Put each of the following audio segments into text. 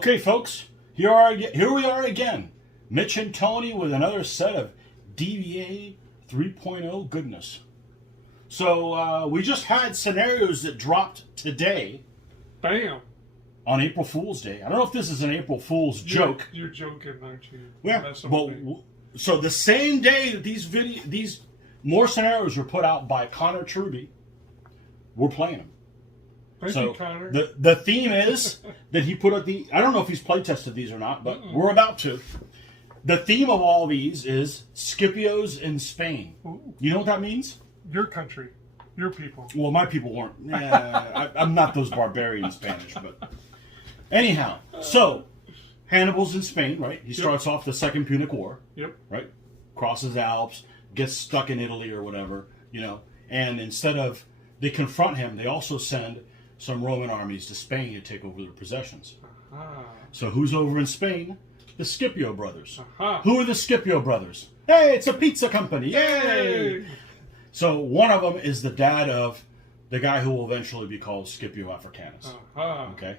Okay, folks, here we are again. Mitch and Tony with another set of DBA 3.0 goodness. So we just had scenarios that dropped today. Bam! On April Fool's Day. I don't know if this is an April Fool's joke. You're joking, aren't you? Yeah. Well, so the same day that these more scenarios were put out by Connor Truby, we're playing them. Thank you, Connor. The theme is that he put out I don't know if he's play tested these or not, but we're about to. The theme of all these is Scipios in Spain. Ooh. You know what that means? Your country. Your people. Well, my people weren't. I'm not those barbarian Spanish, but anyhow. So, Hannibal's in Spain, right? He starts off the Second Punic War. Yep. Right? Crosses the Alps, gets stuck in Italy or whatever, and instead of they confront him, they also send some Roman armies to Spain to take over their possessions. Aha. So who's over in Spain? The Scipio brothers. Aha. Who are the Scipio brothers? Hey, it's a pizza company. Yay! So one of them is the dad of the guy who will eventually be called Scipio Africanus. Aha. Okay?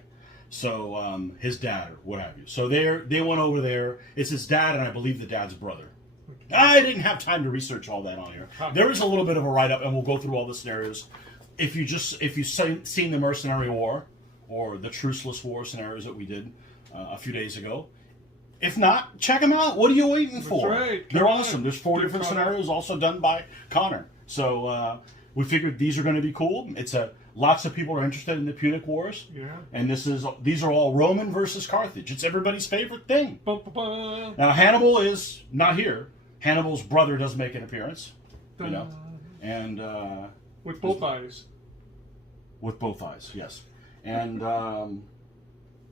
So his dad or what have you. So they went over there. It's his dad and I believe the dad's brother. Okay. I didn't have time to research all that on here. There is a little bit of a write-up and we'll go through all the scenarios. If you've seen the Mercenary War or the Truceless War scenarios that we did a few days ago, if not, check them out. What are you waiting for? That's right. They're awesome. There's 4 different scenarios also done by Connor. So we figured these are going to be cool. It's lots of people are interested in the Punic Wars. Yeah. And these are all Roman versus Carthage. It's everybody's favorite thing. Ba-ba-ba. Now Hannibal is not here. Hannibal's brother does make an appearance. And with both eyes. With both eyes, yes. And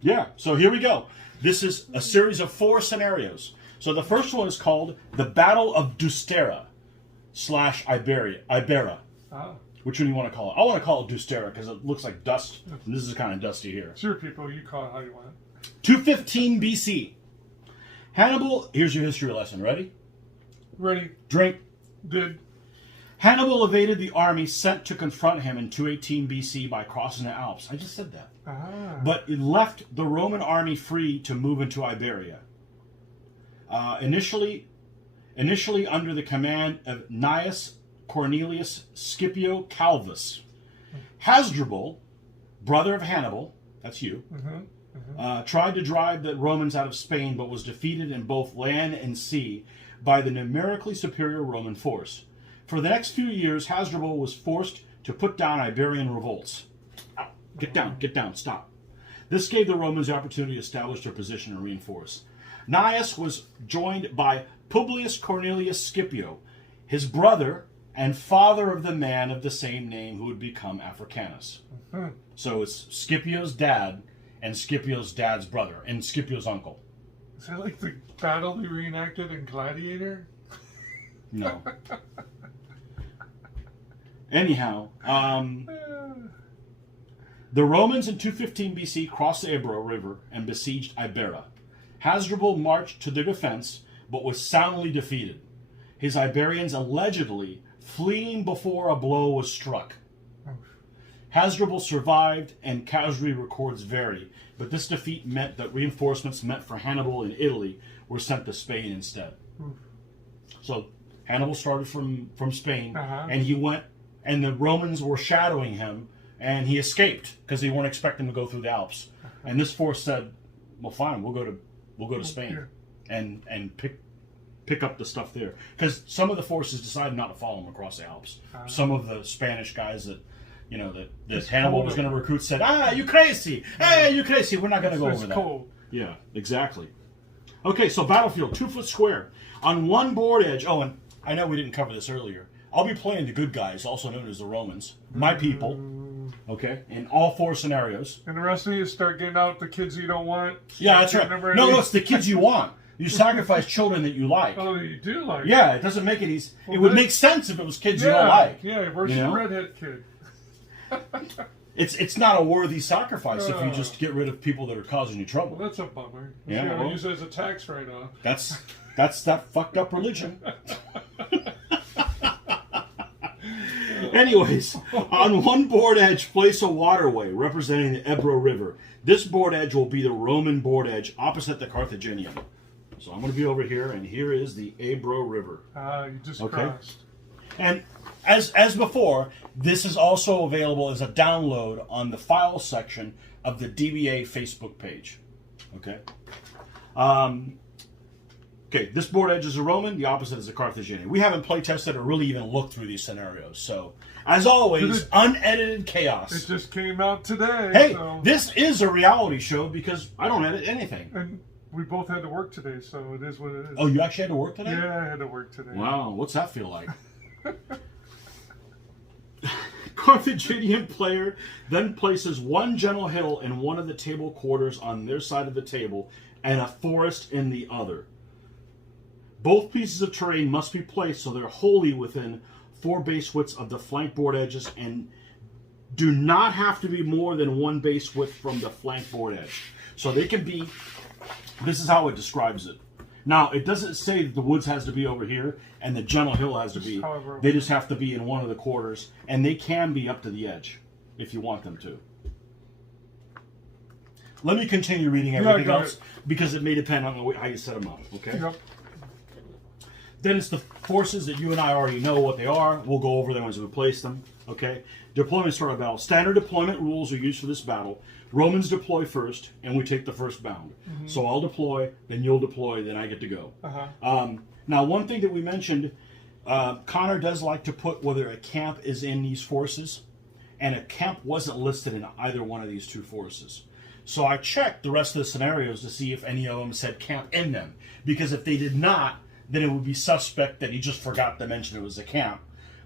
yeah, so here we go. This is a series of 4 scenarios. So the first one is called the Battle of Dystera / Ibera. Ah. Which one do you want to call it? I want to call it Dystera because it looks like dust. And this is kind of dusty here. It's your people. You call it how you want. 215 BC. Hannibal, here's your history lesson. Ready? Ready. Drink. Good. Hannibal evaded the army sent to confront him in 218 BC by crossing the Alps. I just said that. Ah. But it left the Roman army free to move into Iberia. Initially under the command of Gnaeus Cornelius Scipio Calvus. Hasdrubal, brother of Hannibal, that's you, tried to drive the Romans out of Spain, but was defeated in both land and sea by the numerically superior Roman force. For the next few years, Hasdrubal was forced to put down Iberian revolts. Get down, stop. This gave the Romans the opportunity to establish their position and reinforce. Gnaeus was joined by Publius Cornelius Scipio, his brother and father of the man of the same name who would become Africanus. So it's Scipio's dad and Scipio's dad's brother and Scipio's uncle. Is that like the battle we reenacted in Gladiator? No. Anyhow, the Romans in 215 BC crossed the Ibera River and besieged Ibera. Hasdrubal marched to their defense, but was soundly defeated. His Iberians allegedly fleeing before a blow was struck. Hasdrubal survived, and casualty records vary, but this defeat meant that reinforcements meant for Hannibal in Italy were sent to Spain instead. So Hannibal started from Spain, and he went, and the Romans were shadowing him, and he escaped because they weren't expecting to go through the Alps. And this force said, "Well, fine, we'll go to Spain, and pick up the stuff there." Because some of the forces decided not to follow him across the Alps. Some of the Spanish guys that Hannibal was going to recruit said, you crazy! Hey, you crazy! We're not going to go over that. Cold. Yeah, exactly. Okay, so battlefield, 2 foot square. On one board edge, and I know we didn't cover this earlier, I'll be playing the good guys, also known as the Romans, my people, okay, in all 4 scenarios. And the rest of you start getting out the kids you don't want. Yeah, that's right. No, it's the kids you want. You sacrifice children that you like. Oh, you do like. Yeah, it doesn't make it easy. Well, it would make sense if it was kids you don't like. Yeah, where's your redhead kid? It's not a worthy sacrifice if you just get rid of people that are causing you trouble. Well, that's a bummer. Yeah, use it as a tax write-off. That's that fucked up religion. Anyways, on one board edge, place a waterway representing the Ebro River. This board edge will be the Roman board edge opposite the Carthaginian. So I'm going to be over here, and here is the Ebro River. You just crossed. And as before, this is also available as a download on the file section of the DBA Facebook page. Okay. Okay, this board edge is a Roman, the opposite is a Carthaginian. We haven't play tested or really even looked through these scenarios. So, as always, unedited chaos. It just came out today. Hey, so. This is a reality show because I don't edit anything. And we both had to work today, so it is what it is. Oh, you actually had to work today? Yeah, I had to work today. Wow, what's that feel like? Carthaginian player then places one gentle hill in one of the table quarters on their side of the table and a forest in the other. Both pieces of terrain must be placed so they're wholly within 4 base widths of the flank board edges and do not have to be more than 1 base width from the flank board edge. So they can be, this is how it describes it. Now, it doesn't say that the woods has to be over here and the gentle hill has to be. They just have to be in one of the quarters, and they can be up to the edge if you want them to. Let me continue reading everything else because it may depend on how you set them up, okay? Yep. Then it's the forces that you and I already know what they are. We'll go over them as we place them, okay? Deployment start of battle. Standard deployment rules are used for this battle. Romans deploy first, and we take the first bound. Mm-hmm. So I'll deploy, then you'll deploy, then I get to go. Now, one thing that we mentioned, Connor does like to put whether a camp is in these forces, and a camp wasn't listed in either one of these 2 forces. So I checked the rest of the scenarios to see if any of them said camp in them. Because if they did not, then it would be suspect that he just forgot to mention it was a camp.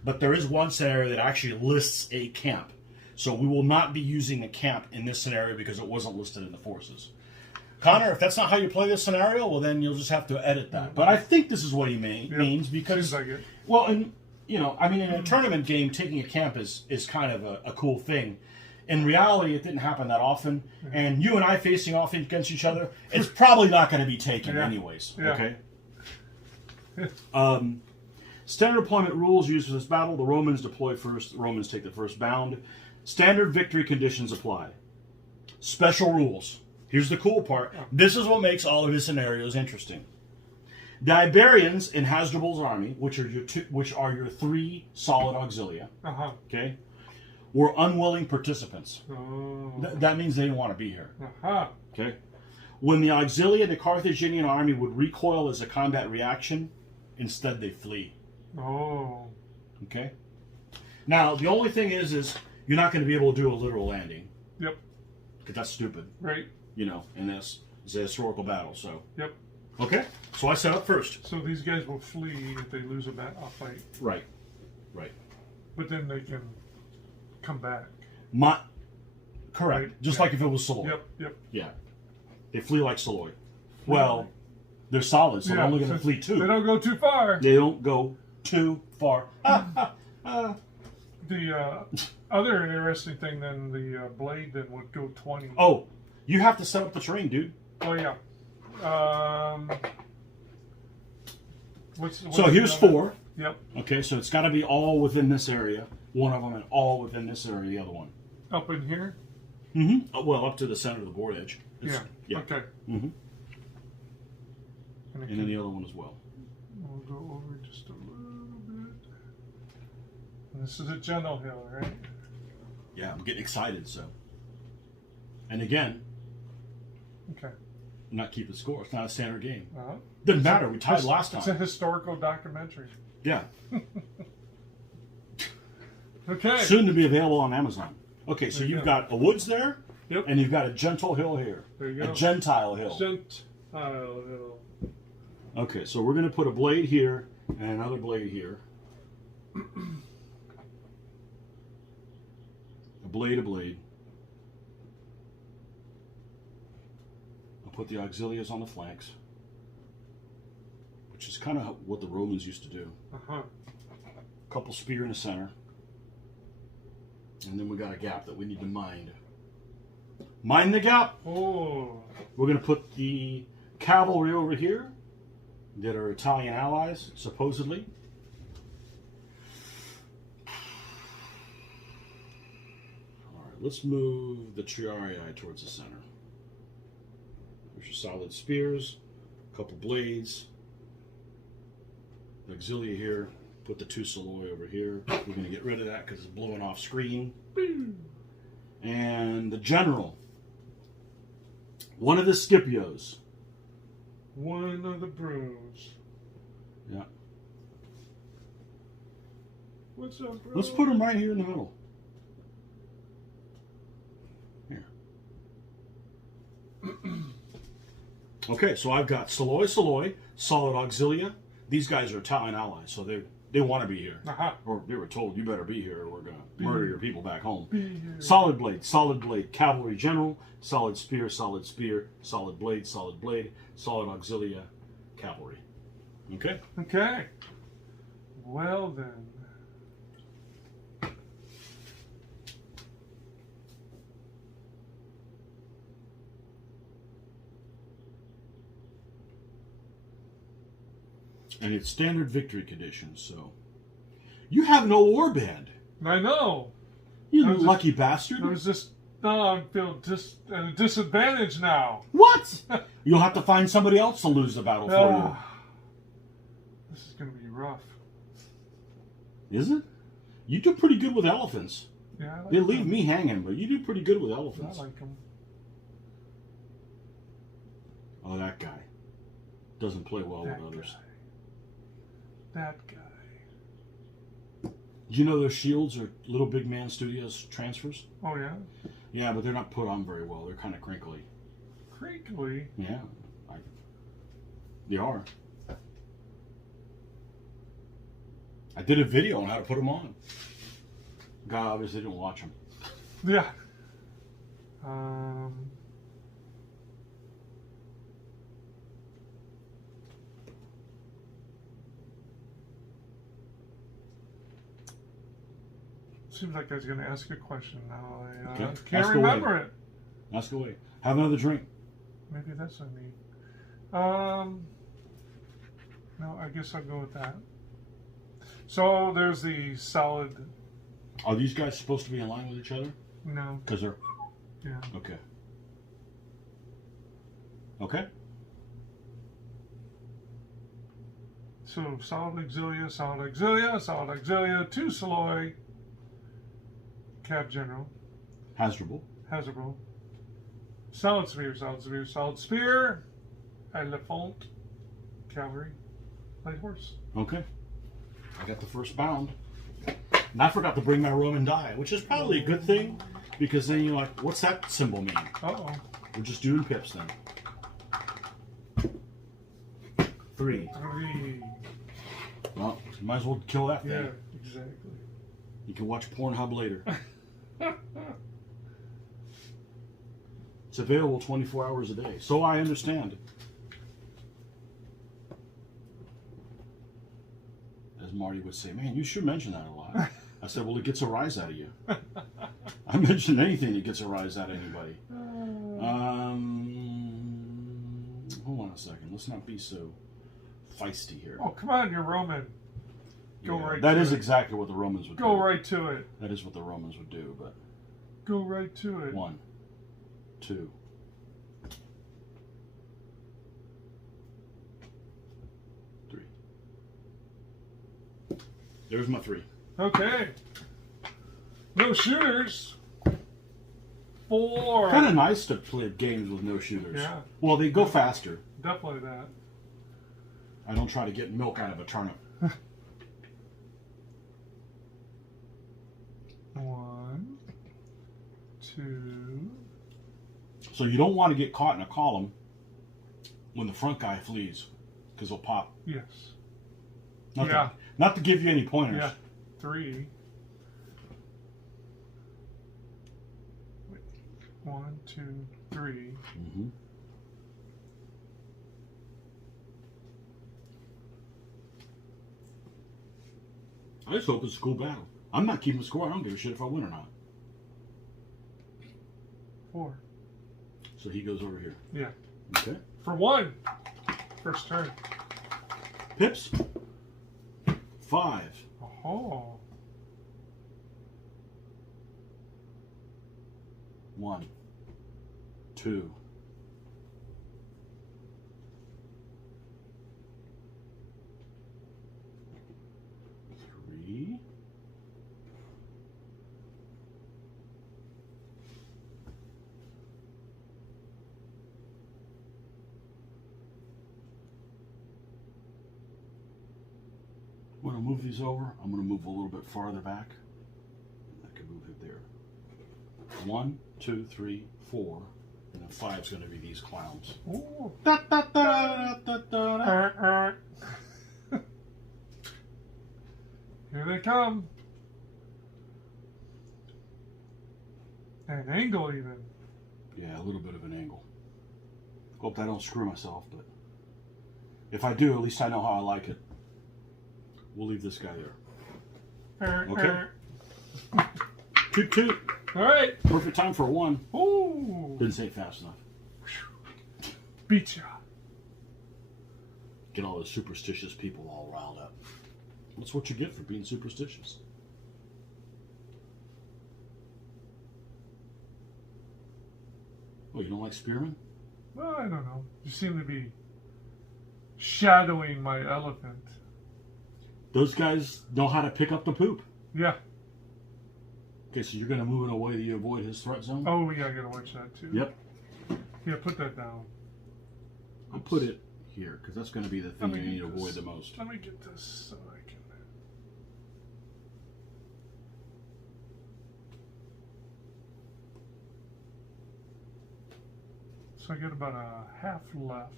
But there is one scenario that actually lists a camp. So we will not be using a camp in this scenario because it wasn't listed in the forces. Connor, if that's not how you play this scenario, well, then you'll just have to edit that. But I think this is what he means because, seems like it. Well, and you know, I mean, in a tournament game, taking a camp is kind of a cool thing. In reality, it didn't happen that often, and you and I facing off against each other, it's probably not going to be taken anyways. Okay. Standard deployment rules used for this battle. The Romans deploy first. The Romans take the first bound. Standard victory conditions apply. Special rules. Here's the cool part. This is what makes all of his scenarios interesting. The Iberians in Hasdrubal's army, which are your 3 solid auxilia, okay, were unwilling participants. That means they didn't want to be here. Okay. When the auxilia of the Carthaginian army would recoil as a combat reaction, instead they flee. Okay. Now the only thing is you're not going to be able to do a literal landing. Yep. Because that's stupid. Right. You know, and this is a historical battle. So. Yep. Okay. So I set up first. So these guys will flee if they lose a fight. Right. Right. But then they can come back. Correct. Right. Just like if it was Saloy. Yep. Yeah. They flee like Saloy. Well, they're solid, so they're only going to flee 2. They don't go too far. They don't go too far. The other interesting thing, then, the blade then would go 20. Oh, you have to set up the terrain, dude. Oh, yeah. So here's 4. Yep. Okay, so it's got to be all within this area. One of them, and all within this area, the other one. Up in here? Mm-hmm. Well, up to the center of the board edge. Yeah. Okay. Mm-hmm. And then the other one as well. We'll go over just a little bit. And this is a gentle hill, right? Yeah, I'm getting excited, so. And again, okay. I'm not keeping score. It's not a standard game. Uh-huh. Doesn't matter. We tied last time. It's a historical documentary. Yeah. Okay. Soon to be available on Amazon. Okay, so you've got a woods there, and you've got a gentle hill here. There you go. A Gentile hill. Gentile hill. Okay, so we're going to put a blade here and another blade here. A blade. I'll put the auxiliaries on the flanks, which is kind of what the Romans used to do. A couple spear in the center. And then we got a gap that we need to mind. Mind the gap! Oh. We're going to put the cavalry over here that are Italian allies, supposedly. let's move the Triarii towards the center. There's your solid spears, a couple blades, auxilia here. Put the 2 Soloi over here. We're going to get rid of that because it's blowing off screen. And the general. One of the Scipios. One of the bros. Yeah. What's up, bro? Let's put him right here in the middle. Here. Okay, so I've got Soloi, solid auxilia. These guys are Italian allies, so they want to be here. Or they were told, you better be here or we're going to murder your people back home. Solid blade, cavalry general, solid spear, solid blade, solid auxilia, cavalry. Okay? Okay. Well then. And it's standard victory conditions, so. You have no warband. I know. You lucky bastard. I was just. No, I feel just at a disadvantage now. What? You'll have to find somebody else to lose the battle for you. This is going to be rough. Is it? You do pretty good with elephants. Yeah, I like they leave them. me hanging, but you do pretty good with elephants. I like them. Oh, that guy. Doesn't play well That with others. guy. That guy. Do you know those shields are Little Big Man Studios transfers? Oh, yeah? Yeah, but they're not put on very well. They're kind of crinkly. Crinkly? Yeah. They are. I did a video on how to put them on. Guy obviously didn't watch them. Yeah. Seems like I was going to ask a question. Now I Okay. can't Ask remember away. it. Ask away. Have another drink. Maybe that's what I need. No, I guess I'll go with that. So there's the solid. Are these guys supposed to be in line with each other? No. Because they're... Yeah. Okay. Okay. So solid auxilia, 2 Soloi, Cab General, Hasdrubal. solid spear, Elephant, Cavalry, Light Horse. Okay. I got the first bound. And I forgot to bring my Roman die, which is probably a good thing, because then you're like, what's that symbol mean? Uh-oh. We're just doing pips then. 3. 3. Well, you might as well kill that thing. Yeah, exactly. You can watch Pornhub later. It's available 24 hours a day. So I understand. As Marty would say, man, you should mention that a lot. I said, well, it gets a rise out of you. I mention anything that gets a rise out of anybody. Hold on a second. Let's not be so feisty here. Oh, come on, you're Roman. Go Yeah, right that to is it. exactly what the Romans would do. Go right to it. That is what the Romans would do, but... Go right to it. 1, 2. 3. There's my 3. Okay. No shooters. 4. Kind of nice to play games with no shooters. Yeah. Well, they go faster. Definitely that. I don't try to get milk out of a turnip. 1, 2. So you don't want to get caught in a column when the front guy flees, because he'll pop. Yes. Not to give you any pointers. Yeah. 3. Wait. 1, 2, 3. Mm-hmm. I just hope it's a cool battle. I'm not keeping score. I don't give a shit if I win or not. 4. So he goes over here. Yeah. Okay. For 1. First turn. Pips. 5. Oh. 1, 2, 3. I'm going to move these over. I'm going to move a little bit farther back. I can move it there. 1, 2, 3, 4, and then 5 is going to be these clowns. Ooh. Da, da, da, da, da, da. Here they come. An angle even. Yeah, a little bit of an angle. Hope I don't screw myself, but if I do, at least I know how I like it. We'll leave this guy there. Okay. Toot toot. All right. Perfect time for a 1. Ooh. Didn't say it fast enough. Beat ya. Get all those superstitious people all riled up. That's what you get for being superstitious. Oh, you don't like spearmen? Well, I don't know. You seem to be shadowing my elephant. Those guys know how to pick up the poop. Yeah. Okay, so you're going to move in a way that you avoid his threat zone? Oh, yeah, I gotta watch that too. Yep. Yeah, put that down. I'll put it here, because that's going to be the thing Let you me need to get avoid this. the most. Let me get this so I can. So I get about a half left.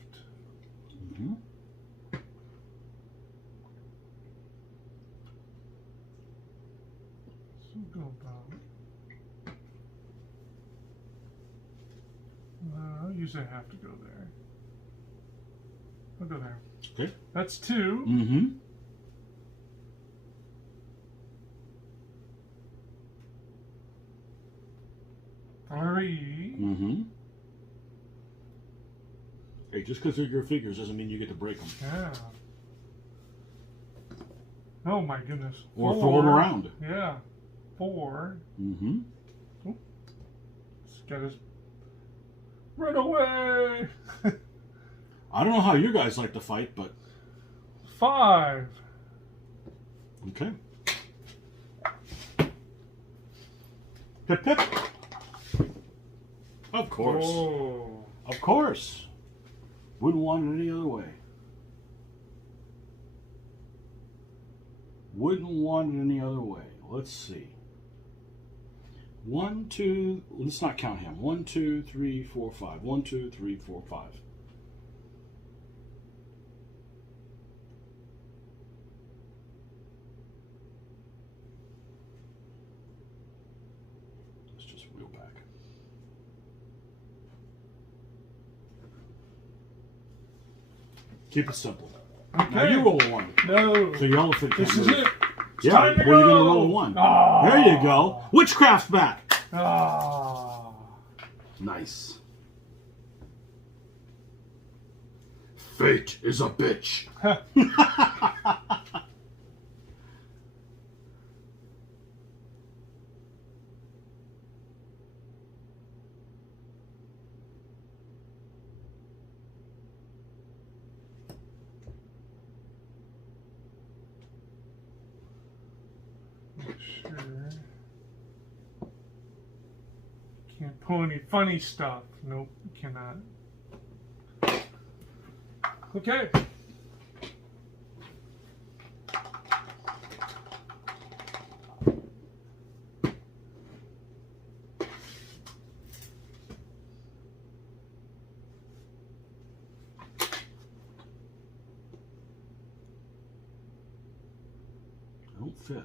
Mm-hmm. So we'll go about. I usually have to go there. I'll go there. Okay. That's 2. Mm-hmm. Three. Mm-hmm. Hey, just because they're your figures doesn't mean you get to break them. Yeah. Oh my goodness. Or 4. throw them around. Yeah. 4. Mm-hmm. Let's get us. Run away! I don't know how you guys like to fight, but 5. okay. Pip pip. Of course. Oh. Of course. Wouldn't want it any other way. Wouldn't want it any other way. Let's see. 1, 2, let's not count him. 1, 2, 3, 4, 5. 1, 2, 3, 4, 5. Let's just reel back. Keep it simple. Okay. Now you roll a 1. No. So your elephant can't This is move. it. It's Yeah, time to well, you're go. going to roll a 1. Ah. There you go. Witchcraft back. Ah. Nice. Fate is a bitch. Sure. Can't pull any funny stuff. Nope, cannot. Okay. Don't fit.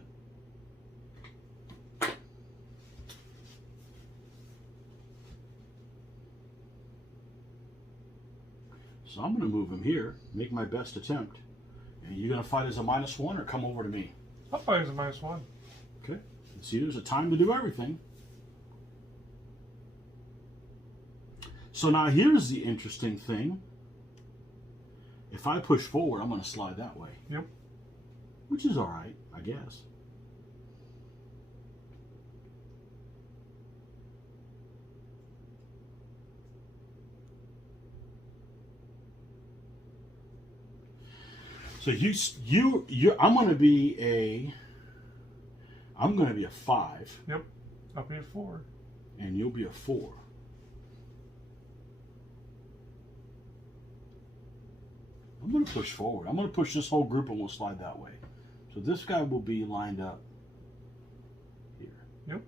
So I'm going to move him here, make my best attempt. And you're going to fight as a -1 or come over to me? I'll fight as a -1. Okay. See, there's a time to do everything. So now here's the interesting thing. If I push forward, I'm going to slide that way. Yep. Which is all right, I guess. So I'm gonna be a 5. Yep. I'll be a 4. And you'll be a 4. I'm gonna push forward. I'm gonna push this whole group and we'll slide that way. So this guy will be lined up here. Yep.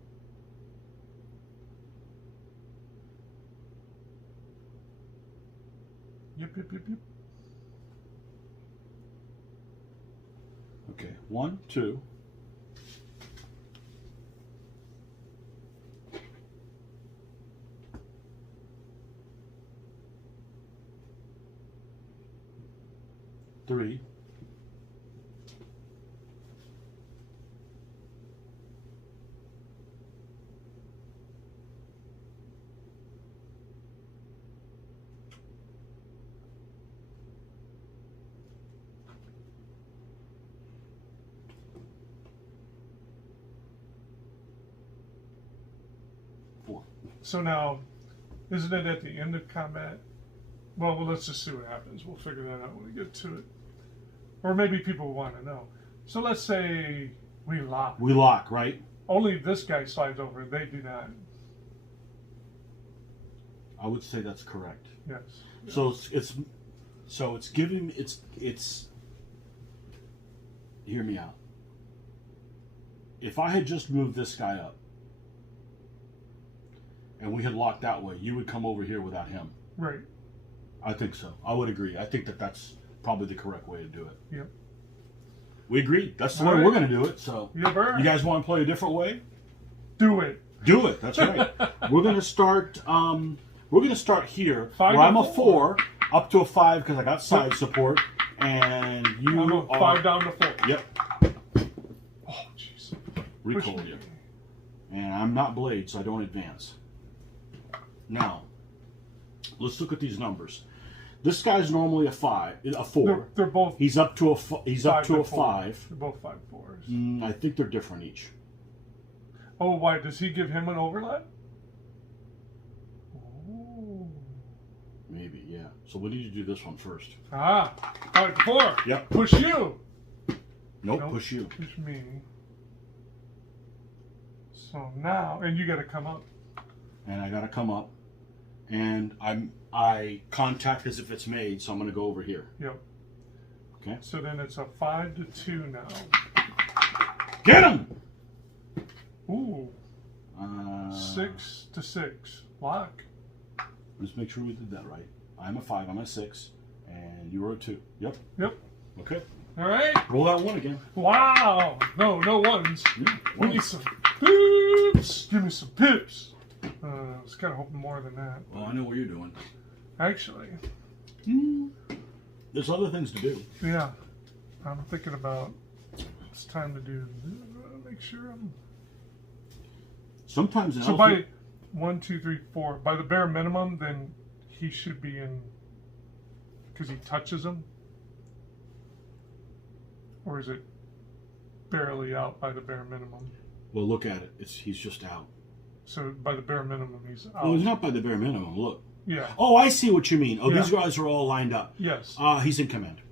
Yep. Okay, 1, 2. Three. 4. So now, isn't it at the end of combat? Well, let's just see what happens. We'll figure that out when we get to it. Or maybe people want to know. So let's say we lock. We lock, right? Only this guy slides over. They do not. I would say that's correct. Yes. So it's giving it's. Hear me out. If I had just moved this guy up, and we had locked that way, you would come over here without him. Right. I think so. I would agree. I think that's probably the correct way to do it. Yep. We agreed. That's the way we're going to do it. So, yeah, you guys want to play a different way? Do it. Do it. That's right. We're going to start. We're going to start here. 5 where I'm to a 4 up to a 5 because I got side support, and you I'm a 5 down to 4. Yep. Oh, jeez. Recoil you. And I'm not blade, so I don't advance. Now, let's look at these numbers. This guy's normally a 4. They're both. He's up to a 5. They're both 5/4s. I think they're different each. Oh, why does he give him an overlap? Oh. Maybe, yeah. So we need to do this one first. Ah, 5/4. Yep. Push you. Nope, push you. Push me. So now, and you got to come up. And I got to come up, and I contact as if it's made. So I'm going to go over here. Yep. Okay. So then it's a 5 to 2 now. Get him. Ooh. 6 to 6. Lock. Let's make sure we did that right. I'm a 5. I'm a 6, and you were a 2. Yep. Yep. Okay. All right. Roll that 1 again. Wow. No ones. Yeah, We need some pips. Give me some pips. I was kind of hoping more than that. Well, I know what you're doing. Actually. There's other things to do. Yeah. I'm thinking about it's time to do. Make sure I'm. Sometimes. So by 1, 2, 3, 4, by the bare minimum, then he should be in because he touches him, or is it barely out by the bare minimum? Well, look at it. He's just out. So by the bare minimum, he's out. Well, he's not by the bare minimum. Look. Yeah. Oh, I see what you mean. Oh, Yeah. these guys are all lined up. Yes. He's in command.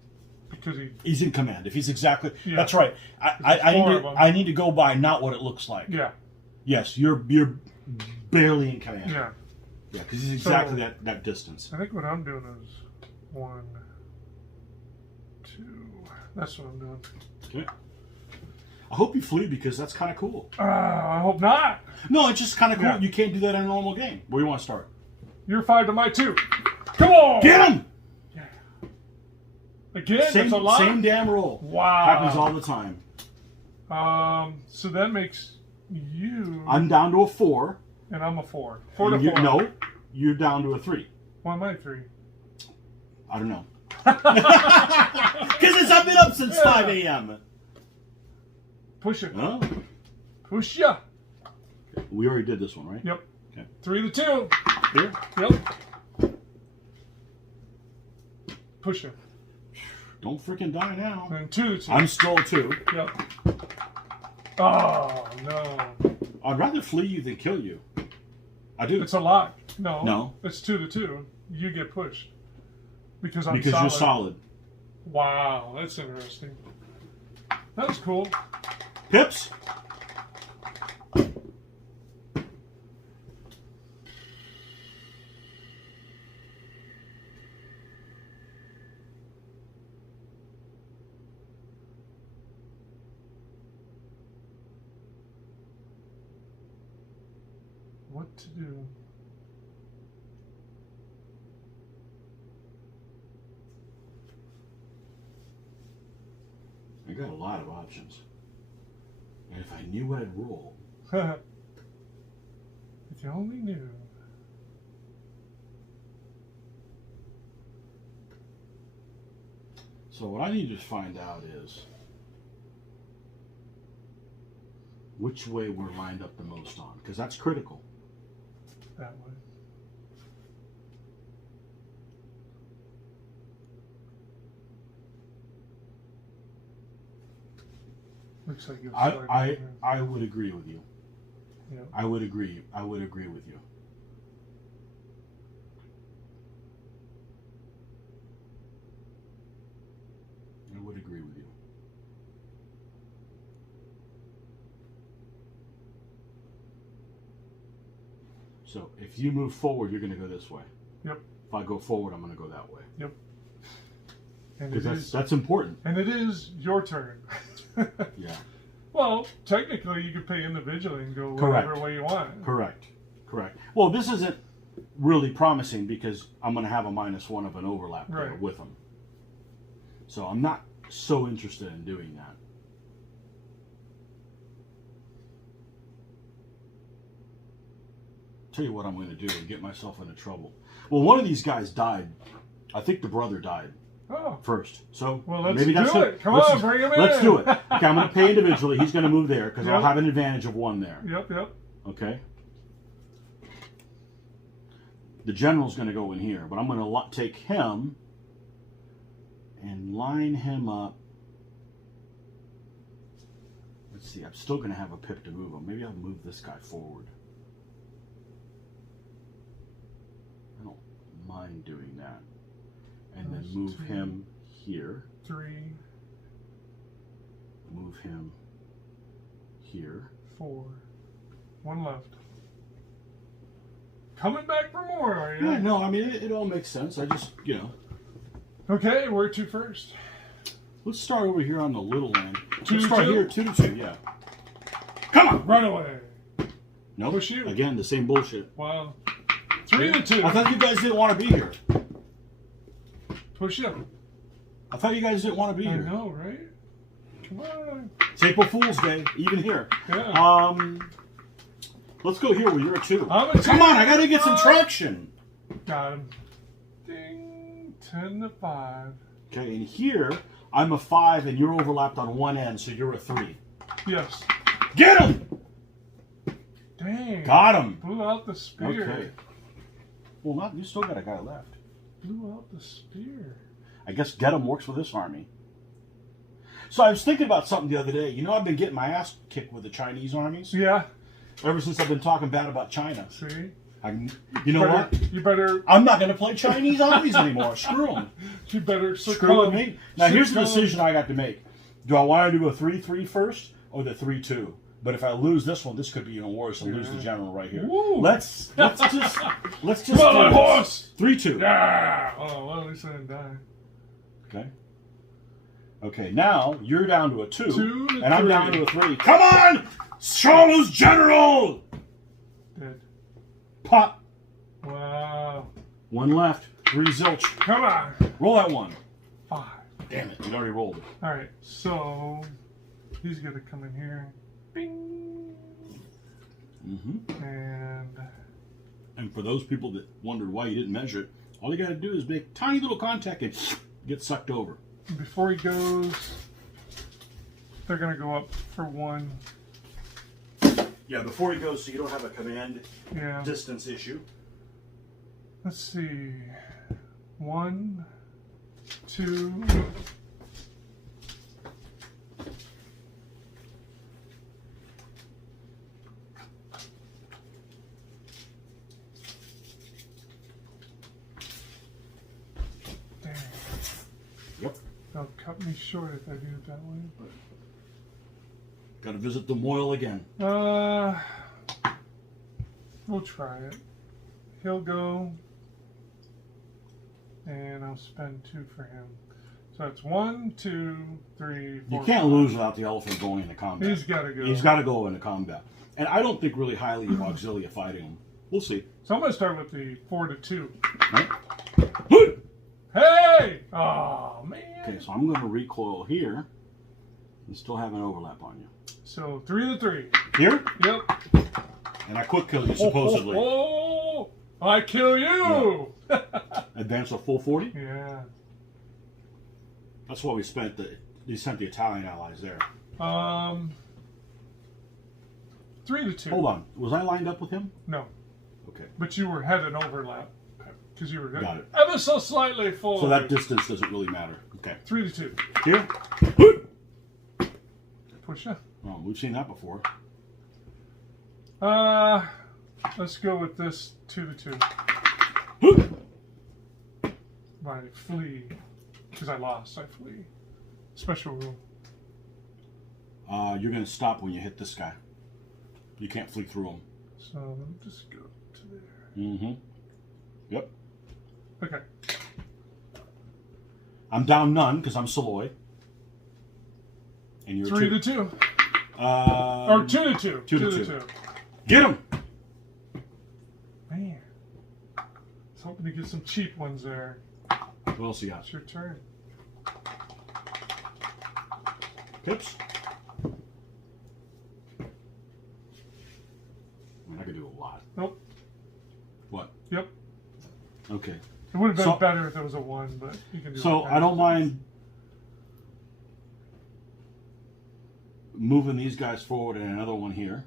Because He's in command. If he's exactly. Yeah. That's right. I need to go by not what it looks like. Yeah. Yes, you're barely in command. Yeah. Yeah, because he's exactly that distance. I think what I'm doing is 1, 2. That's what I'm doing. Okay. I hope you flee because that's kind of cool. I hope not. No, it's just kind of cool. Yeah. You can't do that in a normal game. Where do you want to start? You're 5 to my 2. Come on. Get him! Yeah. Again, that's a lot. Same damn roll. Wow. Happens all the time. So that makes you. I'm down to a 4. And I'm a 4. 4 to 4. No, you're down to a 3. Why am I 3? I don't know. Because I've been up since 5 a.m. Push it. Oh. Push ya. We already did this one, right? Yep. Okay. 3 to 2. Here. Yep. Push it. Don't freaking die now. And 2 to 2. I'm still 2. Yep. Oh, no. I'd rather flee you than kill you. I do. It's a lock. No. No. It's 2 to 2. You get pushed. Because I'm because solid. you're solid. Wow, that's interesting. That was cool. Pips? What to do? I got a lot of options. And if I knew I'd roll. If you only knew. So what I need to find out is which way we're lined up the most on, because that's critical. That way. Looks like you'll start I would agree with you. Yeah. I would agree with you. I would agree with you. So if you move forward, you're going to go this way. Yep. If I go forward, I'm going to go that way. Yep. And Because that's important. And it is your turn. Yeah. Well, technically, you could pay individually and go Correct. whatever way you want. Correct. Well, this isn't really promising because I'm going to have a -1 of an overlap there Right. with them. So I'm not so interested in doing that. Tell you what I'm going to do and get myself into trouble. Well, one of these guys died. I think the brother died first. So well, let's maybe that's do it. Come on, bring him in. Let's do it. Okay, I'm going to pay individually. He's going to move there because I'll Yep. have an advantage of 1 there. Yep. Okay. The general's going to go in here, but I'm going to take him and line him up. Let's see. I'm still going to have a pip to move him. Maybe I'll move this guy forward. I don't mind doing that. And then move him here. 3, Move him here. 4, 1 left. Coming back for more, are you? Yeah, no, I mean, it all makes sense. I just, Okay, where to first? Let's start over here on the little land. Two Let's to start two? here, 2 to 2, yeah. Come on! Run away. No, Push you. Again, the same bullshit. Wow. 3 to 2. I thought you guys didn't want to be here. Push you. I thought you guys didn't want to be I here. know, right? Come on. It's April Fool's Day, even here. Yeah. Let's go here where you're a 2. I'm a 2. Come on, I gotta get some traction. Got him. Ding. 10 to 5. Okay, and here, I'm a 5 and you're overlapped on one end, so you're a 3. Yes. Get him! Dang. Got him. Blew out the spear. Okay. Well, you still got a guy left. Blew out the spear. I guess get him works with this army. So I was thinking about something the other day. I've been getting my ass kicked with the Chinese armies. Yeah. Ever since I've been talking bad about China. See? You know what? You better. I'm not going to play Chinese armies anymore. Screw them. You better Screw with me. Now here's the decision I got to make. Do I want to do a 3-3 first or the 3-2? But if I lose this one, this could be even worse and lose the general right here. Woo. Let's just Come on, my horse. 3-2. Yeah. Oh, well, at least I didn't die. Okay. Okay, now you're down to a 2, 2 to and I'm 3. down to a 3. Come on! Charles General! Dead. Pop. Wow. 1 left. 3 zilch. Come on. Roll that 1. 5. Damn it, you already rolled it. All right, so he's going to come in here. Bing. Mm-hmm. And for those people that wondered why you didn't measure it, all you got to do is make tiny little contact and get sucked over. Before he goes, they're going to go up for 1. Yeah, before he goes, so you don't have a command distance issue. Let's see. 1, 2. Yep. They'll cut me short if I do it that way. But Got to visit the Moyle again. We'll try it. He'll go, and I'll spend 2 for him. So it's 1, 2, 3, 4. You can't lose without the elephant going into combat. He's got to go. He's got to go into combat. And I don't think really highly of Auxilia fighting him. We'll see. So I'm going to start with the 4 to 2. Right? Hey! Oh, man. Okay, so I'm going to recoil here and still have an overlap on you. So 3 to 3. Here? Yep. And I quick kill you, supposedly. Oh, I kill you! Yeah. Advance a full 40? Yeah. That's why we sent the Italian allies there. 3 to 2. Hold on. Was I lined up with him? No. Okay. But you were head and overlap. Because you were Got it. ever so slightly forward. So that distance doesn't really matter. Okay. 3 to 2. Here? Push up. Oh, we've seen that before. Let's go with this 2 to 2. My flee. Because I lost, I flee. Special rule. You're going to stop when you hit this guy. You can't flee through him. So let me just go to there. Mm-hmm. Yep. Okay. I'm down none because I'm Saloy. And you're 3 to 2. Or 2 to 2. 2 to 2. Get him! Man. I was hoping to get some cheap ones there. What else you got? It's your turn. Pips? I could do a lot. Nope. What? Yep. Okay. It would have been better if there was a 1, but you can do it. So I don't mind moving these guys forward and another one here.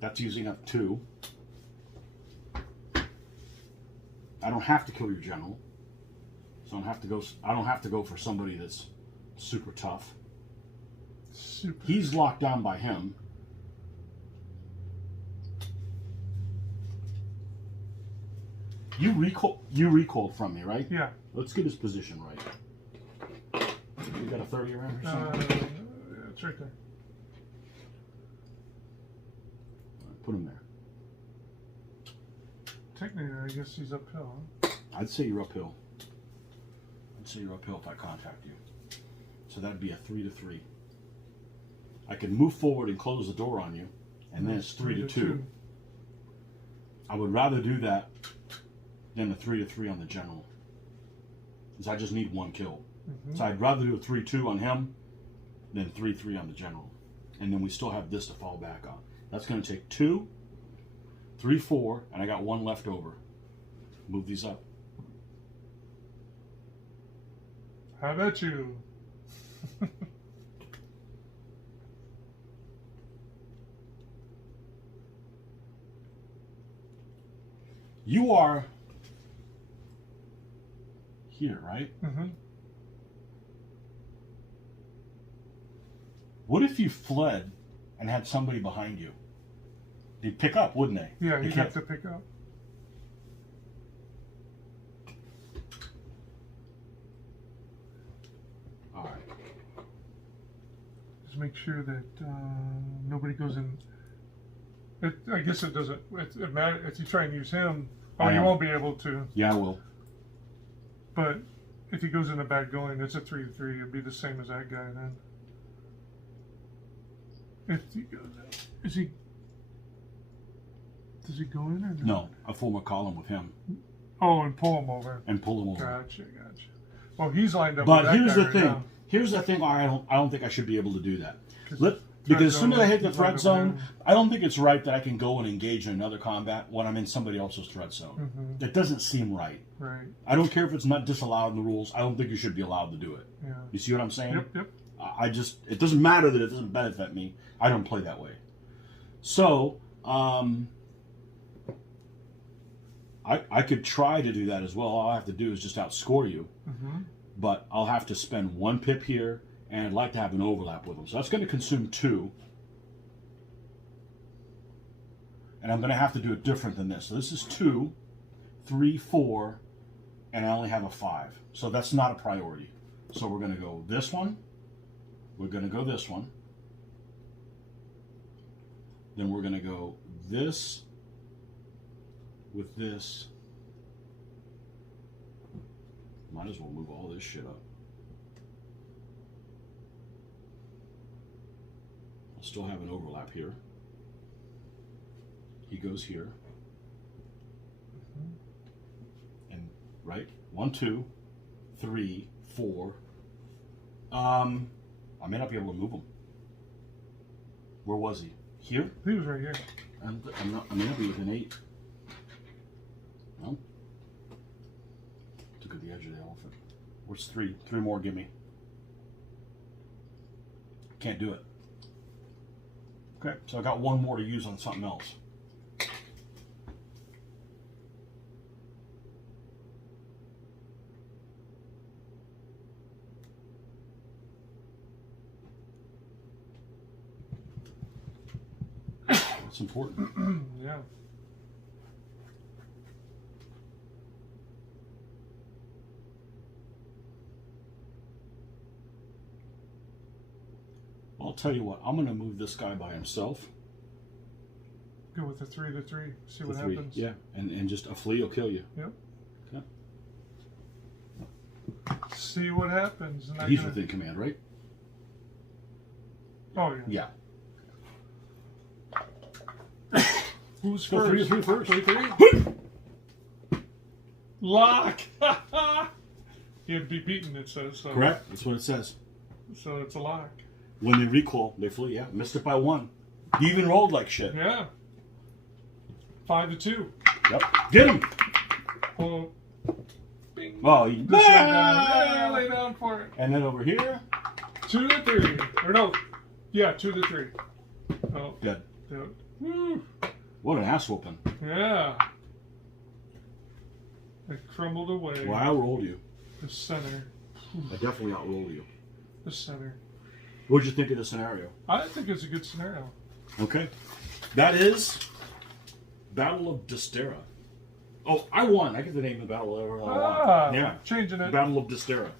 That's using up 2. I don't have to kill your general. So I don't have to go for somebody that's super tough. He's locked down by him. You recoiled from me, right? Yeah. Let's get his position right. You got a 30 around or something? It's right there. Put him there. Technically, I guess he's uphill. Huh? I'd say you're uphill. I'd say you're uphill if I contact you. So that'd be a 3 to 3. I can move forward and close the door on you, and then it's 3 to 2. I would rather do that than a 3 to 3 on the general, because I just need 1 kill. So I'd rather do a 3-2 on him than 3-3 on the general, and then we still have this to fall back on. That's going to take 2, 3, 4, and I got 1 left over. Move these up. How about you? You are here, right? Mm-hmm. What if you fled and had somebody behind you? They'd pick up, wouldn't they? Yeah, you'd have to pick up. All right. Just make sure that nobody goes in. I guess it doesn't. It matters if you try and use him. Oh, you won't be able to. Yeah, I will. But if he goes in a bad going, it's a 3 to 3. It'd be the same as that guy then. If he goes in, does he go in or not? No, I form a column with him. Oh, and pull him over. And pull him over. Gotcha. Well, he's lined up. But with that here's guy the right thing. now. Here's the thing. I don't think I should be able to do that. Threat Because as soon as I hit the zone, threat zone, I don't think it's right that I can go and engage in another combat when I'm in somebody else's threat zone. Mm-hmm. That doesn't seem right. Right. I don't care if it's not disallowed in the rules. I don't think you should be allowed to do it. Yeah. You see what I'm saying? Yep. It doesn't matter that it doesn't benefit me. I don't play that way. So, I could try to do that as well. All I have to do is just outscore you. Mm-hmm. But I'll have to spend 1 pip here, and I'd like to have an overlap with them. So that's going to consume 2. And I'm going to have to do it different than this. So this is 2, 3, 4, and I only have a 5. So that's not a priority. So we're going to go this one. We're going to go this one. Then we're going to go this with this. Might as well move all this shit up. I'll still have an overlap here. He goes here. And right? 1, 2, 3, 4. I may not be able to move him. Where was he? Here? He was right here. I may not be within 8. No. Took at the edge of the elephant. Where's 3? 3 more, give me. Can't do it. Okay, so I got 1 more to use on something else. That's important. Yeah. I'll tell you what, I'm going to move this guy by himself. Go with the 3 to 3. See what 3. happens. Yeah, and just a flea will kill you. Yep. Okay. See what happens. And He's within command, right? Oh, yeah. Yeah. Who's Go first? 3 to 3 first. 3 3. Lock. He'd be beaten. It says so. Correct. That's what it says. So it's a lock. When they recoil, they flee. Yeah, missed it by 1. He even rolled like shit. Yeah. 5 to 2. Yep. Get him. Oh. Bing. Oh, he, Just lay down. Yeah, lay down for it. and then over here. 2 to 3. Or no. Yeah, 2 to 3. Oh. Good. Woo. What an ass whooping. Yeah. It crumbled away. Well, I outrolled you. The center. I definitely outrolled you. The center. What did you think of the scenario? I think it's a good scenario. Okay. That is Battle of Dystera. Oh, I won. I get the name of the battle ever I want. Yeah. Changing it. Battle of Dystera.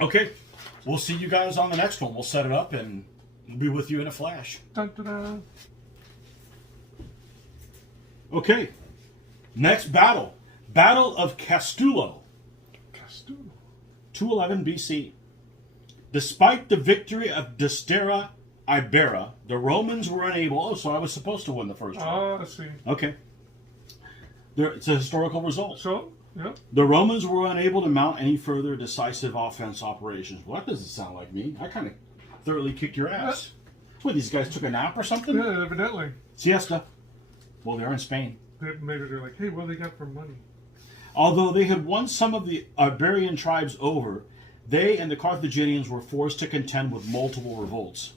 Okay. We'll see you guys on the next one. We'll set it up and we'll be with you in a flash. Dun, dun, dun. Okay. Next battle. Battle of Castullo. Castullo. 211 BC. Despite the victory of Dystera, Ibera, the Romans were unable... Oh, so I was supposed to win the first one. Oh, I see. Okay. It's a historical result. So, yeah. The Romans were unable to mount any further decisive offense operations. Well, that doesn't sound like me. I kind of thoroughly kicked your ass. What, these guys took a nap or something? Yeah, evidently. Siesta. Well, they're in Spain. Maybe they're like, hey, what do they got for money? Although they had won some of the Iberian tribes over, they and the Carthaginians were forced to contend with multiple revolts.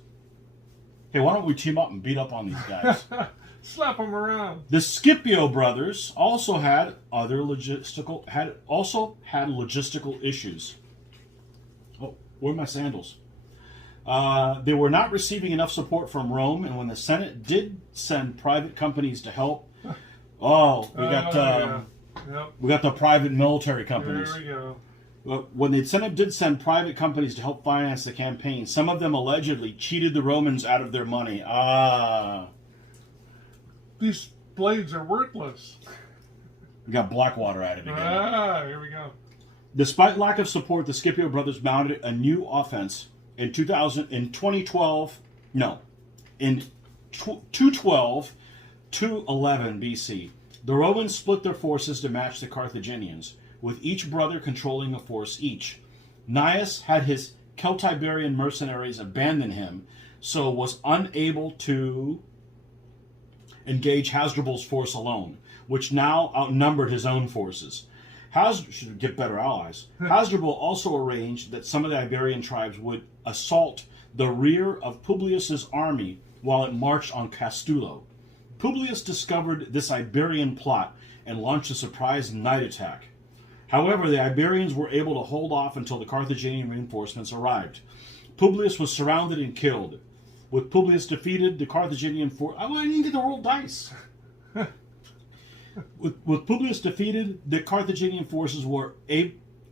Hey, why don't we team up and beat up on these guys? Slap them around. The Scipio brothers also had logistical issues. Oh, where are my sandals? They were not receiving enough support from Rome, and when the Senate did send private companies to help, we got the private military companies. There we go. When the Senate did send private companies to help finance the campaign, some of them allegedly cheated the Romans out of their money. These blades are worthless. We got Blackwater at it again. Here we go. Despite lack of support, the Scipio brothers mounted a new offense in 212 211 BC. The Romans split their forces to match the Carthaginians, with each brother controlling a force each. Gnaeus had his Celtiberian mercenaries abandon him, so was unable to engage Hasdrubal's force alone, which now outnumbered his own forces. Should get better allies. Hasdrubal also arranged that some of the Iberian tribes would assault the rear of Publius's army while it marched on Castullo. Publius discovered this Iberian plot and launched a surprise night attack. However, the Iberians were able to hold off until the Carthaginian reinforcements arrived. Publius was surrounded and killed. With Publius defeated, the Carthaginian force... I didn't get to roll dice. With Publius defeated, the Carthaginian forces were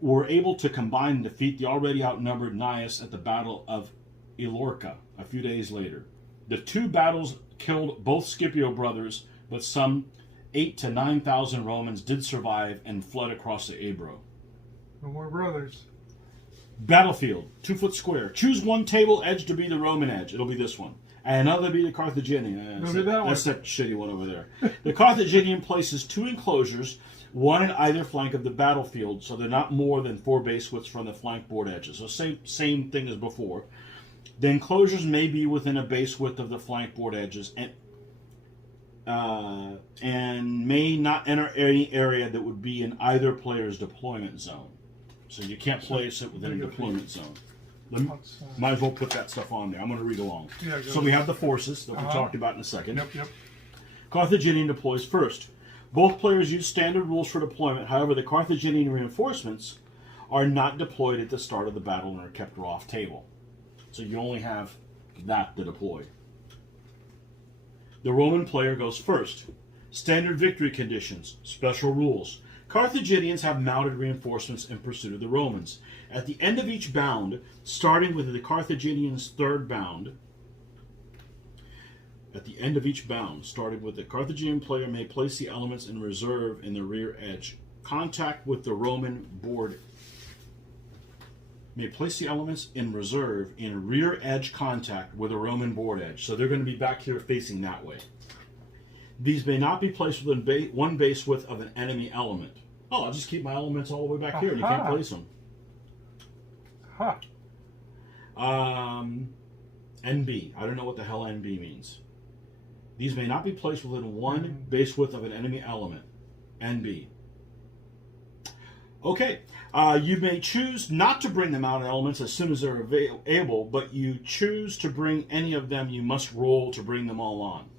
were able to combine and defeat the already outnumbered Gnaeus at the Battle of Ilipa a few days later. The two battles killed both Scipio brothers, but some 8,000 to 9,000 Romans did survive and fled across the Ebro. No more brothers. Battlefield, 2 foot square. Choose one table edge to be the Roman edge. It'll be this one. And another to be the Carthaginian. That's that shitty one over there. The Carthaginian places 2 enclosures, one in either flank of the battlefield, so they're not more than 4 base widths from the flank board edges. So same thing as before. The enclosures may be within a base width of the flank board edges and may not enter any area that would be in either player's deployment zone. So you can't place it within a deployment zone. Might as well put that stuff on there. I'm going to read along. Yeah, so we have the forces that we talked about in a second. Yep. Carthaginian deploys first. Both players use standard rules for deployment. However, the Carthaginian reinforcements are not deployed at the start of the battle and are kept off table. So you only have that to deploy. The Roman player goes first. Standard victory conditions. Special rules. Carthaginians have mounted reinforcements in pursuit of the Romans. At the end of each bound, starting with the Carthaginians' third bound, the Carthaginian player may place the elements in reserve in the rear edge. Contact with the Roman board. May place the elements in reserve in rear edge contact with a Roman board edge. So they're going to be back here facing that way. These may not be placed within one base width of an enemy element. Oh, I'll just keep my elements all the way back here and you can't place them. NB. I don't know what the hell NB means. These may not be placed within one base width of an enemy element. NB. Okay. You may choose not to bring them out elements as soon as they're able, but you choose to bring any of them, you must roll to bring them all on.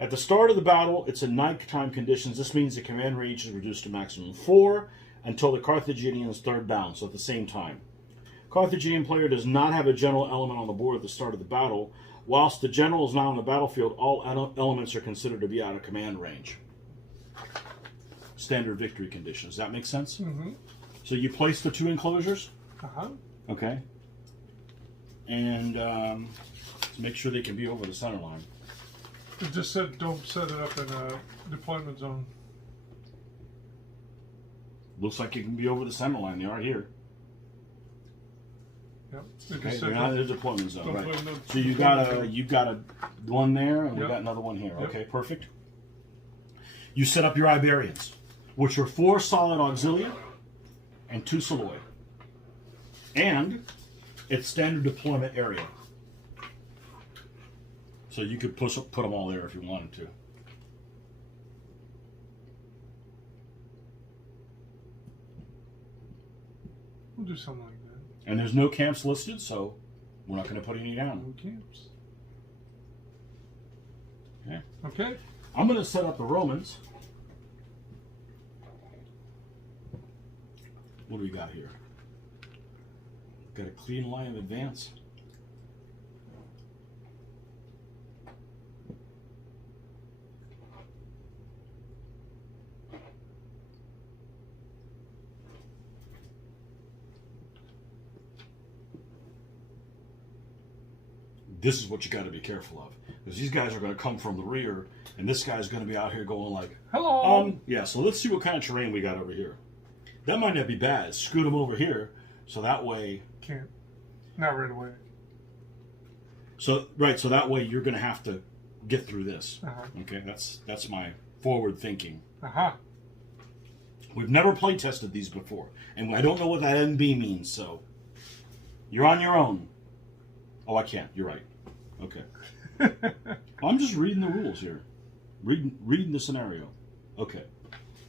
At the start of the battle, it's in nighttime conditions. This means the command range is reduced to maximum 4 until the Carthaginians' third bound, so at the same time. Carthaginian player does not have a general element on the board at the start of the battle. Whilst the general is not on the battlefield, all elements are considered to be out of command range. Standard victory conditions. Does that make sense? Mm-hmm. So you place the 2 enclosures. Okay. And make sure they can be over the center line. It just said don't set it up in a deployment zone. Looks like it can be over the center line. They are here. Yep. Okay, they're not in the deployment zone, right? So you got a one there, and we got another one here. Okay, perfect. You set up your Iberians, which are 4 solid auxilia and 2 soloi, and it's standard deployment area. So you could put them all there if you wanted to. We'll do something like that. And there's no camps listed, so we're not going to put any down. No camps. Okay. Okay. I'm going to set up the Romans. What do we got here? Got a clean line of advance. This is what you got to be careful of, because these guys are going to come from the rear, and this guy's going to be out here going like, hello. Yeah. So let's see what kind of terrain we got over here. That might not be bad. Scoot them over here, so that way. Can't. Not right away. So so that way you're going to have to get through this. Okay, that's my forward thinking. We've never play tested these before, and I don't know what that NB means. So you're on your own. Oh, I can't. You're right. Okay. I'm just reading the rules here. Reading the scenario. Okay.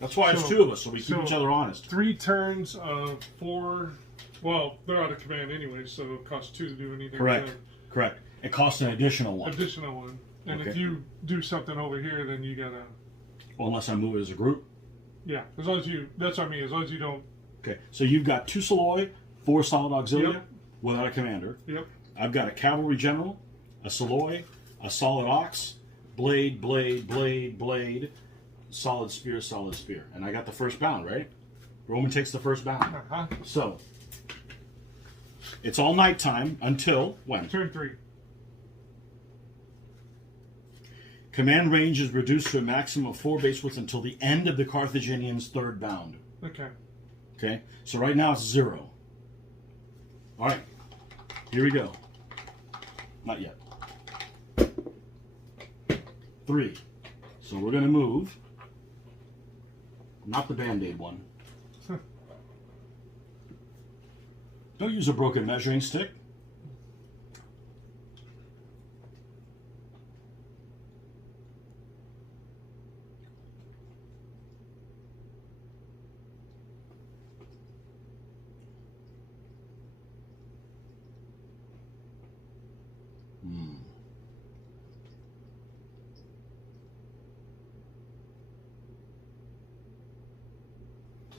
That's why it's 2 of us, so we keep each other honest. 3 turns of 4. Well, they're out of command anyway, so it costs 2 to do anything. Correct. It costs an additional 1. And if you do something over here, then you gotta. Well, unless I move it as a group. Yeah, as long as you. That's what I mean. As long as you don't. Okay, so you've got 2 soloi, 4 solid auxilia without a commander. Yep. I've got a cavalry general, a soloi, a solid ox, blade, blade, blade, blade, solid spear, and I got the first bound, right? Roman takes the first bound. Uh-huh. So, it's all nighttime until when? Turn 3. Command range is reduced to a maximum of 4 base widths until the end of the Carthaginians' third bound. Okay. Okay, so right now it's 0. All right, here we go. Not yet. 3. So we're going to move. Not the Band-Aid one. Don't use a broken measuring stick.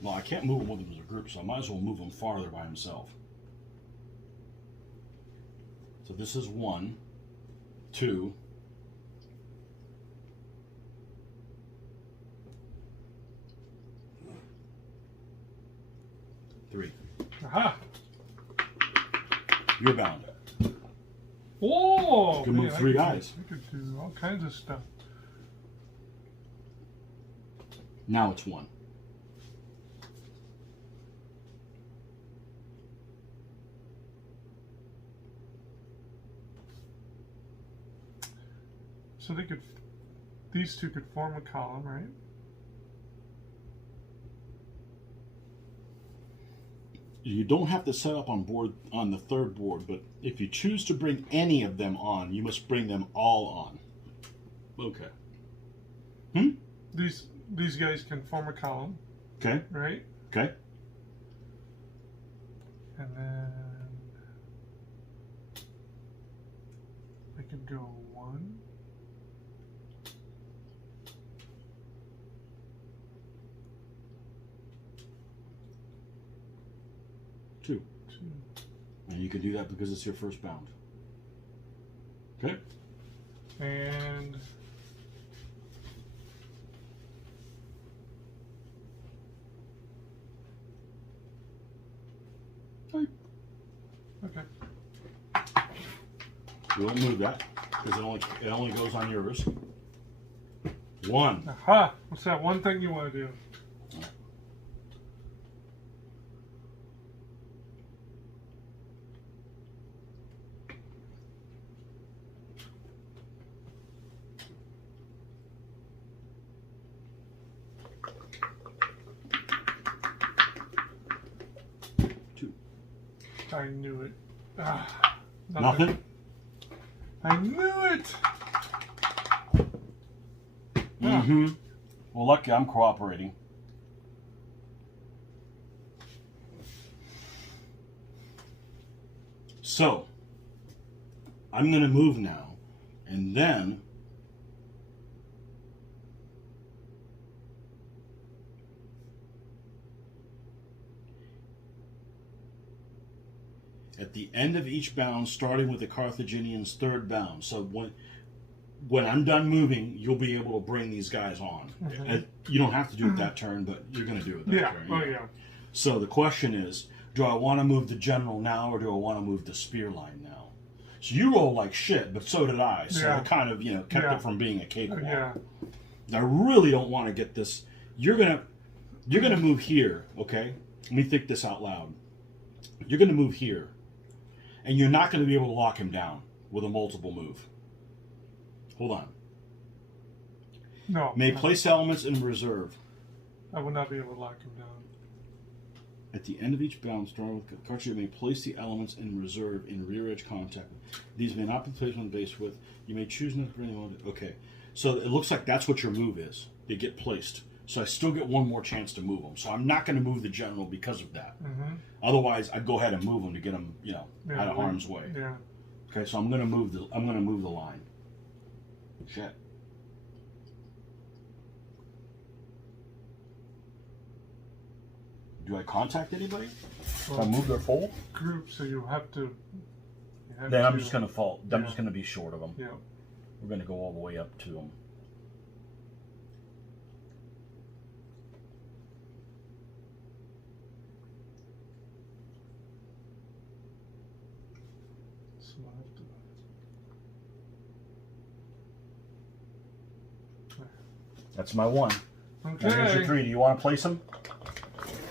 Well, I can't move him with him as a group, so I might as well move him farther by himself. So this is 1, 2, 3. Aha! You're bound. Oh! You can move 3 guys. I could do all kinds of stuff. Now it's 1. So they could, these two could form a column, right? You don't have to set up on the third board, but if you choose to bring any of them on, you must bring them all on. Okay. These guys can form a column. Okay. Right? Okay. And then they could go 1. 2. And you can do that because it's your first bound. Okay? And okay. You won't move that because it only goes on yours. 1. Aha! What's that one thing you want to do? I knew it. Nothing? I knew it! Mm-hmm. Well, lucky I'm cooperating. So, I'm going to move now, and then at the end of each bound, starting with the Carthaginians' third bound. So when I'm done moving, you'll be able to bring these guys on. Mm-hmm. You don't have to do it that turn, but you're going to do it that turn. Oh, yeah. So the question is, do I want to move the general now, or do I want to move the spear line now? So you roll like shit, but so did I. So it kind of, kept it from being a cakewalk. Yeah. I really don't want to get this. You're gonna move here, okay? Let me think this out loud. You're gonna move here, and you're not gonna be able to lock him down with a multiple move. Hold on. No. May place elements in reserve. I will not be able to lock him down. At the end of each bound, starting with Carthage, may place the elements in reserve in rear edge contact. These may not be placed on base with. You may choose not to bring them on. Okay, so it looks like that's what your move is. They get placed. So I still get one more chance to move them. So I'm not going to move the general because of that. Mm-hmm. Otherwise, I'd go ahead and move them to get them, out of harm's way. Yeah. Okay, so I'm going to move the line. Shit. Do I contact anybody? Well, I move their fold? Group, so you have to. Then I'm just going to fall. I'm just going to be short of them. Yeah. We're going to go all the way up to them. So I'll have to... That's my 1. Okay. Now here's your 3. Do you want to place them?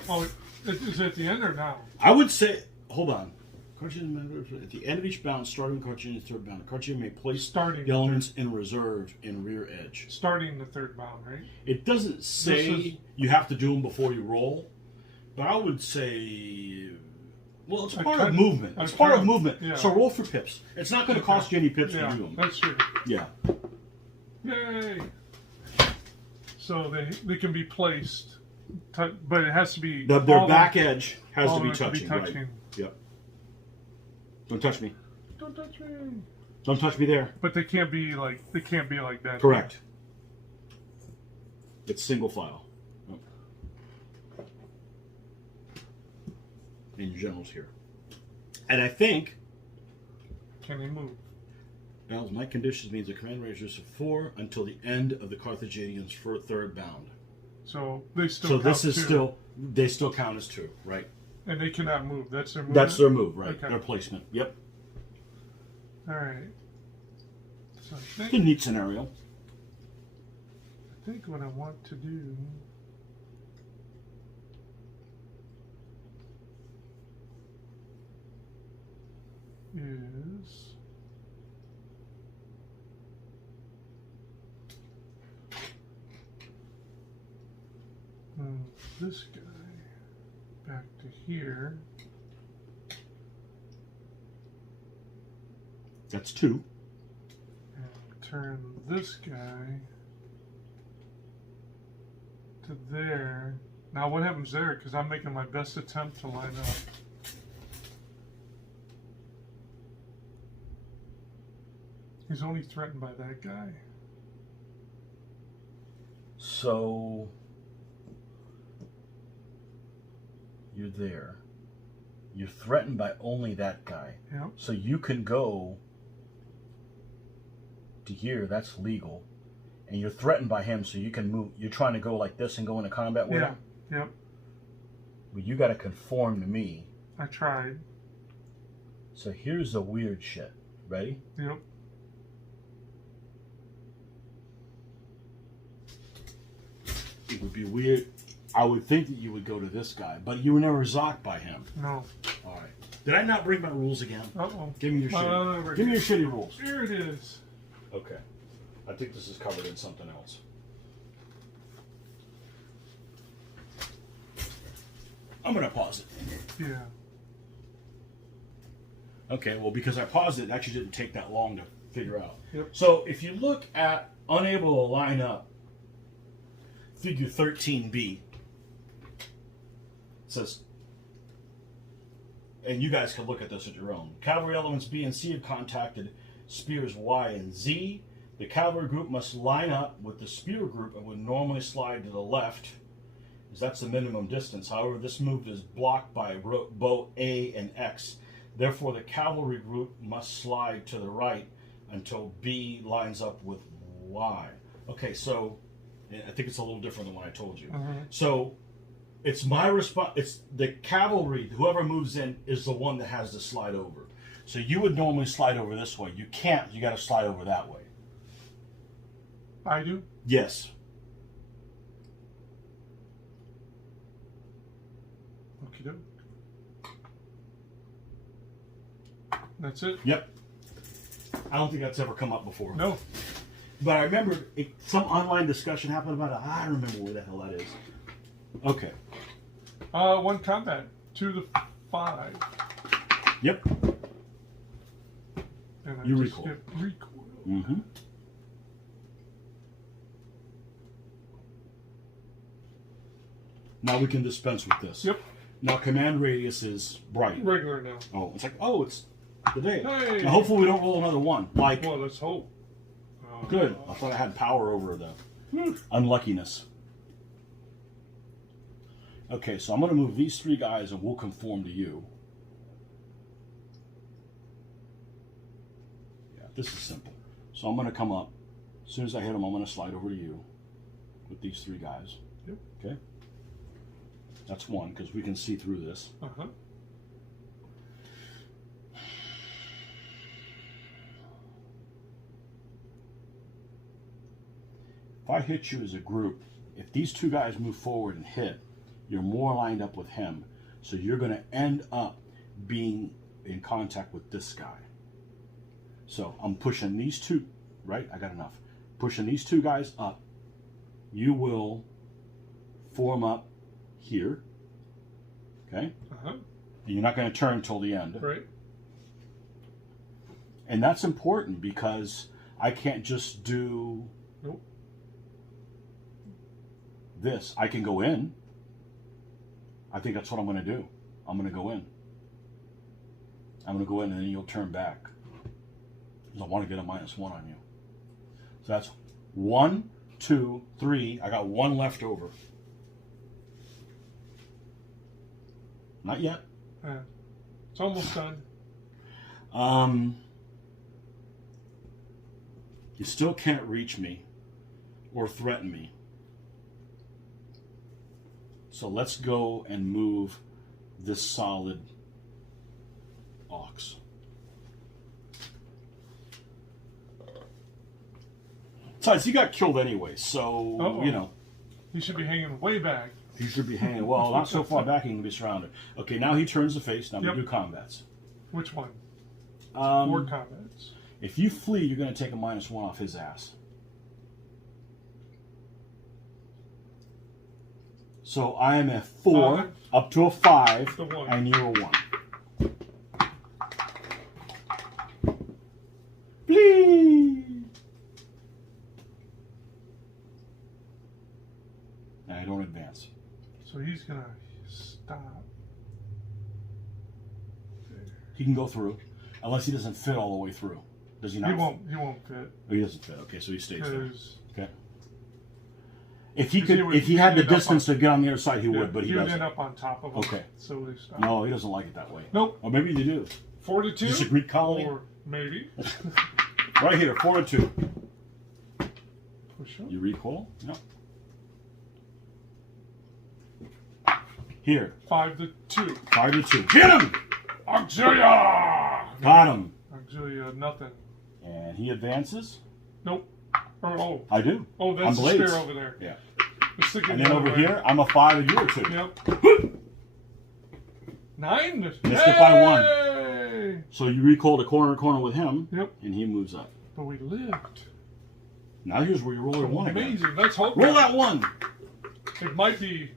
Oh, is it at the end or now? I would say, hold on. Carthaginian at the end of each bound, starting Carthaginian's 3rd bound, a Carthaginian may place the elements in reserve in rear edge. Starting the 3rd bound, right? It doesn't say you have to do them before you roll, but I would say, well, it's part of movement. It's part of movement. Yeah. So roll for pips. It's not going to cost you any pips to do them. That's true. Yeah. Yay! So they can be placed, but it has to be... Their back edge has to be touching. Right. Yep. Don't touch me. Don't touch me. Don't touch me there. But they can't be like that. Correct. It's single file. Oh. And your general's here. And I think... Can they move? Now, my conditions means the command range is 4 until the end of the Carthaginians' 3rd bound. So they still. So count this is 2. still, they still count as 2, right? And they cannot move. That's their move. That's their move, right? Okay. Their placement. Yep. All right. So It's a neat scenario. I think what I want to do. Is move this guy back to here. That's 2. And turn this guy to there. Now what happens there? Because I'm making my best attempt to line up. He's only threatened by that guy. So you're there. You're threatened by only that guy. Yep. So you can go to here. That's legal. And you're threatened by him, so you can move. You're trying to go like this and go into combat with him? Yep. But you got to conform to me. I tried. So here's the weird shit. Ready? Yep. It would be weird. I would think that you would go to this guy, but you were never zocked by him. No. All right. Did I not bring my rules again? Uh-oh. Give me your shitty. Give me your shitty rules. Here it is. Okay. I think this is covered in something else. I'm gonna pause it. Yeah. Okay. Well, because I paused it, it actually didn't take that long to figure out. Yep. So if you look at unable to line up, figure 13B. It says, and you guys can look at this at your own. Cavalry elements B and C have contacted spears Y and Z. The cavalry group must line up with the spear group and would normally slide to the left, as that's the minimum distance. However, this move is blocked by bow A and X. Therefore, the cavalry group must slide to the right until B lines up with Y. Okay, so I think it's a little different than what I told you. Mm-hmm. So it's my response. It's the cavalry. Whoever moves in is the one that has to slide over. So you would normally slide over this way. You can't. You got to slide over that way. I do? Yes. Okie doke. That's it? Yep. I don't think that's ever come up before. No. But I remember some online discussion happened about it. I don't remember where the hell that is. Okay. 1 combat. 2 to 5. Yep. And I You just recoil. get recoil. Mm-hmm. Now we can dispense with this. Yep. Now command radius is bright. Regular now. Oh, it's like, oh, it's the day. Hey. Now hopefully we don't roll another one. Like, Well, let's hope. good. I thought I had power over the unluckiness. Okay, so I'm going to move these 3 guys and we'll conform to you. Yeah, this is simple. So I'm going to come up. As soon as I hit them, I'm going to slide over to you with these 3 guys. Yep. Okay? That's 1, because we can see through this. Uh-huh. If I hit you as a group, if these two guys move forward and hit, you're more lined up with him. So you're going to end up being in contact with this guy. So I'm pushing these two, right? I got enough. Pushing these two guys up. You will form up here. Okay? Uh-huh. And you're not going to turn till the end. Right. And that's important because I can't just do Nope. this. I can go in. I think that's what I'm going to do. I'm going to go in. I'm going to go in and then you'll turn back. Because I want to get a -1 on you. So that's 1, 2, 3. I got 1 left over. Not yet. Yeah. It's almost done. You still can't reach me or threaten me. So let's go and move this solid ox. Besides, he got killed anyway, so, Uh-oh. you know. He should be hanging way back. He should be hanging, well, not so far back he can be surrounded. Okay, now he turns the face. Now Yep. we do combats. Which one? 4 combats. If you flee, you're going to take a -1 off his ass. So I am a 4 up to a 5, The 1. and you're a 1. Please. Now I don't advance. So he's going to stop. He can go through, unless he doesn't fit all the way through. Does he not? He won't fit. Oh, he doesn't fit. Okay, so he stays there. Because Okay. If he 'Cause could, he would- if he had the he'd end up distance to get on the other side, he would, but he would doesn't. end up on top of him. Okay. So they stop. No, he doesn't like it that way. Nope. Or maybe they do. Fortitude? Is this a Greek colony? Or maybe. Right here, 4-2. Push up. You recoil? No. Here, 5-2. 5-2. Get him! Auxilia! Got him. Auxilia, nothing. And he advances. Nope. Oh, I do. oh, On that's the blades. spear over there. Yeah. It's sticking And the then other over way. here, I'm a 5 and you're a 2. Yep. 9. Missed it by 1. Hey! So you recoil to corner with him, Yep. and he moves up. But we lived. Now here's where you roll your 1 again. Amazing. Let's hope. Roll that 1. It might be.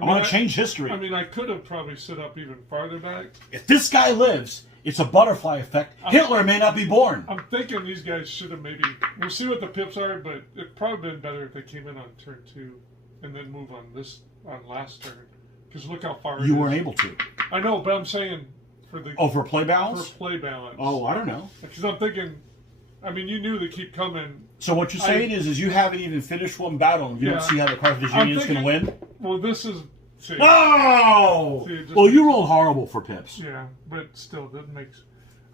I want to change history. I mean, I could have probably set up even farther back. If this guy lives, it's a butterfly effect. Hitler may not be born. I'm thinking these guys should have maybe. We'll see what the pips are, but it'd probably been better if they came in on turn 2 and then move on last turn. Because look how far You weren't able to. I know, but I'm saying for the For play balance? for play balance. Oh, I don't know. Because I'm thinking. I mean, you knew they keep coming. So what you're saying is you haven't even finished one battle, and you Yeah. don't see how the Carthaginians can win? Well, this is. See, No! See, it just- Well, you rolled horrible for pips. Yeah, but still, that makes.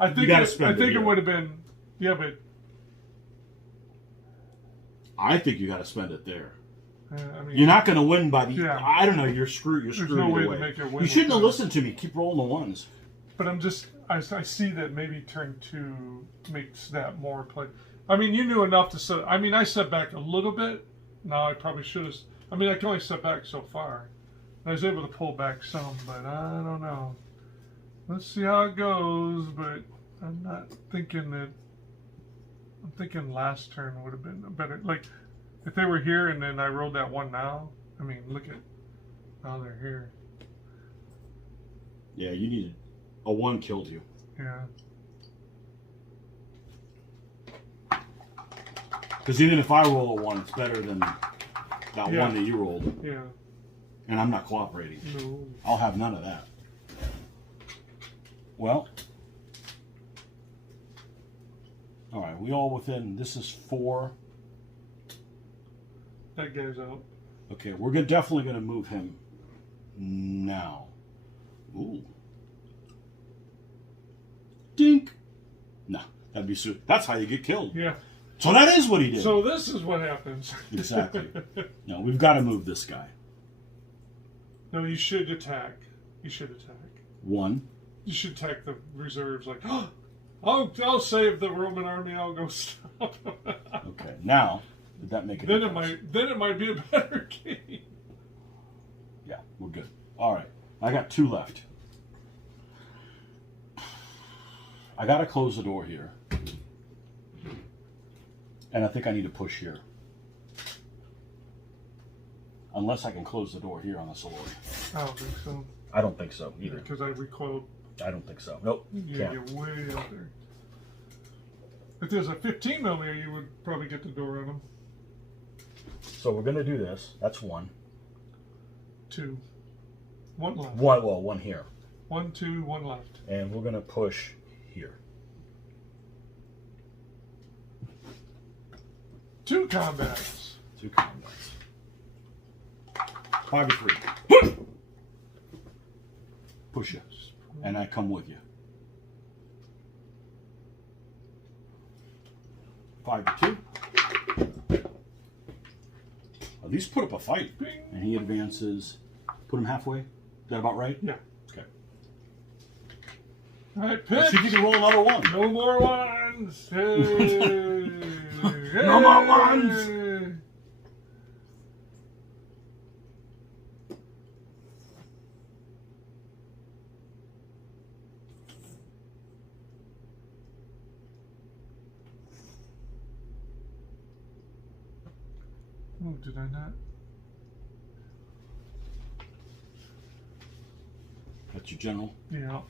I think. gotta I spend it think here. it would have been. Yeah, but I think you got to spend it there. I mean, You're not going to win by the. Yeah. I don't know. You're screwed. You're screwed no either way to way. make it win You shouldn't with have that. listened to me. Keep rolling the 1s. But I'm just. I see that maybe turn 2 makes that more play. I mean, you knew enough to set. I mean, I set back a little bit. No, I probably should have. I mean, I can only step back so far. I was able to pull back some, but I don't know. Let's see how it goes. But I'm not thinking that. I'm thinking last turn would have been a better. Like, if they were here and then I rolled that 1 now. I mean, look at. Now they're here. Yeah, you needed. A 1 killed you. Yeah. Because even if I roll a 1, it's better than that Yeah. 1 that you rolled. Yeah. And I'm not cooperating. No. I'll have none of that. Well. All right, we all within. This is 4. That guy's out. Okay, we're definitely going to move him now. Ooh. Dink. No, that'd be that's how you get killed. Yeah. So that is what he did. So this is what happens. Exactly. No, we've got to move this guy. No, you should attack. You should attack. 1. You should attack the reserves. Like, oh, I'll save the Roman army. I'll go stop. Okay, now Did that make it? Then it might be a better game. Yeah, we're good. All right, I got 2 left. I gotta close the door here, and I think I need to push here. Unless I can close the door here on the Solori. I don't think so. I don't think so either. Because I recoiled. I don't think so. Nope. Yeah, you're way out there. If there's a 15 millimeter, you would probably get the door on them. So we're gonna do this. That's 1. 2. 1 left. 1. Well, 1 here. 1, 2, 1 left. And we're gonna push here. 2 combats. 2 combats. 5 to 3. Push you. And I come with you. 5 to 2. At least put up a fight. Bing. And he advances. Put him halfway. Is that about right? Yeah. Okay. All right, Let's pitch. see if you can roll another 1. No more 1s. Hey. No more 1s. Oh, did I not? That's your general. Yeah.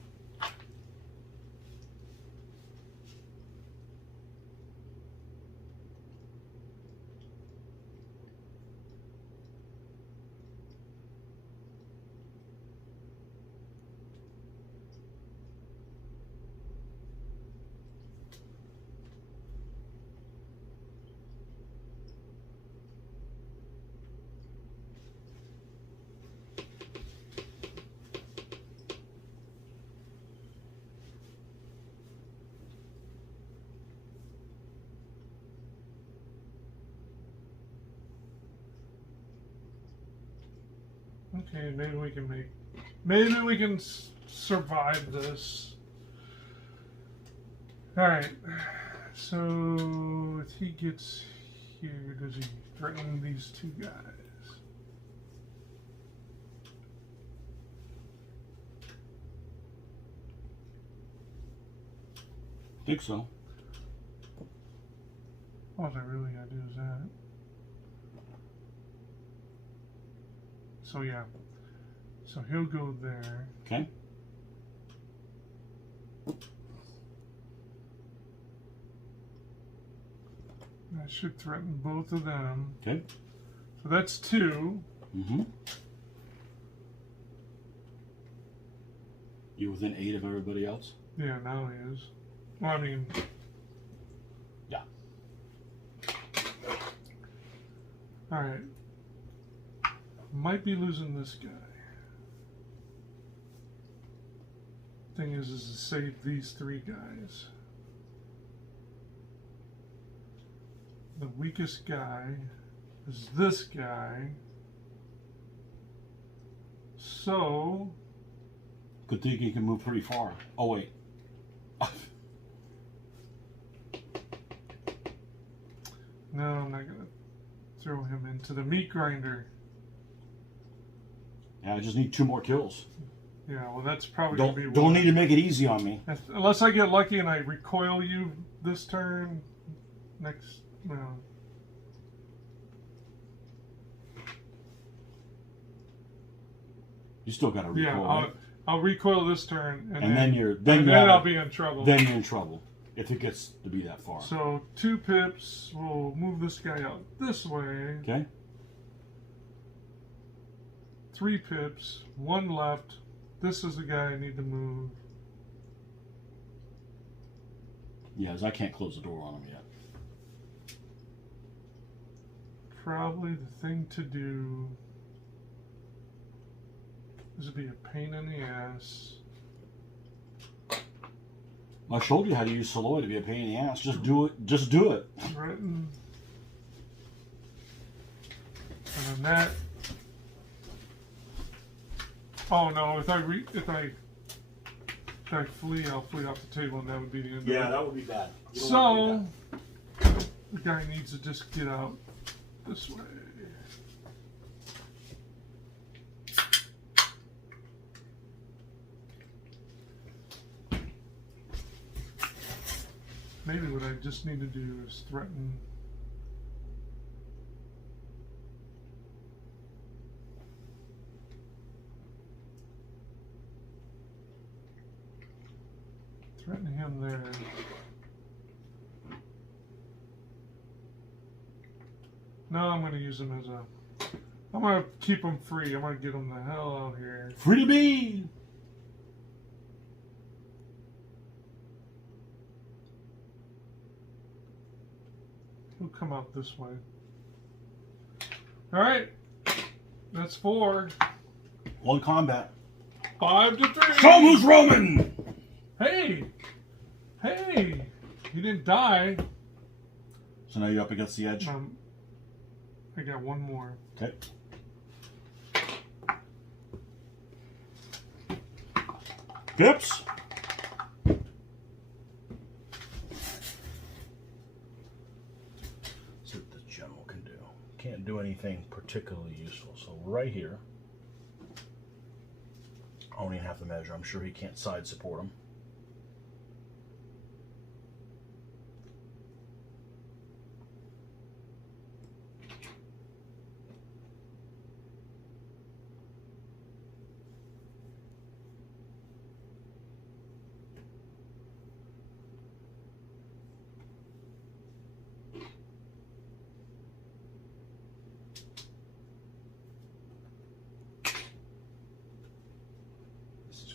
Okay, maybe we can survive this. All right. So if he gets here, does he threaten these 2 guys? Think so. All I really gotta do is that. So yeah. So he'll go there. Okay. That should threaten both of them. Okay. So that's 2. Mm-hmm. You within 8 of everybody else? Yeah, now he is. Well, I mean... Yeah. Alright. Might be losing this guy. Thing is to save these 3 guys. The weakest guy is this guy. So... Good thing he can move pretty far. Oh, wait. No, I'm not going to throw him into the meat grinder. Yeah, I just need 2 more kills. Yeah, well, that's probably going to be... Don't need to make it easy on me. Unless I get lucky and I recoil you this turn. Next... No. You still got to recoil. Yeah, right? I'll recoil this turn, and then then I'll be in trouble. Then you're in trouble if it gets to be that far. So 2 pips. We'll move this guy out this way. Okay. 3 pips. 1 left. This is the guy I need to move. Yeah, as I can't close the door on him yet. Probably the thing to do is to be a pain in the ass. I showed you how to use Soloi to be a pain in the ass. Just do it. Just do it. Written. And then that. Oh no! If I flee, I'll flee off the table, and that would be the end of it. that would be bad. So the guy needs to just get out this way. Maybe what I just need to do is threaten. Threaten him there. No, I'm going to use him as a... I'm going to keep him free. I'm going to get him the hell out here. Free to be! He'll come out this way. Alright. That's 4. One combat. 5 to 3. Show 'em who's Roman! Hey! Hey! He didn't die. So now you're up against the edge. I got one more. Okay. Gips. See what the general can do. Can't do anything particularly useful. So right here, I don't even have to measure. I'm sure he can't side support him.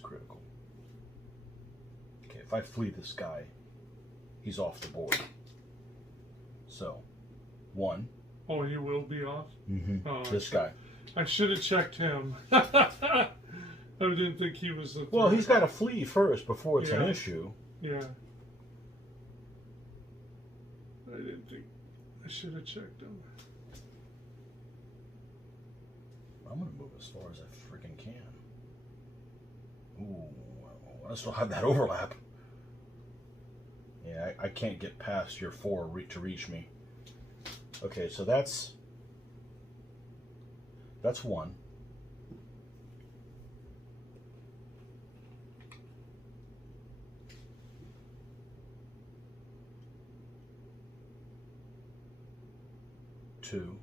Critical. Okay, if I flee this guy, he's off the board. So, 1. Oh, he will be off? Mm-hmm. Oh, this guy. I should have checked him. I didn't think he was the... Well, he's got to flee first before it's an issue. Yeah. I didn't think... I should have checked him. I'm going to move as far as I freaking can. Ooh, I still have that overlap. Yeah, I can't get past your 4 to reach me. Okay, so that's 1. Two.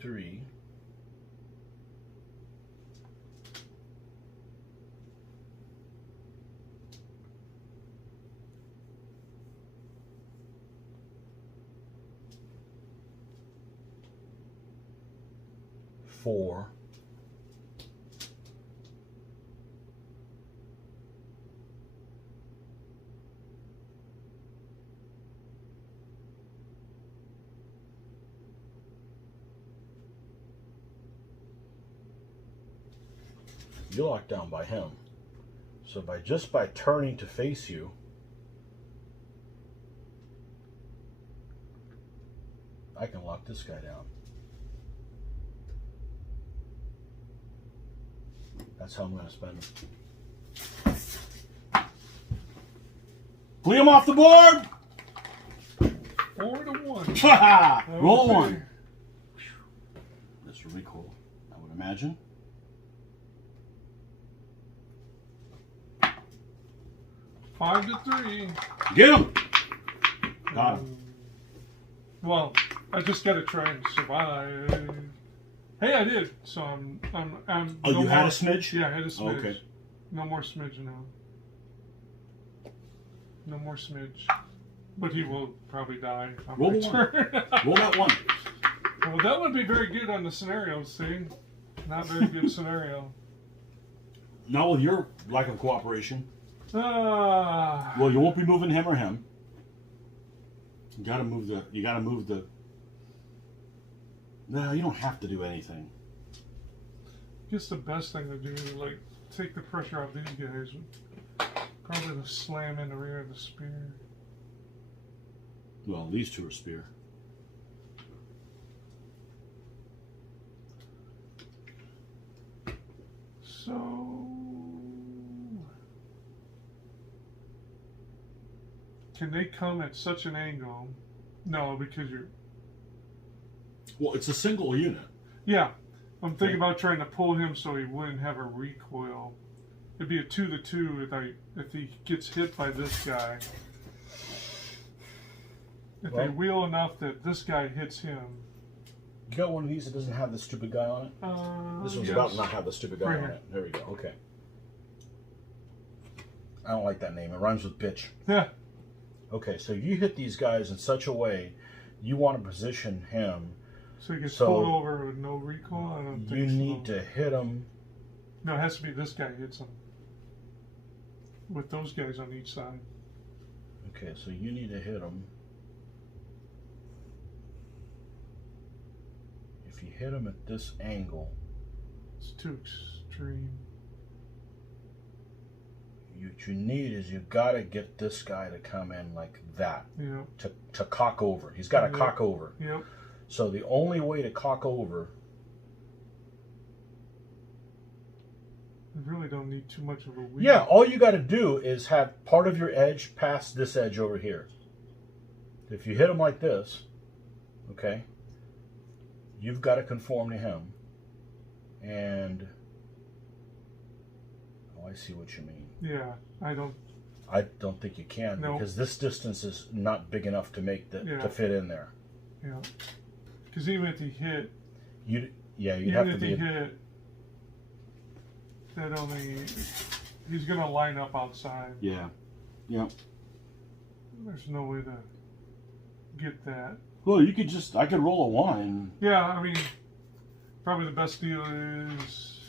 3. 4. 'You're locked down by him. So just by turning to face you, I can lock this guy down. That's how I'm going to spend it. Flee him off the board! 4 to 1. Roll 1. This will be cool, I would imagine. 5 to 3. Get him! Got him. Well, I just got to try and survive. Hey, I did. So I'm Oh, no you had a smidge? Yeah, I had a smidge. Okay. No more smidge now. No more smidge. But he will probably die. Roll 1. Roll that 1. Well, that would be very good on the scenario, see? Not very good scenario. Not with your lack of cooperation. Ah. Well, you won't be moving him or him. You gotta move the. No, you don't have to do anything. I guess the best thing to do is like take the pressure off these guys. Probably the slam in the rear of the spear. Well, these two are spear. So, can they come at such an angle? No, because you're... Well, it's a single unit. Yeah, I'm thinking about trying to pull him so he wouldn't have a recoil. It'd be a 2-2 if he gets hit by this guy. If they wheel enough that this guy hits him. You got one of these that doesn't have the stupid guy on it? This one's about to not have the stupid guy on it. There we go. Okay. I don't like that name. It rhymes with bitch. Yeah. Okay, so you hit these guys in such a way, you want to position him. So he gets pulled over with no recoil? I don't think so. You need to hit him. No, it has to be this guy hits him. With those guys on each side. Okay, so you need to hit him. If you hit him at this angle, it's too extreme. What you need is you got to get this guy to come in like that. Yeah. To cock over. He's got to cock over. Yep. So the only way to cock over. You really don't need too much of a wheel. Yeah, all you got to do is have part of your edge past this edge over here. If you hit him like this, okay, you've got to conform to him. And oh, I see what you mean. Yeah, I don't think you can nope. because this distance is not big enough to make to fit in there. Yeah, because even if he hit, you'd have to be. Hit, that only he's gonna line up outside. Yeah, yeah. There's no way to get that. Well, I could roll a 1. Yeah, I mean, probably the best deal is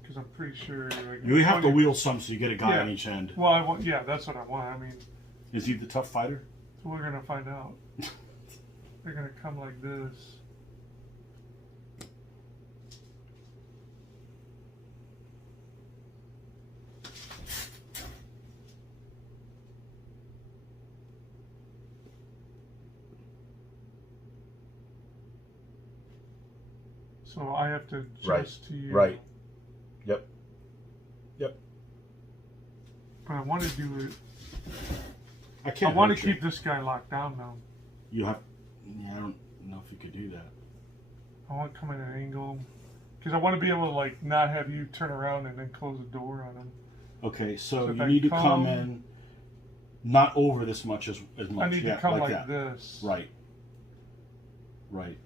because I'm pretty sure you have to wheel some so you get a guy on each end. Well, that's what I want. I mean, is he the tough fighter? So we're gonna find out. They're gonna come like this. So I have to adjust to you. Right. Yep. Yep. But I want to do it. I want to keep this guy locked down now. You have. Yeah, I don't know if you could do that. I want to come at an angle because I want to be able to not have you turn around and then close the door on him. Okay, so you need to come in not over this much as much. I need to come like this. Right. Right.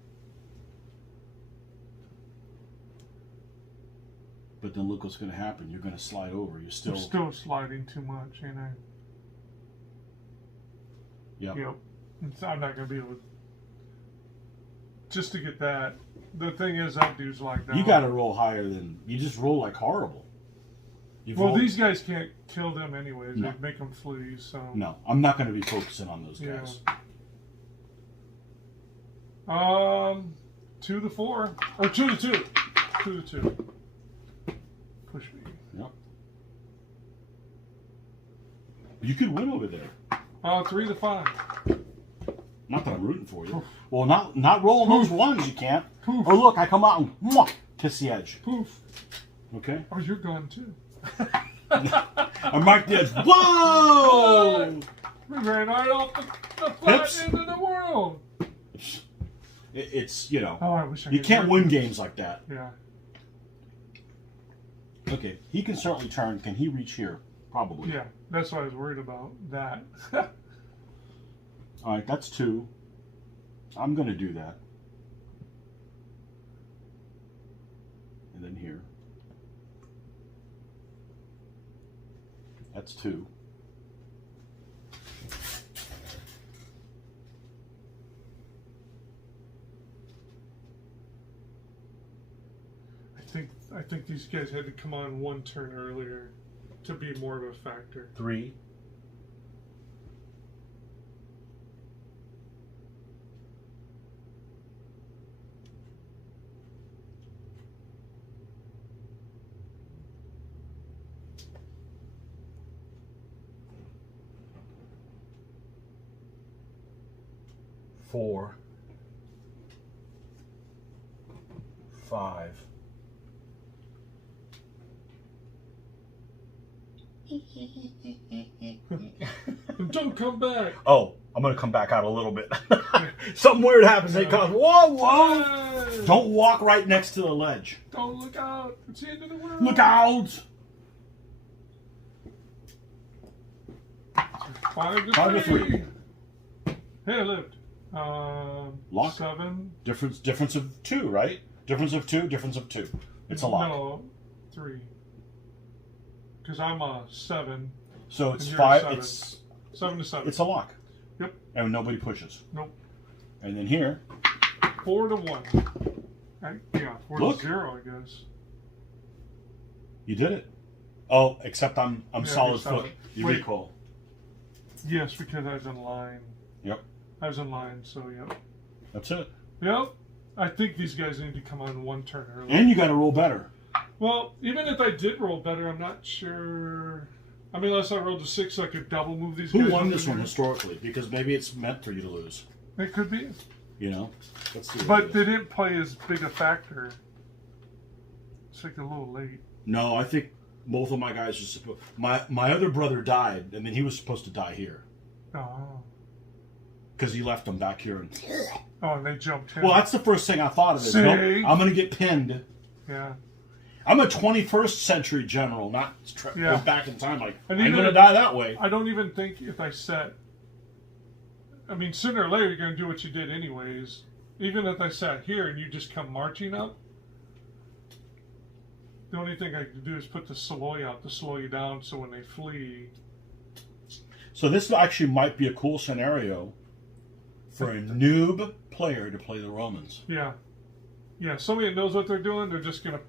But then look what's going to happen. You're going to slide over. You're still sliding too much, ain't I? Yep. I'm not going to be able to. Just to get that. The thing is, that dude's locked down. You got to roll higher than. You just roll like horrible. These guys can't kill them anyways. No. They make them flee, so. No, I'm not going to be focusing on those guys. 2-4. Or 2-2. 2-2. Push me. Yep. You could win over there. 3-5. Not that I'm rooting for you. Oof. Well, not rolling those ones, you can't. Poof. Or look, I come out and kiss the edge. Poof. Okay. Oh, you're gone too. I marked the edge. Whoa! We ran right off the flat end of the world. It's Oh, I wish I you can't win games like that. Yeah. Okay, he can certainly turn. Can he reach here? Probably. Yeah, that's what I was worried about. That. All right, that's 2. I'm going to do that. And then here. That's 2. I think these guys had to come on 1 turn earlier to be more of a factor. 3. 4, 5. Don't come back. Oh, I'm going to come back out a little bit. Something weird happens. They come. Whoa, whoa. Hey! Don't walk right next to the ledge. Don't look out. It's the end of the world. Look out. 5 to 5 to 3. 3. Hey, I lived. Lock. 7. Difference of 2, right? Difference of 2, difference of 2. It's a lock. No, 3. Because I'm a 7. So it's and you're 5. 7. It's 7 to 7. It's a lock. Yep. And nobody pushes. Nope. And then here. 4 to 1. Yeah, 4 Look. to 0, I guess. You did it. Oh, except I'm Yeah, solid you're solid. foot. You Wait. recall. Yes, because I was in line. Yep. I was in line, so yep. That's it. Yep. I think these guys need to come on 1 turn early. And you got to roll better. Well, even if I did roll better, I'm not sure. I mean, unless I rolled a 6, so I could double move these guys. Who won over this one here. historically? Because maybe it's meant for you to lose. It could be. You know? Let's see. But they didn't play as big a factor. It's like a little late. No, I think both of my guys are supposed. My other brother died, and then he was supposed to die here Oh. because he left him back here. And Oh, and they jumped in. well, that's the first thing I thought of. Is, See? nope, I'm going to get pinned. Yeah. I'm a 21st century general, not Yeah. go back in time. Like And I'm even going to if- die that way. I don't even think if I set. I mean, sooner or later you're going to do what you did anyways. Even if I sat here and you just come marching up, the only thing I could do is put the Savoy out to slow you down so when they flee. So this actually might be a cool scenario for a noob player to play the Romans. Yeah. Yeah, somebody that knows what they're doing, they're just going to,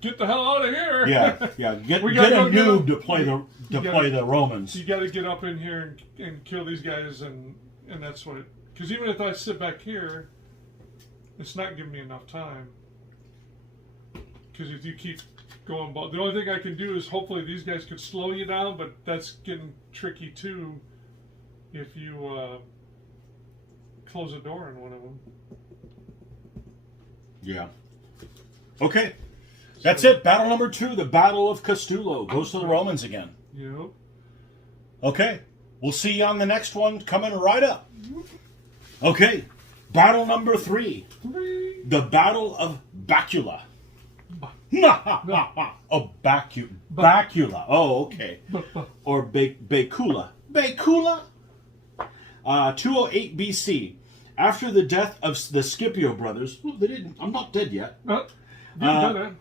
get the hell out of here. Yeah, yeah. Get We a gotta go noob get to play the gotta- play the Romans. You got to get up in here and kill these guys, and that's what. Because even if I sit back here, it's not giving me enough time. Because if you keep going, the only thing I can do is hopefully these guys could slow you down, but that's getting tricky too. If you close a door on one of them. Yeah. Okay. That's it. Battle number 2, the Battle of Castullo. Goes to the Romans again. Yep. Okay. We'll see you on the next one coming right up. Okay. Battle number 3, 3. the Battle of Baecula. Oh, Bakula. Oh, okay. Or Baecula. Baecula? 208 BC. After the death of the Scipio brothers, well, they didn't. I'm not dead yet.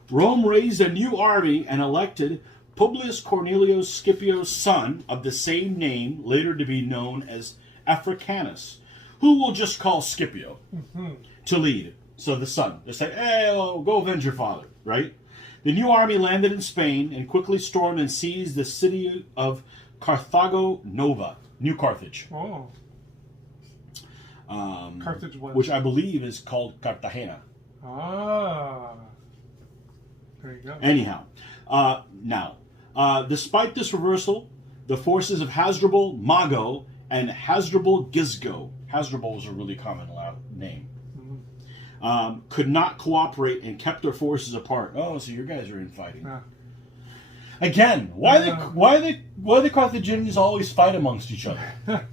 Rome raised a new army and elected Publius Cornelius Scipio's son of the same name, later to be known as Africanus, who we'll just call Scipio, to lead. So the son. They say, hey, well, go avenge your father, right? The new army landed in Spain and quickly stormed and seized the city of Carthago Nova, New Carthage. Oh. Carthage was. Which I believe is called Cartagena. Ah. There you go. Anyhow, despite this reversal, the forces of Hasdrubal Mago and Hasdrubal Gizgo, Hasdrubal was a really common name, could not cooperate and kept their forces apart. Oh, so your guys are infighting. Yeah. Again, why the Carthaginians always fight amongst each other?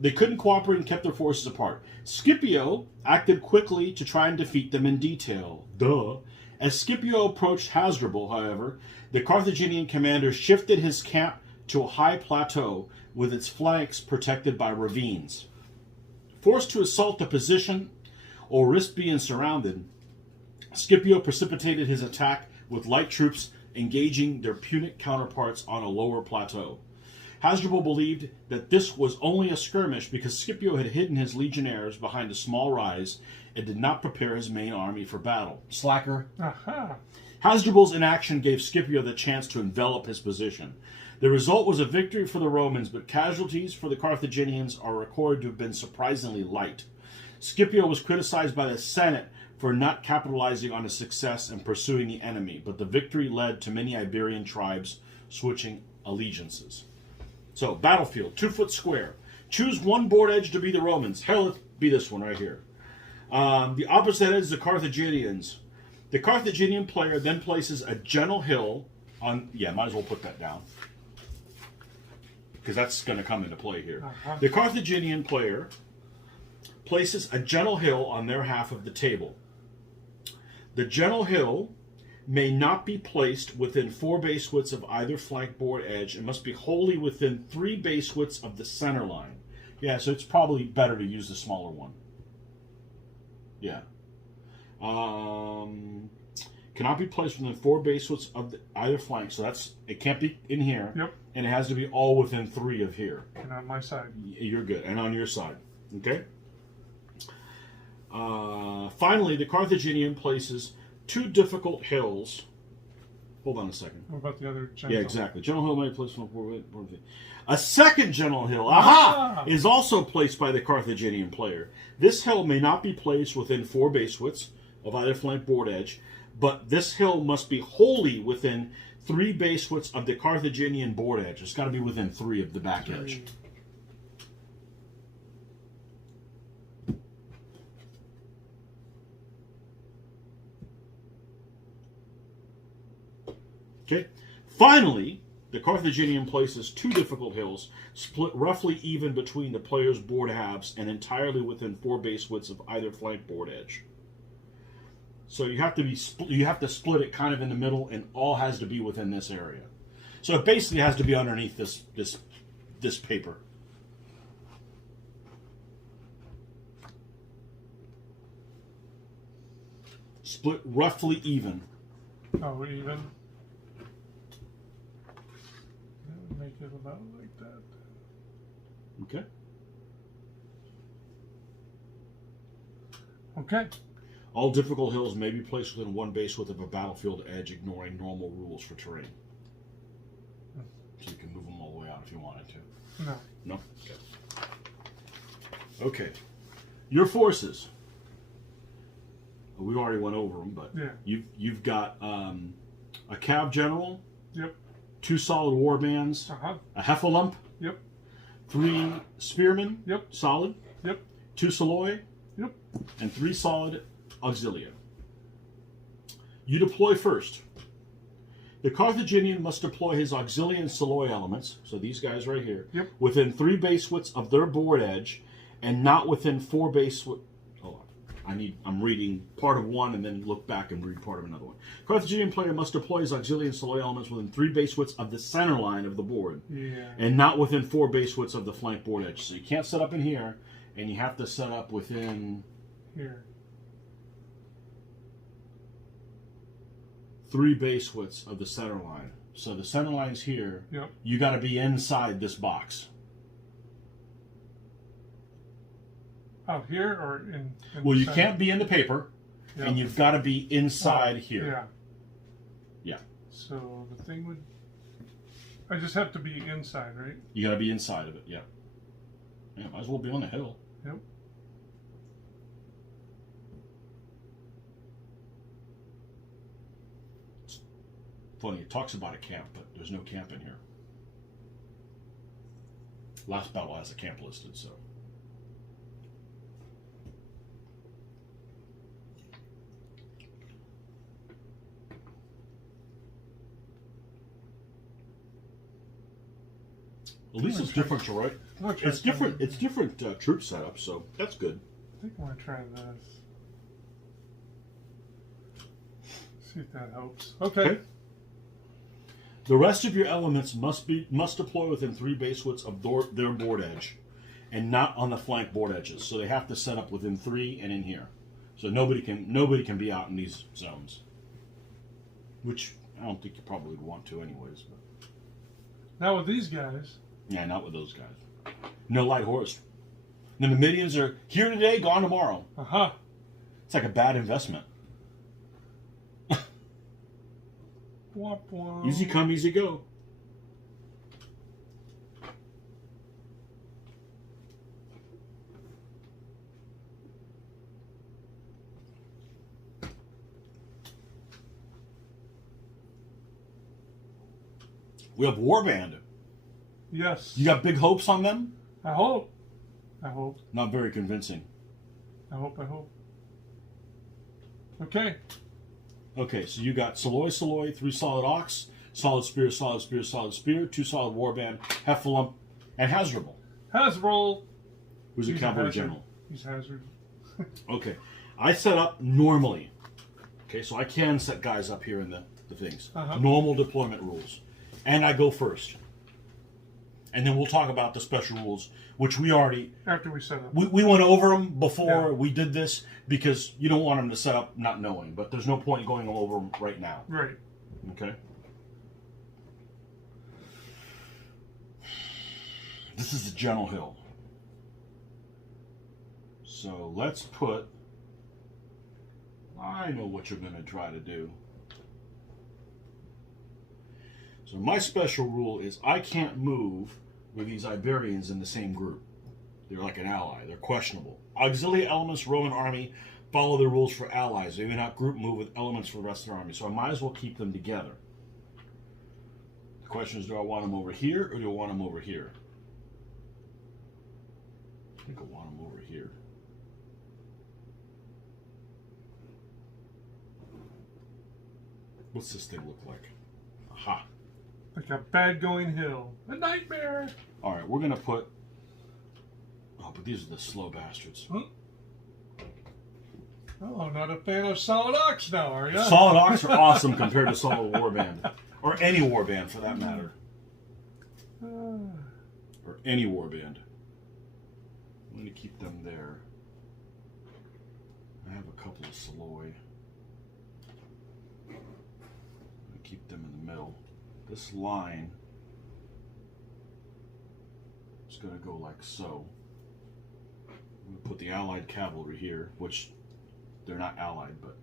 They couldn't cooperate and kept their forces apart. Scipio acted quickly to try and defeat them in detail. Duh. As Scipio approached Hasdrubal, however, the Carthaginian commander shifted his camp to a high plateau with its flanks protected by ravines. Forced to assault the position or risk being surrounded, Scipio precipitated his attack with light troops engaging their Punic counterparts on a lower plateau. Hasdrubal believed that this was only a skirmish because Scipio had hidden his legionnaires behind a small rise and did not prepare his main army for battle. Slacker. Aha. Hasdrubal's inaction gave Scipio the chance to envelop his position. The result was a victory for the Romans, but casualties for the Carthaginians are recorded to have been surprisingly light. Scipio was criticized by the Senate for not capitalizing on his success and pursuing the enemy, but the victory led to many Iberian tribes switching allegiances. So, battlefield, 2 foot square. Choose one board edge to be the Romans. Hell, let's be this one right here. The opposite edge is the Carthaginians. The Carthaginian player then places a gentle hill on... Yeah, might as well put that down, because that's going to come into play here. The Carthaginian player places a gentle hill on their half of the table. The gentle hill may not be placed within 4 base widths of either flank board edge and must be wholly within 3 base widths of the center line. Yeah, so it's probably better to use the smaller one. Yeah. Cannot be placed within 4 base widths of either flank, so it can't be in here. Yep. And it has to be all within 3 of here. And on my side. You're good. And on your side. Okay? Finally, the Carthaginian places 2 difficult hills. Hold on a second. What about the other gentle? Yeah, exactly. Gentle hill may be placed on a second gentle hill, is also placed by the Carthaginian player. This hill may not be placed within 4 base widths of either flank board edge, but this hill must be wholly within 3 base widths of the Carthaginian board edge. It's got to be within 3 of the back edge. Okay. Finally, the Carthaginian places 2 difficult hills, split roughly even between the player's board halves and entirely within 4 base widths of either flank board edge. So you have to split it kind of in the middle, and all has to be within this area. So it basically has to be underneath this paper. Split roughly even. Oh, even. Make it about like that. Okay. Okay. All difficult hills may be placed within 1 base width of a battlefield edge, ignoring normal rules for terrain. So you can move them all the way out if you wanted to. No. No? Okay. Okay. Your forces. We already went over them, but yeah. you've got a cab general. Yep. 2 solid war bands. A heffalump. Yep. 3 spearmen. Yep. Solid. Yep. 2 soloi. Yep. And 3 solid auxilia. You deploy first. The Carthaginian must deploy his auxilia and soloi elements, so these guys right here, yep. within 3 base widths of their board edge, and not within 4 base widths. Hold on. I'm reading part of one and then look back and read part of another one. Carthaginian player must deploy his auxilia and soloi elements within 3 base widths of the center line of the board, and not within 4 base widths of the flank board edge. So you can't set up in here, and you have to set up within here. 3 base widths of the center line. So the center line's here. Yep. You got to be inside this box. Oh, here or in well, you can't be in the paper, yep. and you've got to be inside here. Yeah. Yeah. So the thing would... I just have to be inside, right? You got to be inside of it, yeah. Yeah, might as well be on the hill. Yep. It's funny, it talks about a camp, but there's no camp in here. Last battle has a camp listed, so... At least it's different, right? It's different. It's different troop setup, so that's good. I think I want to try this. See if that helps. Okay. The rest of your elements must deploy within 3 base widths of their board edge, and not on the flank board edges. So they have to set up within 3 and in here. So nobody can be out in these zones. Which I don't think you probably would want to, anyways. But. Now with these guys. Yeah, not with those guys. No light horse. The Numidians are here today, gone tomorrow. It's like a bad investment. Womp womp. Easy come, easy go. We have Warband. Yes. You got big hopes on them? I hope. I hope. Not very convincing. I hope. Okay. Okay, so you got Soloi, 3 solid ox, solid spear, 2 solid warband, Heffalump, and Hasdrubal. Hasdrubal. Who's a cavalry general. He's Hazard. Okay, I set up normally. Okay, so I can set guys up here in the things. Normal deployment rules. And I go first. And then we'll talk about the special rules, which we already... After we set up. We went over them before we did this, because you don't want them to set up not knowing. But there's no point going over them right now. Right. Okay? This is the Gentle Hill. So let's put... I know what you're going to try to do. So my special rule is I can't move with these Iberians in the same group. They're like an ally. They're questionable. Auxiliary elements, Roman army, follow the rules for allies. They may not group move with elements for the rest of the army. So I might as well keep them together. The question is, do I want them over here or do I want them over here? I think I want them over here. What's this thing look like? Aha. Like a bad going hill. A nightmare. All right, we're going to put... Oh, but these are the slow bastards. Huh? Oh, not a fan of solid ox now, are you? Solid ox are awesome compared to solid warband. Or any warband, for that matter. Or any warband. I'm going to keep them there. I have a couple of Soloi. I'm going to keep them in the middle. This line is going to go like so. I'm going to put the allied cavalry here, which they're not allied, but...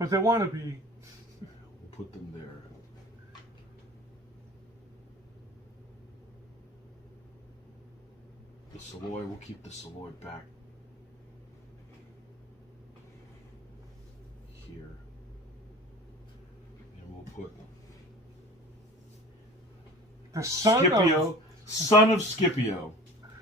But they want to be. We'll put them there. The Soloi, we'll keep the Soloi back here. And we'll put The son Scipio, of... son of Scipio.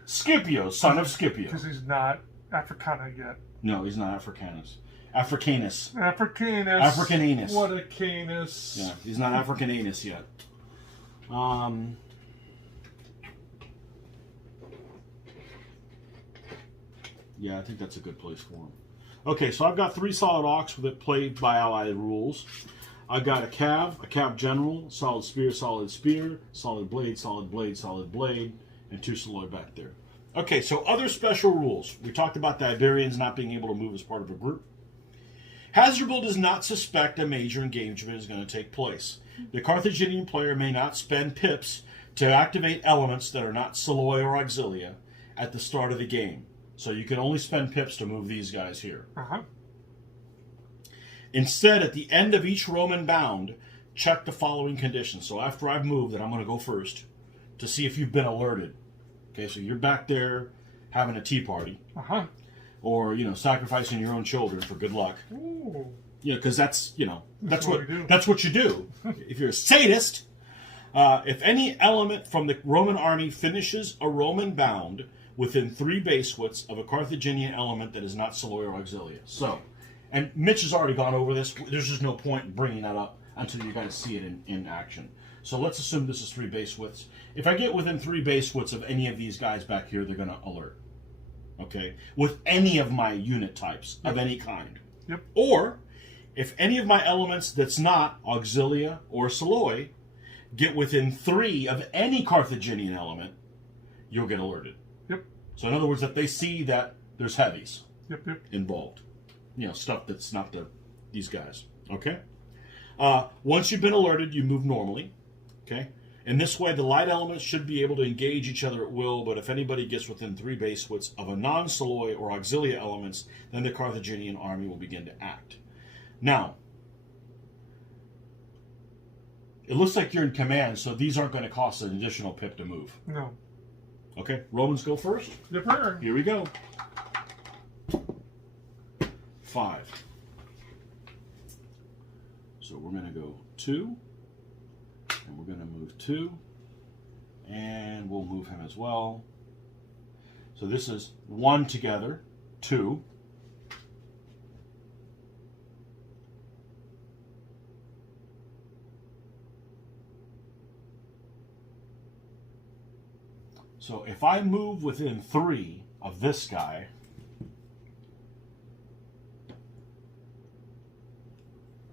Scipio, son of Scipio. Because he's not Africana yet. No, he's not Africanus. Africanus. Africanus. Africananus. What a canus. Yeah, he's not Africananus yet. Yeah, I think that's a good place for him. Okay, so I've got 3 solid ox that play by allied rules. I've got a cav general, solid spear, solid blade, solid blade, and 2 Soloi back there. Okay, so other special rules. We talked about the Iberians not being able to move as part of a group. Hasdrubal does not suspect a major engagement is going to take place. The Carthaginian player may not spend pips to activate elements that are not Soloi or Auxilia at the start of the game. So you can only spend pips to move these guys here. Instead, at the end of each Roman bound, check the following conditions. So after I've moved, and I'm going to go first, to see if you've been alerted. Okay, so you're back there having a tea party. Or, sacrificing your own children for good luck. Ooh. Because that's what you do. If you're a sadist, if any element from the Roman army finishes a Roman bound within 3 base widths of a Carthaginian element that is not Soloi or Auxilia. So, and Mitch has already gone over this. There's just no point in bringing that up until you guys see it in action. So let's assume this is 3 base widths. If I get within 3 base widths of any of these guys back here, they're going to alert. Okay? With any of my unit types of any kind. Yep. Or, if any of my elements that's not Auxilia or Soloi get within 3 of any Carthaginian element, you'll get alerted. Yep. So in other words, if they see that there's heavies Yep. involved, stuff that's not these guys. Okay. Once you've been alerted, you move normally. Okay. In this way, the light elements should be able to engage each other at will, but if anybody gets within 3 base widths of a non-Soloi or Auxilia elements, then the Carthaginian army will begin to act. Now, it looks like you're in command, so these aren't going to cost an additional pip to move. No. Okay, Romans go first. Yep. Here we go. 5. So we're going to go 2, and we're going to move 2, And we'll move him as well. So this is 1 together, 2. So if I move within 3 of this guy,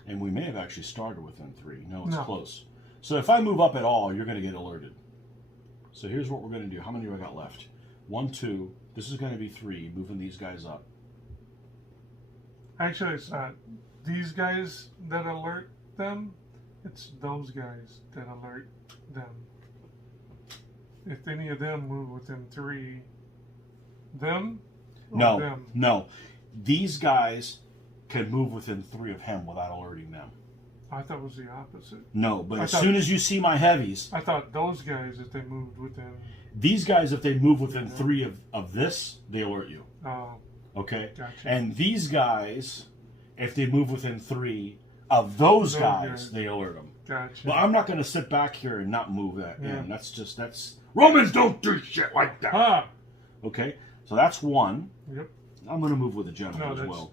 and we may have actually started within 3. No, it's close. So if I move up at all, you're going to get alerted. So here's what we're going to do. How many do I got left? 1, 2. This is going to be 3, moving these guys up. Actually, it's not these guys that alert them. It's those guys that alert them. If any of them move within 3, them? No, them? no. These guys can move within 3 of him without alerting them. I thought it was the opposite. No, but as soon as you see my heavies... I thought those guys, if they moved within... These guys, if they move within 3 of this, they alert you. Oh. Okay? Gotcha. And these guys, if they move within 3 of those guys, they alert them. Gotcha. Well, I'm not going to sit back here and not move that in. That's... Romans don't do shit like that. Ah. Okay? So that's 1. Yep. I'm going to move with a general as well.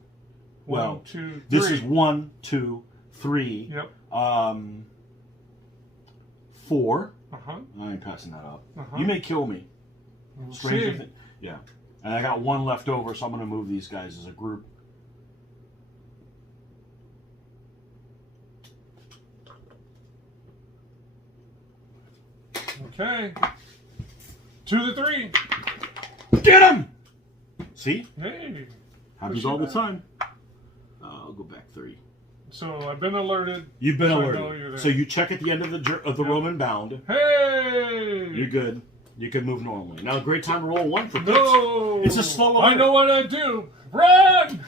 1, 2, 3. This is 1, 2, 3. Yep. 4. Uh-huh. I ain't passing that up. Uh-huh. You may kill me. We'll Stranger see. thing. Yeah. And I got 1 left over, so I'm going to move these guys as a group. Okay. 2 to 3. Get him! See? Hey. Happens all the time. I'll go back 3. So I've been alerted. You've been so alerted. So you check at the end of the Roman bound. Hey! You're good. You can move normally. Now, a great time to roll 1 for pits. No! It's a slow alert. I know what I do. Run!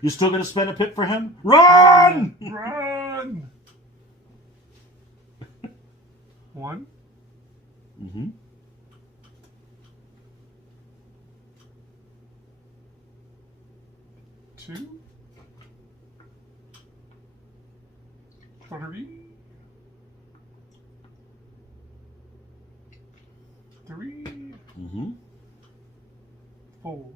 You're still going to spend a pit for him? Run! Run! 1. Mm-hmm. 2. 3. 3. Mm-hmm. 4.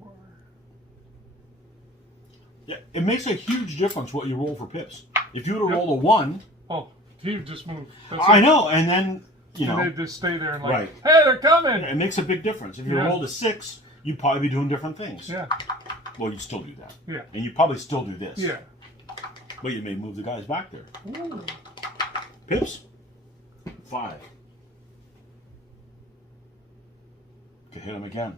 Yeah, it makes a huge difference what you roll for pips. If you were to roll a 1... Oh, he just moved. I know, and then, you know... And they just stay there and like, right. hey, they're coming! It makes a big difference. If you rolled a 6, you'd probably be doing different things. Yeah. Well, you'd still do that. Yeah. And you'd probably still do this. Yeah. But you may move the guys back there. Ooh. Pips? 5. Could hit him again.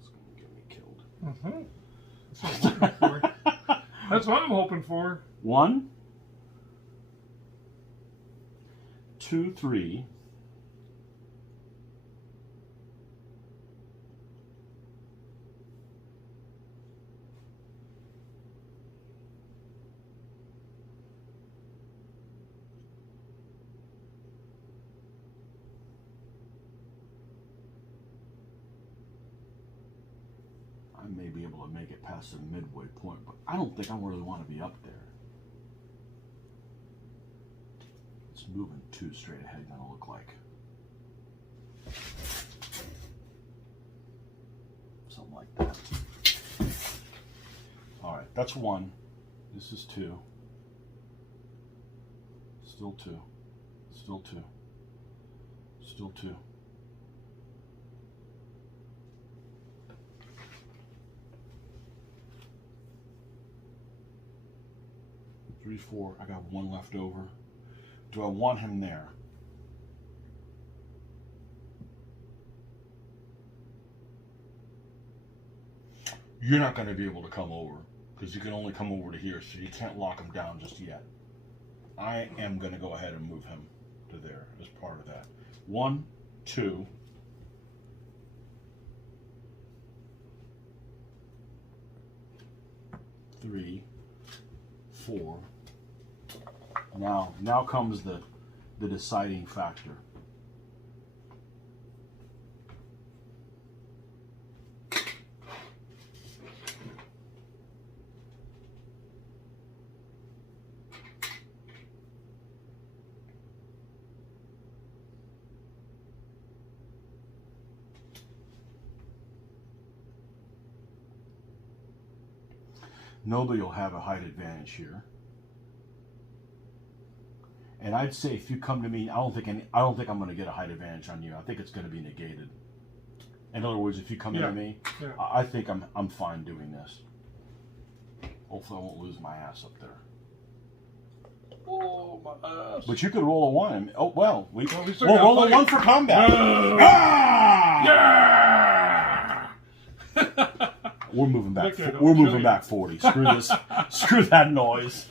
It's going to get me killed. Mm-hmm. That's what I'm hoping for. That's what I'm hoping for. 1, 2, 3. I may be able to make it past the midway point, but I don't think I really want to be up there. It's moving 2 straight ahead gonna look like. Something like that. Alright, that's 1. This is 2. Still 2. Still 2. Still 2. Three, 4. I got 1 left over. Do I want him there? You're not going to be able to come over because you can only come over to here, so you can't lock him down just yet. I am going to go ahead and move him to there as part of that. 1, 2. Three, 4. Now comes the deciding factor. Nobody will have a height advantage here. And I'd say if you come to me, I don't think I'm going to get a height advantage on you. I think it's going to be negated. In other words, if you come into me, I think I'm fine doing this. Hopefully, I won't lose my ass up there. Oh, my ass! But you could roll a 1. Oh well, we'll roll a 1 for combat. Ah! Yeah! We're moving back. We're moving back 40. Screw this. Screw that noise.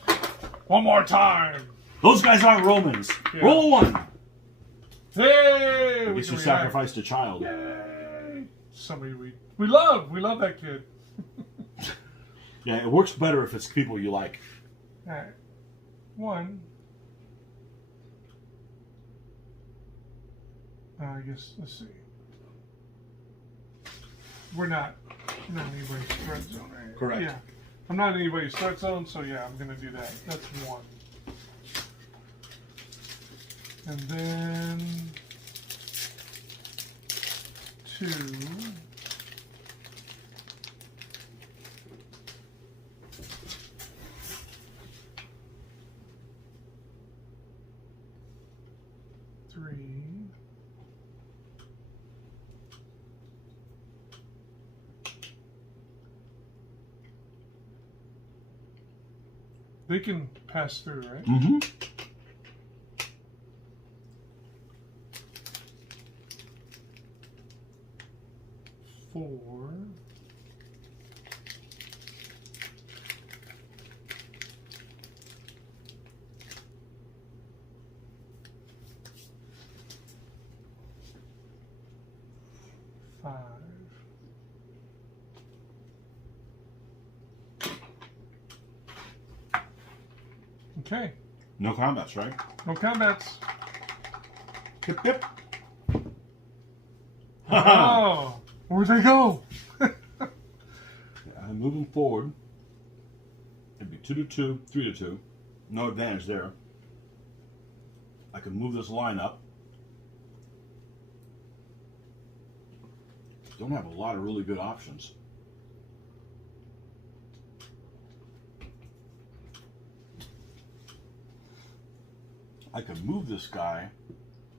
One more time. Those guys aren't Romans. Yeah. Roll a 1. Hey! I guess you sacrificed a child. Yay! Somebody we love. We love that kid. Yeah, it works better if it's people you like. All right. 1. I guess, let's see. We're not in anybody's threat zone, right? Correct. Yeah. I'm not in anybody's threat zone, so yeah, I'm going to do that. That's 1. And then 2. They can pass through, right? Mm-hmm. Four. Five. Okay. No combats, right? No combats. Hip, hip. Oh, where'd they go? I'm moving forward. It'd be 2 to 2, 3 to 2. No advantage there. I can move this line up. Don't have a lot of really good options. I could move this guy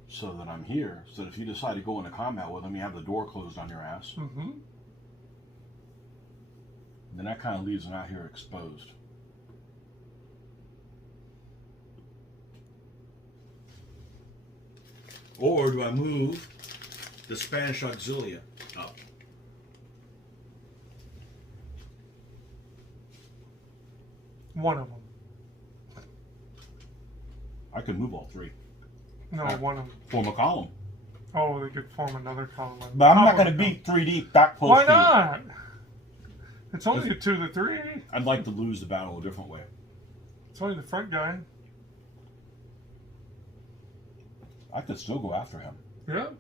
so that I'm here, so that if you decide to go into combat with him, you have the door closed on your ass. Mm-hmm. Then that kind of leaves him out here exposed. Or do I move the Spanish auxilia up? One of them. I could move all 3. No, one of them. Form a column. Oh, they could form another column. But I'm not going to beat 3 deep back close. Why to not? It's only a 2 to 3. I'd like to lose the battle a different way. It's only the front guy. I could still go after him. Yeah.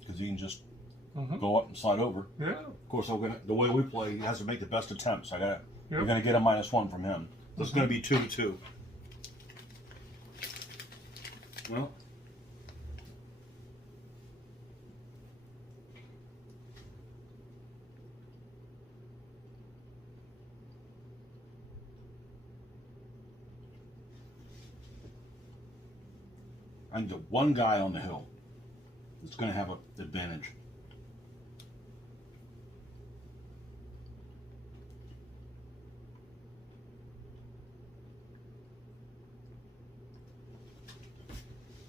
Because he can just go up and slide over. Yeah. Of course, the way we play, he has to make the best attempts. You're Yep. going to get a -1 from him. So it's going to be 2 to 2. Well. I need one guy on the hill that's going to have an advantage.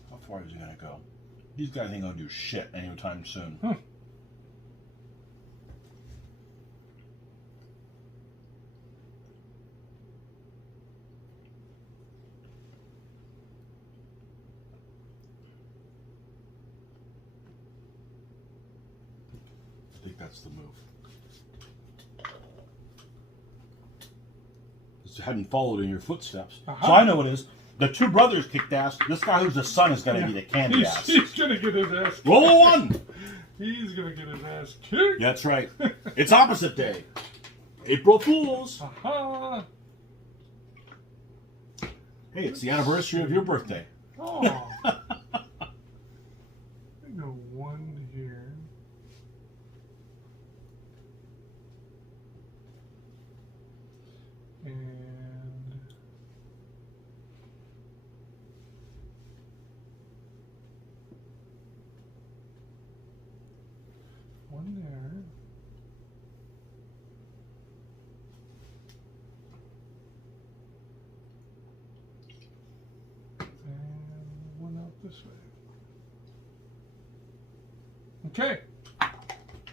How far is he going to go? These guys ain't going to do shit anytime soon. I think that's the move. Just hadn't followed in your footsteps. So I know what it is. The 2 brothers kicked ass. This guy who's the son is going to be the candy ass. He's going to get his ass kicked. Roll a 1. He's going to get his ass kicked. That's right. It's opposite day. April Fools. Aha. Hey, it's the anniversary of your birthday. Oh. I go 1 here. one there. And one out this way. Okay.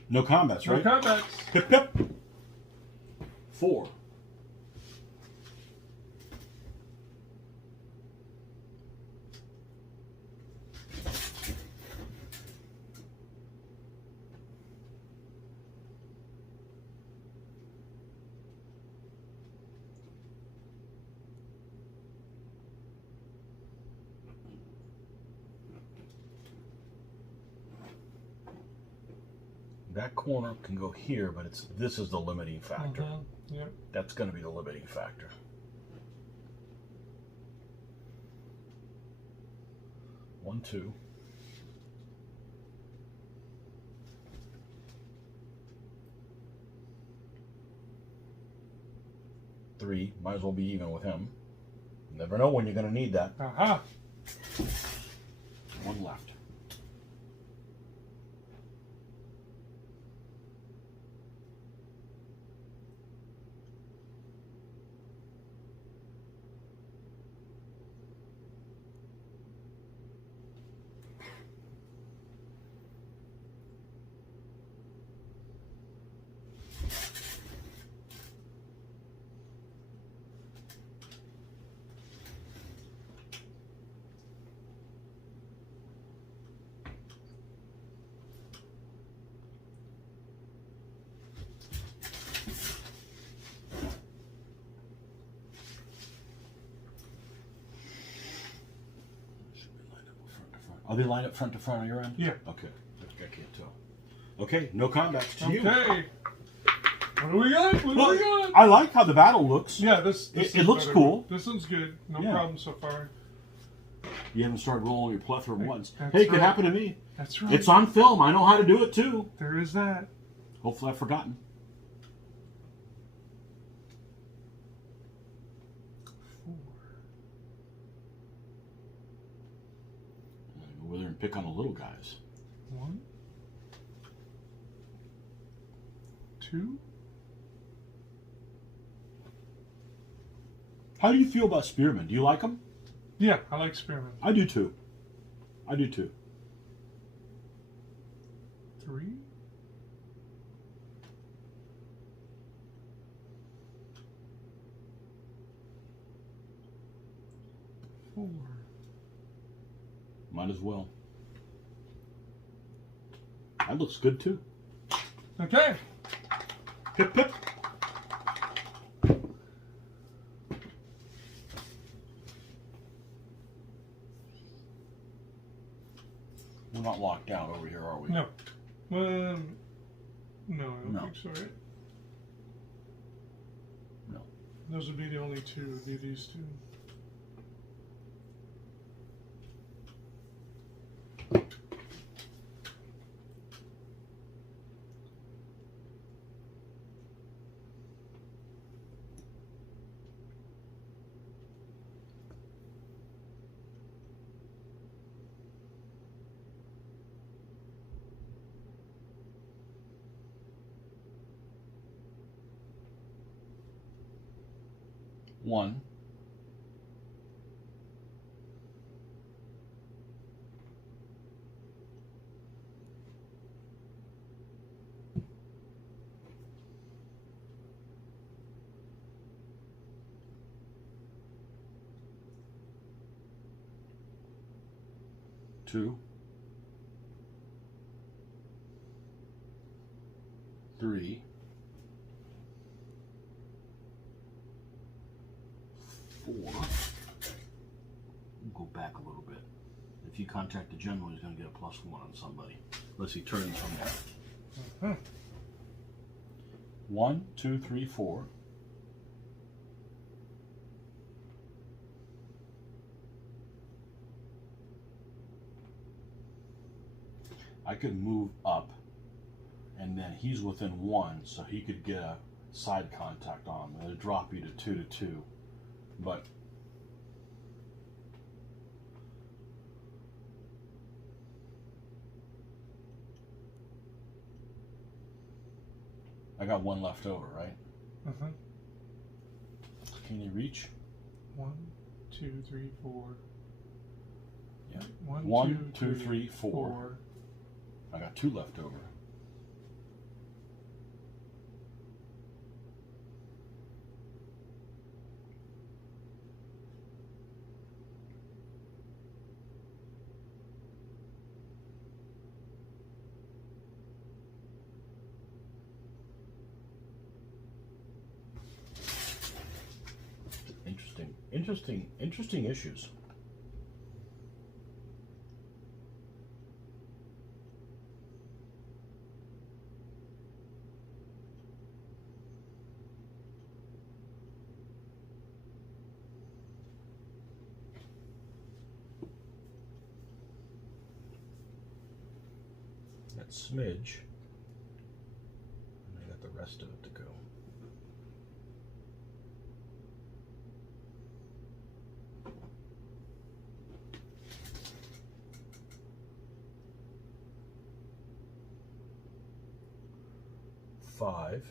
No combats, right? No combats. Pip, pip. 4. That corner can go here, but this is the limiting factor. Yep. That's going to be the limiting factor. One, 2. Three. Might as well be even with him. Never know when you're going to need that. Aha. One left. Are they lined up front to front on your end? Yeah. Okay. I can't tell. Okay, no combats to you. Okay. What do we got? What do we got? I like how the battle looks. Yeah, this It looks better. cool. This one's good. No Yeah. problem so far. You haven't started rolling your plethora once. That's Hey, it could right. happen to me. That's right. It's on film. I know how to do it too. There is that. Hopefully I've forgotten. 4. Go over there and pick on the little guys. 1. 2. How do you feel about spearmen? Do you like them? Yeah, I like spearmen. I do too. I do too. 3. 4. Might as well. That looks good too. Okay. Pip, pip. We're not locked down over here, are we? No. No, I don't No. think so, right? No. Those would be the only two, would be these two. One. Two. 3. 4. We'll go back a little bit. If you contact the general, he's going to get a +1 on somebody. Unless he turns from there. 1, 2, 3, 4. I could move up, and then he's within 1, so he could get a side contact on. It'll drop you to 2 to 2. But I got one left over, right? Mm-hmm. Can you reach? 1, 2, 3, 4. Yeah. 1, 2, 3, 4. 4. I got 2 left over. Interesting issues. That smidge, and I got the rest of it to go. Five.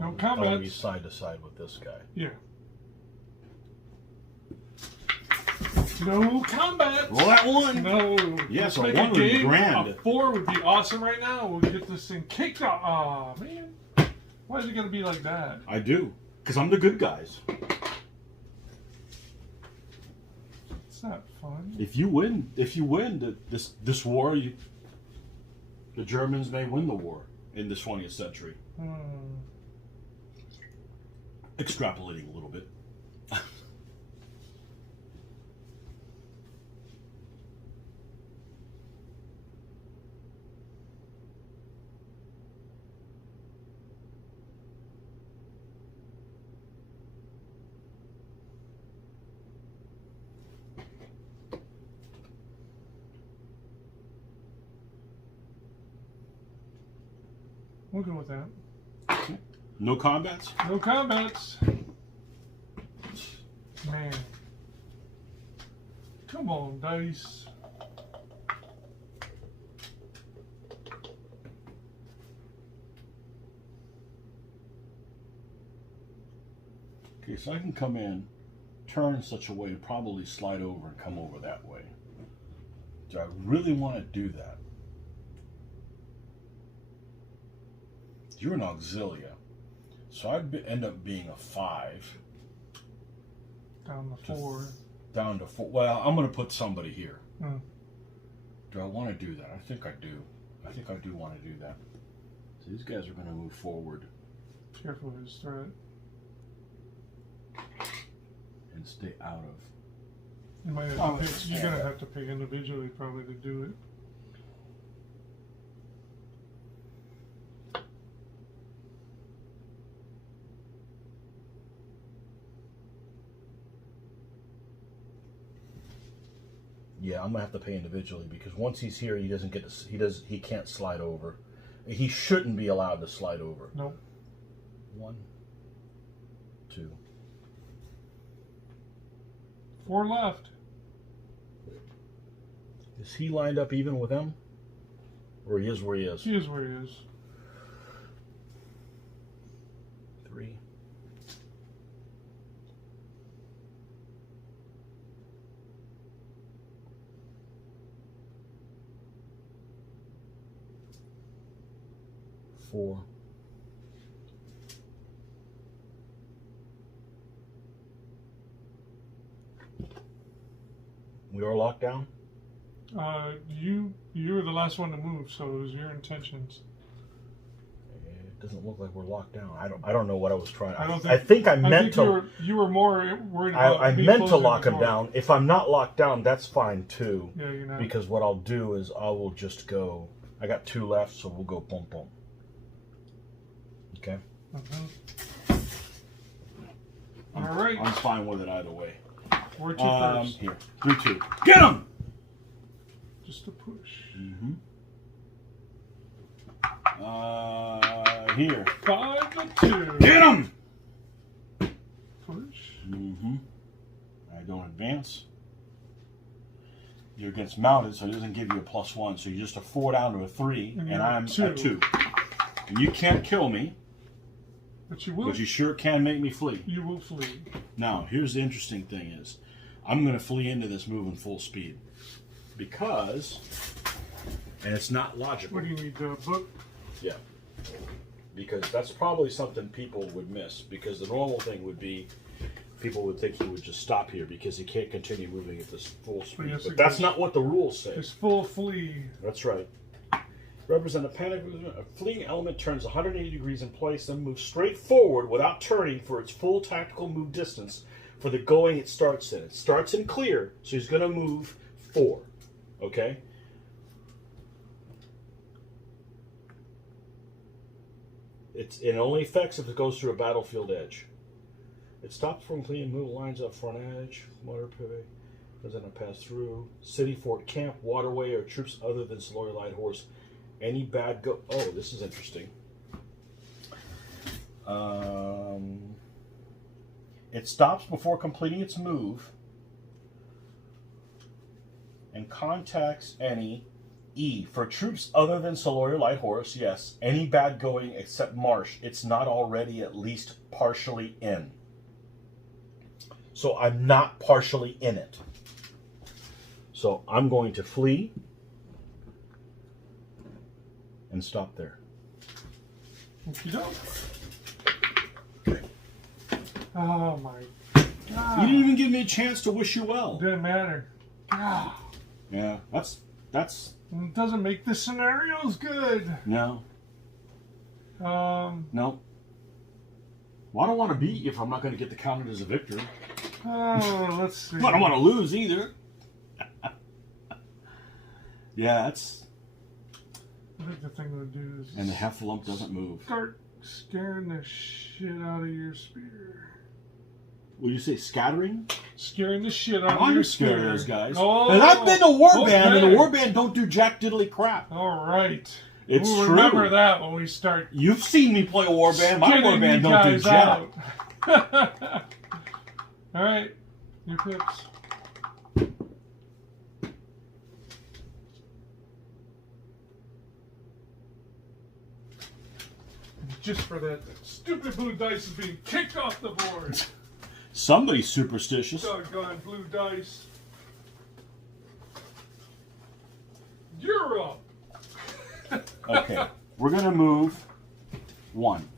No comments. I'll be side to side with this guy. Yeah. No combat. Well, that one. No. Yes, a Let's make 1 would be game. grand. A 4 would be awesome right now. We'll get this thing kicked off. Aw, man. Why is it going to be like that? I do, because I'm the good guys. It's not fun. If you win this war, the Germans may win the war in the 20th century. Extrapolating a little bit. We'll go with that. No combats? No combats. Man. Come on, dice. Okay, so I can come in, turn in such a way, and probably slide over and come over that way. Do I really want to do that? You're an auxilia, so I'd end up being a 5. Down to 4. Down to 4. Well, I'm going to put somebody here. Hmm. Do I want to do that? I think I do. I think I do want to do that. So these guys are going to move forward. Careful of his threat. And stay out of. You might have to pay, you're gonna have to pay individually probably to do it. Yeah, I'm gonna have to pay individually because once he's here, he doesn't get to. He can't slide over. He shouldn't be allowed to slide over. Nope. 1, 2. 4 left. Is he lined up even with them? Or he is where he is? He is where he is. 3. 4. We are locked down? You were the last one to move, so it was your intentions. doesn't look like we're locked down. I don't know what I was trying. I think I meant to. You were more worried about. I meant to lock him down. If I'm not locked down, that's fine too. Yeah, you know. Because what I'll do is I will just go. I got 2 left, so we'll go boom boom. Okay. All right. I'm fine with it either way. Where to first? Here, 3-2. Get him. Just a push. Here. 5-2. Get him. Push. I don't advance. You're against mounted, so it doesn't give you a +1. So you're just a 4 down to a 3, and I'm a 2. And you can't kill me. But you will. But you sure can make me flee. You will flee. Now, here's the interesting thing is, I'm going to flee into this moving full speed. Because, and it's not logical. What do you need, the book? Yeah. Because that's probably something people would miss. Because the normal thing would be, people would think he would just stop here because he can't continue moving at this full speed. Yes, but that's not what the rules say. It's full flee. That's right. Represent a panic. A fleeing element turns 180 degrees in place, then moves straight forward without turning for its full tactical move distance for the going it starts in. It starts in clear, so he's going to move 4. Okay? It only affects if it goes through a battlefield edge. It stops from fleeing move lines up front edge, motor pivot, present a pass through, city, fort, camp, waterway, or troops other than Saloy Light Horse. Any bad go... Oh, this is interesting. It stops before completing its move and contacts any E. For troops other than Saloy Light Horse, yes. Any bad going except marsh. It's not already at least partially in. So I'm not partially in it. So I'm going to flee and stop there. Okey-doke. Oh my God. You didn't even give me a chance to wish you well. Didn't matter. God. Yeah, that's It doesn't make the scenarios good. no. Um. No. Well, I don't want to beat you if I'm not going to get the counted as a victor. Oh, let's see. I don't want to lose either. Yeah, that's... I think the thing to do is... And the Heffalump doesn't move. Start scaring the shit out of your spear. Would you say scattering? Scaring the shit out of I'm your scared spear. of those guys. Oh, and I've been to Warband, okay. and the Warband don't do jack diddly crap. All right. It's we'll true. remember that when we start. You've seen me play a Warband. My Skinning Warband you don't do guys jack. out. All right. Your pips. Just for that stupid blue dice is being kicked off the board. Somebody's superstitious. Doggone blue dice. You're up. Okay, we're going to move 1.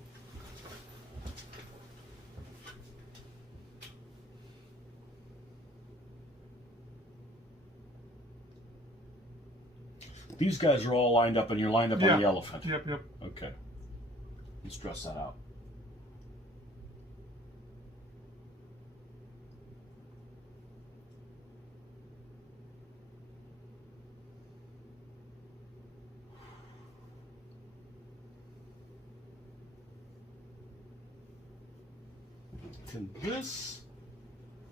These guys are all lined up, and you're lined up on the elephant. Yep. Okay. Let's dress that out.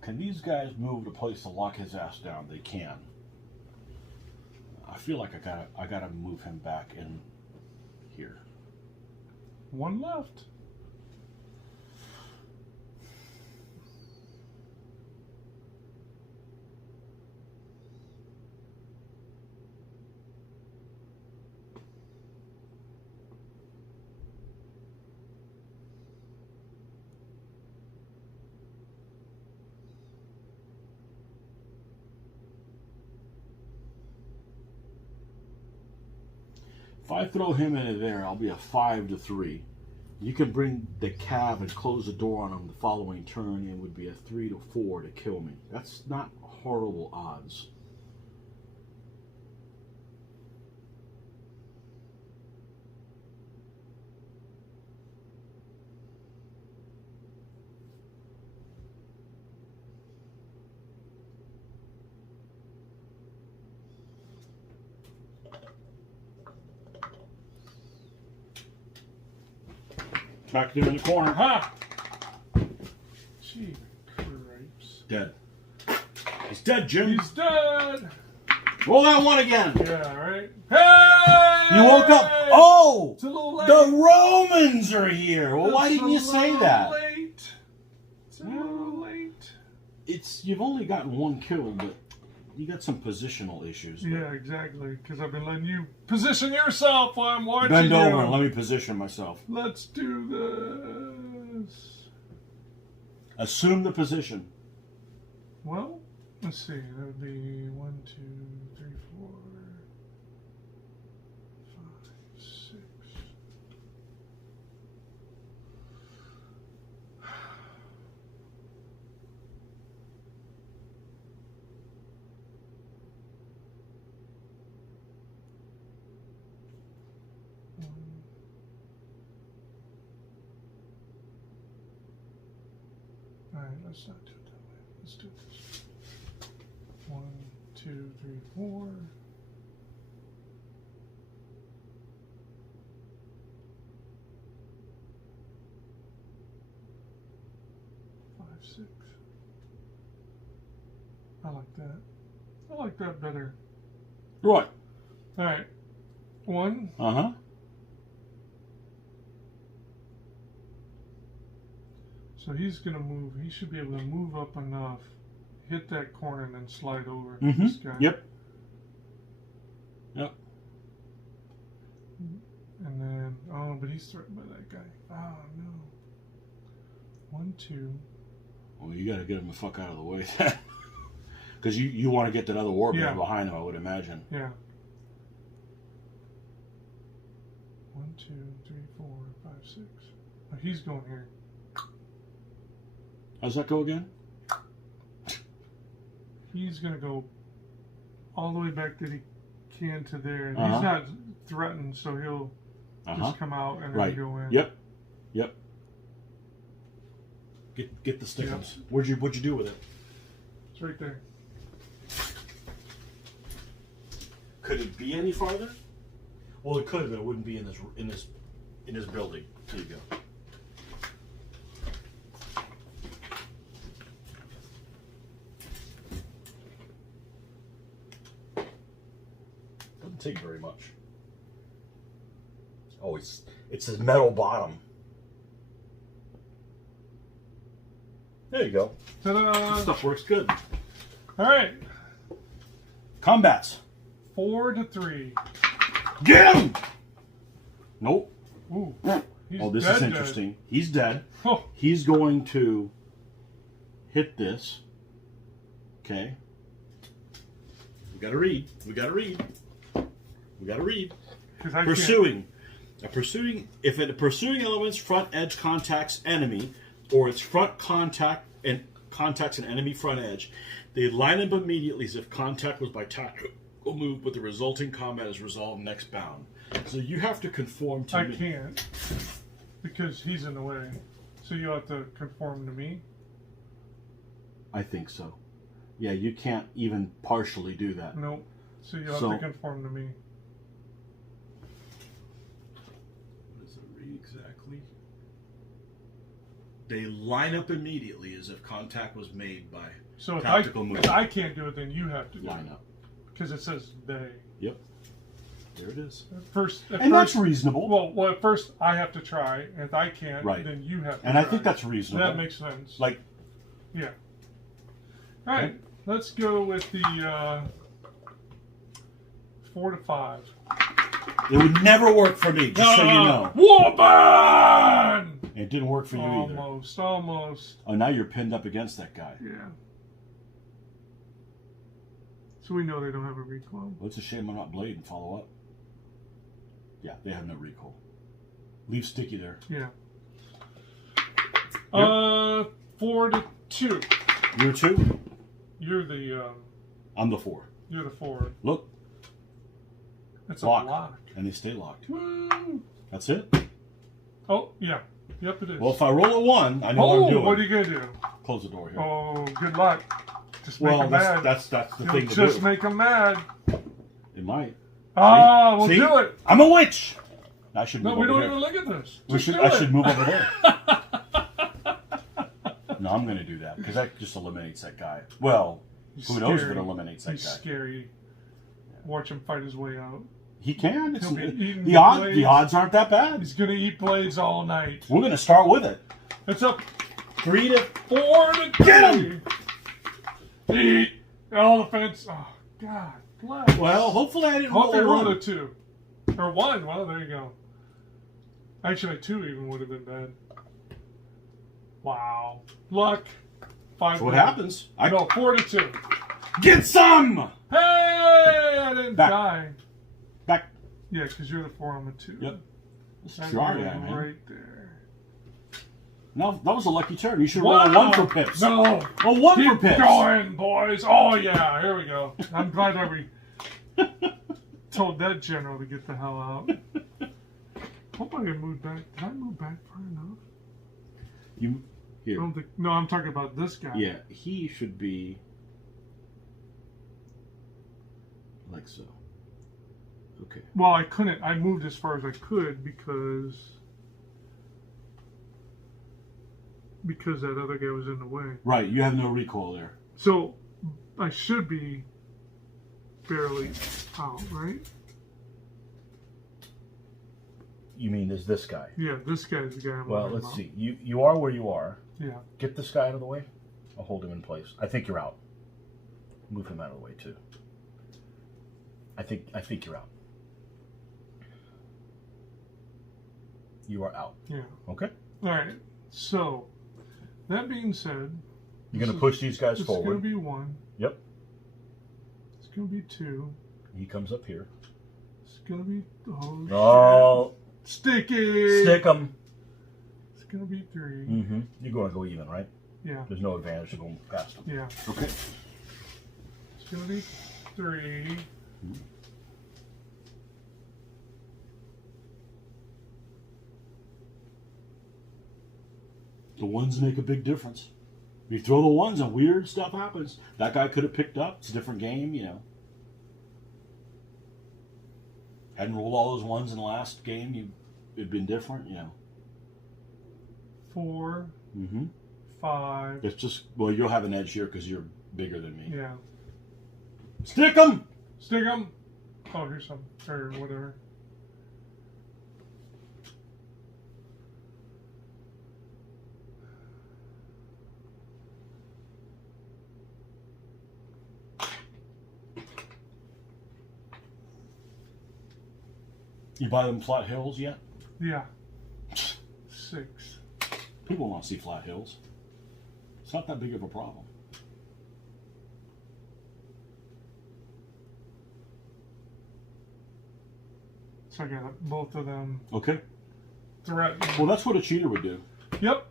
Can these guys move to place to lock his ass down? They can. I feel like I gotta move him back in here. 1 left. If I throw him into there, I'll be a 5-3. You can bring the cav and close the door on him the following turn, and it would be a 3-4 to kill me. That's not horrible odds. Back there in the corner. Ha! Gee, cripes. Dead. He's dead, Jim. He's dead! Roll that one again. Yeah, right? Hey! You woke up. Oh! It's a little late. The Romans are here. Well, why It's didn't you say that? Late. It's a little late. You've only gotten one kill, but you got some positional issues. Yeah, exactly. Because I've been letting you position yourself while I'm watching Bend you. over and let me position myself. Let's do this. Assume the position. Well, let's see. That would be 1, 2, 3, 4, 5, 6. All right, let's not do it that way. Let's do this. 1, 2, 3, 4. 5, 6. I like that. I like that better. Right. All right. 1. Uh-huh. So he's going to move. He should be able to move up enough, hit that corner, and then slide over Mm-hmm. this guy. Yep. Yep. And then, oh, but he's threatened by that guy. Oh, no. 1, 2. Well, you got to get him the fuck out of the way then. Because you want to get that other warband behind him, I would imagine. Yeah. 1, 2, 3, 4, 5, 6. Oh, he's going here. How's that go again? He's going to go all the way back that he can to there. And Uh-huh. he's not threatened, so he'll just come out and then go in. Yep. Yep. Get the stickers. Yep. What'd you do with it? It's right there. Could it be any farther? Well, it could, but it wouldn't be in this building. There you go. Doesn't take very much. Oh, it's a metal bottom. There you go. Ta-da! This stuff works good. All right. Combats. 4 to 3. Get him! Nope. Ooh. He's Oh, this dead, is interesting. He's dead. Oh. He's going to hit this. Okay. We gotta read. We gotta read. We gotta read. Pursuing. If a pursuing element's front edge contacts enemy, or its front contact and contacts an enemy front edge, they line up immediately as if contact was by tactical move, but the resulting combat is resolved next bound. So you have to conform to me. I can't, because he's in the way. So you have to conform to me? I think so. Yeah, you can't even partially do that. Nope. So you have to conform to me. What does it read exactly? They line up immediately as if contact was made by tactical move. If I can't do it, then you have to do Line it. up. Because it says they. Yep. There it is. And that's reasonable. Well, at first I have to try. And if I can't, then you have to And try. I think that's reasonable. That makes sense. Yeah. All right. Let's go with the 4 to 5. It would never work for me, just so you know. Warband! It didn't work for you either. Almost. Oh, now you're pinned up against that guy. Yeah. So we know they don't have a recoil. Well, it's a shame I'm not Blade and follow up. Yeah, they have no recoil. Leave Sticky there. Yeah. Yep. 4 to 2. You're 2? You're the... I'm the 4. You're the 4. Look. It's lock. a lock. And they stay locked. Woo. That's it? Oh, yeah. Yep, it is. Well, if I roll a 1, I know what I'm doing. What are you going to do? Close the door here. Oh, good luck. Just make them mad. That's the thing to do. Just make them mad. It might. Ah, we'll See? do it. I'm a witch. I should No, move we over don't here. even look at this. I should move over there. No, I'm going to do that because that just eliminates that guy. Well, who knows if it eliminates that He's guy? scary. Watch him fight his way out. He can. He'll be eating The blades. odds aren't that bad. He's gonna eat blades all night. We're going to start with it. It's up 3 to 4 to 3. Get him! Eat elephants. Oh God, bless. Well, hopefully I didn't Hope roll you a rolled a one. 2 or 1. Well, there you go. Actually, 2 even would have been bad. Wow, luck. 5. So what happens? I know 4 to 2. Get some. Hey, I didn't Back. die. Back. Yeah, because you're the 4 on the 2. Yep. Let's That try goes that, man. right there. No, that was a lucky turn. You should roll a 1 for pips. No. A 1 for Keep pips. going, boys. Oh, yeah. Here we go. I'm glad that we told that general to get the hell out. Hope I didn't move back. Did I move back far enough? You I here? don't think. No, I'm talking about this guy. Yeah, he should be like so. Okay. Well, I couldn't. I moved as far as I could because that other guy was in the way. Right. You have no recoil there. So I should be barely out, right? You mean is this guy? Yeah, this guy's the guy I'm Well, worried let's about. see. You are where you are. Yeah. Get this guy out of the way. I'll hold him in place. I think you're out. Move him out of the way too. I think you're out. You are out. Yeah. Okay. All right. So, that being said, You're gonna push these guys it's forward. going to be 1. Yep. It's going to be 2. He comes up here. It's going to be Oh, sticky. stick him. It's going to be 3. Mm-hmm. You're going to go even, right? Yeah. There's no advantage to going past him. Yeah. Okay. It's going to be 3. The ones make a big difference. You throw the ones and weird stuff happens. That guy could have picked up. It's a different game, you know. Hadn't rolled all those ones in the last game, it'd been different, you know. 4. Mm-hmm. 5. It's just, well, you'll have an edge here because you're bigger than me. Yeah. Stick 'em! Stick 'em. Oh, here's some. Or whatever. You buy them flat hills yet? Yeah. 6. People want to see flat hills. It's not that big of a problem. So I got both of them Okay. threatened. Well, that's what a cheater would do. Yep.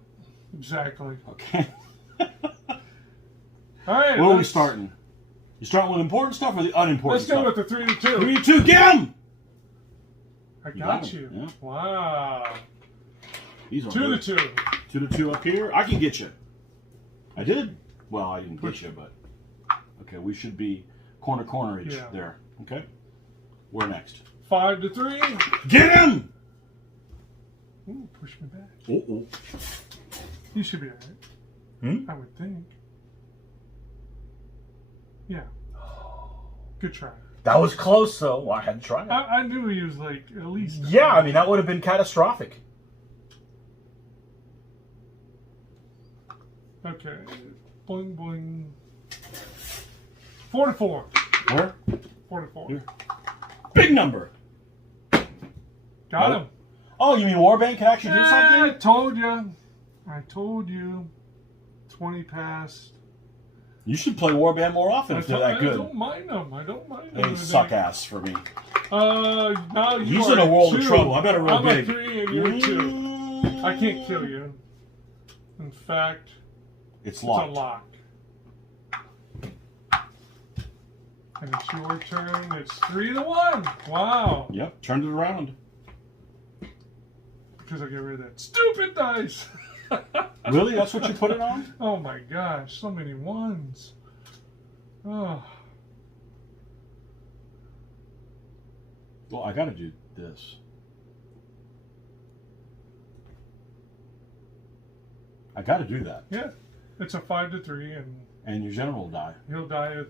Exactly. Okay. All right. Where are we starting? You starting with important stuff or the unimportant Let's go stuff? with the 3 to 2. 3 to 2, get him! I You got got you. him, yeah. Wow. These are 2 to good. 2. 2 to 2 up here. I can get you. I did. Well, I didn't get you, but okay. We should be corner-cornerage Yeah. there. Okay. Where next? 5 to 3. Get him! Ooh, push me back. Oh, You should be all right. I would think. Yeah. Good try. That was close, though. Well, I had to try it. I knew he was like at least. Yeah, I mean that would have been catastrophic. Okay. Bling bling. 4 to 4. Where? 4 to 4. Here. Big number. Got him. Oh, you mean Warband can actually do I something? told you. I told you. 20 past. You should play Warband more often if they're that I good. don't mind them. I don't mind them. They suck ass for me. Now you He's are in a world of 2. trouble. I better roll I'm big. a 3 and you're 2. I can't kill you. In fact, It's it's locked. a lock. And it's your turn. It's 3 to 1. Wow. Yep, turned it around. Because I get rid of that stupid dice. Really? That's what you put it on? Oh my gosh, so many ones. Oh. Well, I got to do this. I got to do that. Yeah. It's a 5-3, And your general will die. he'll die at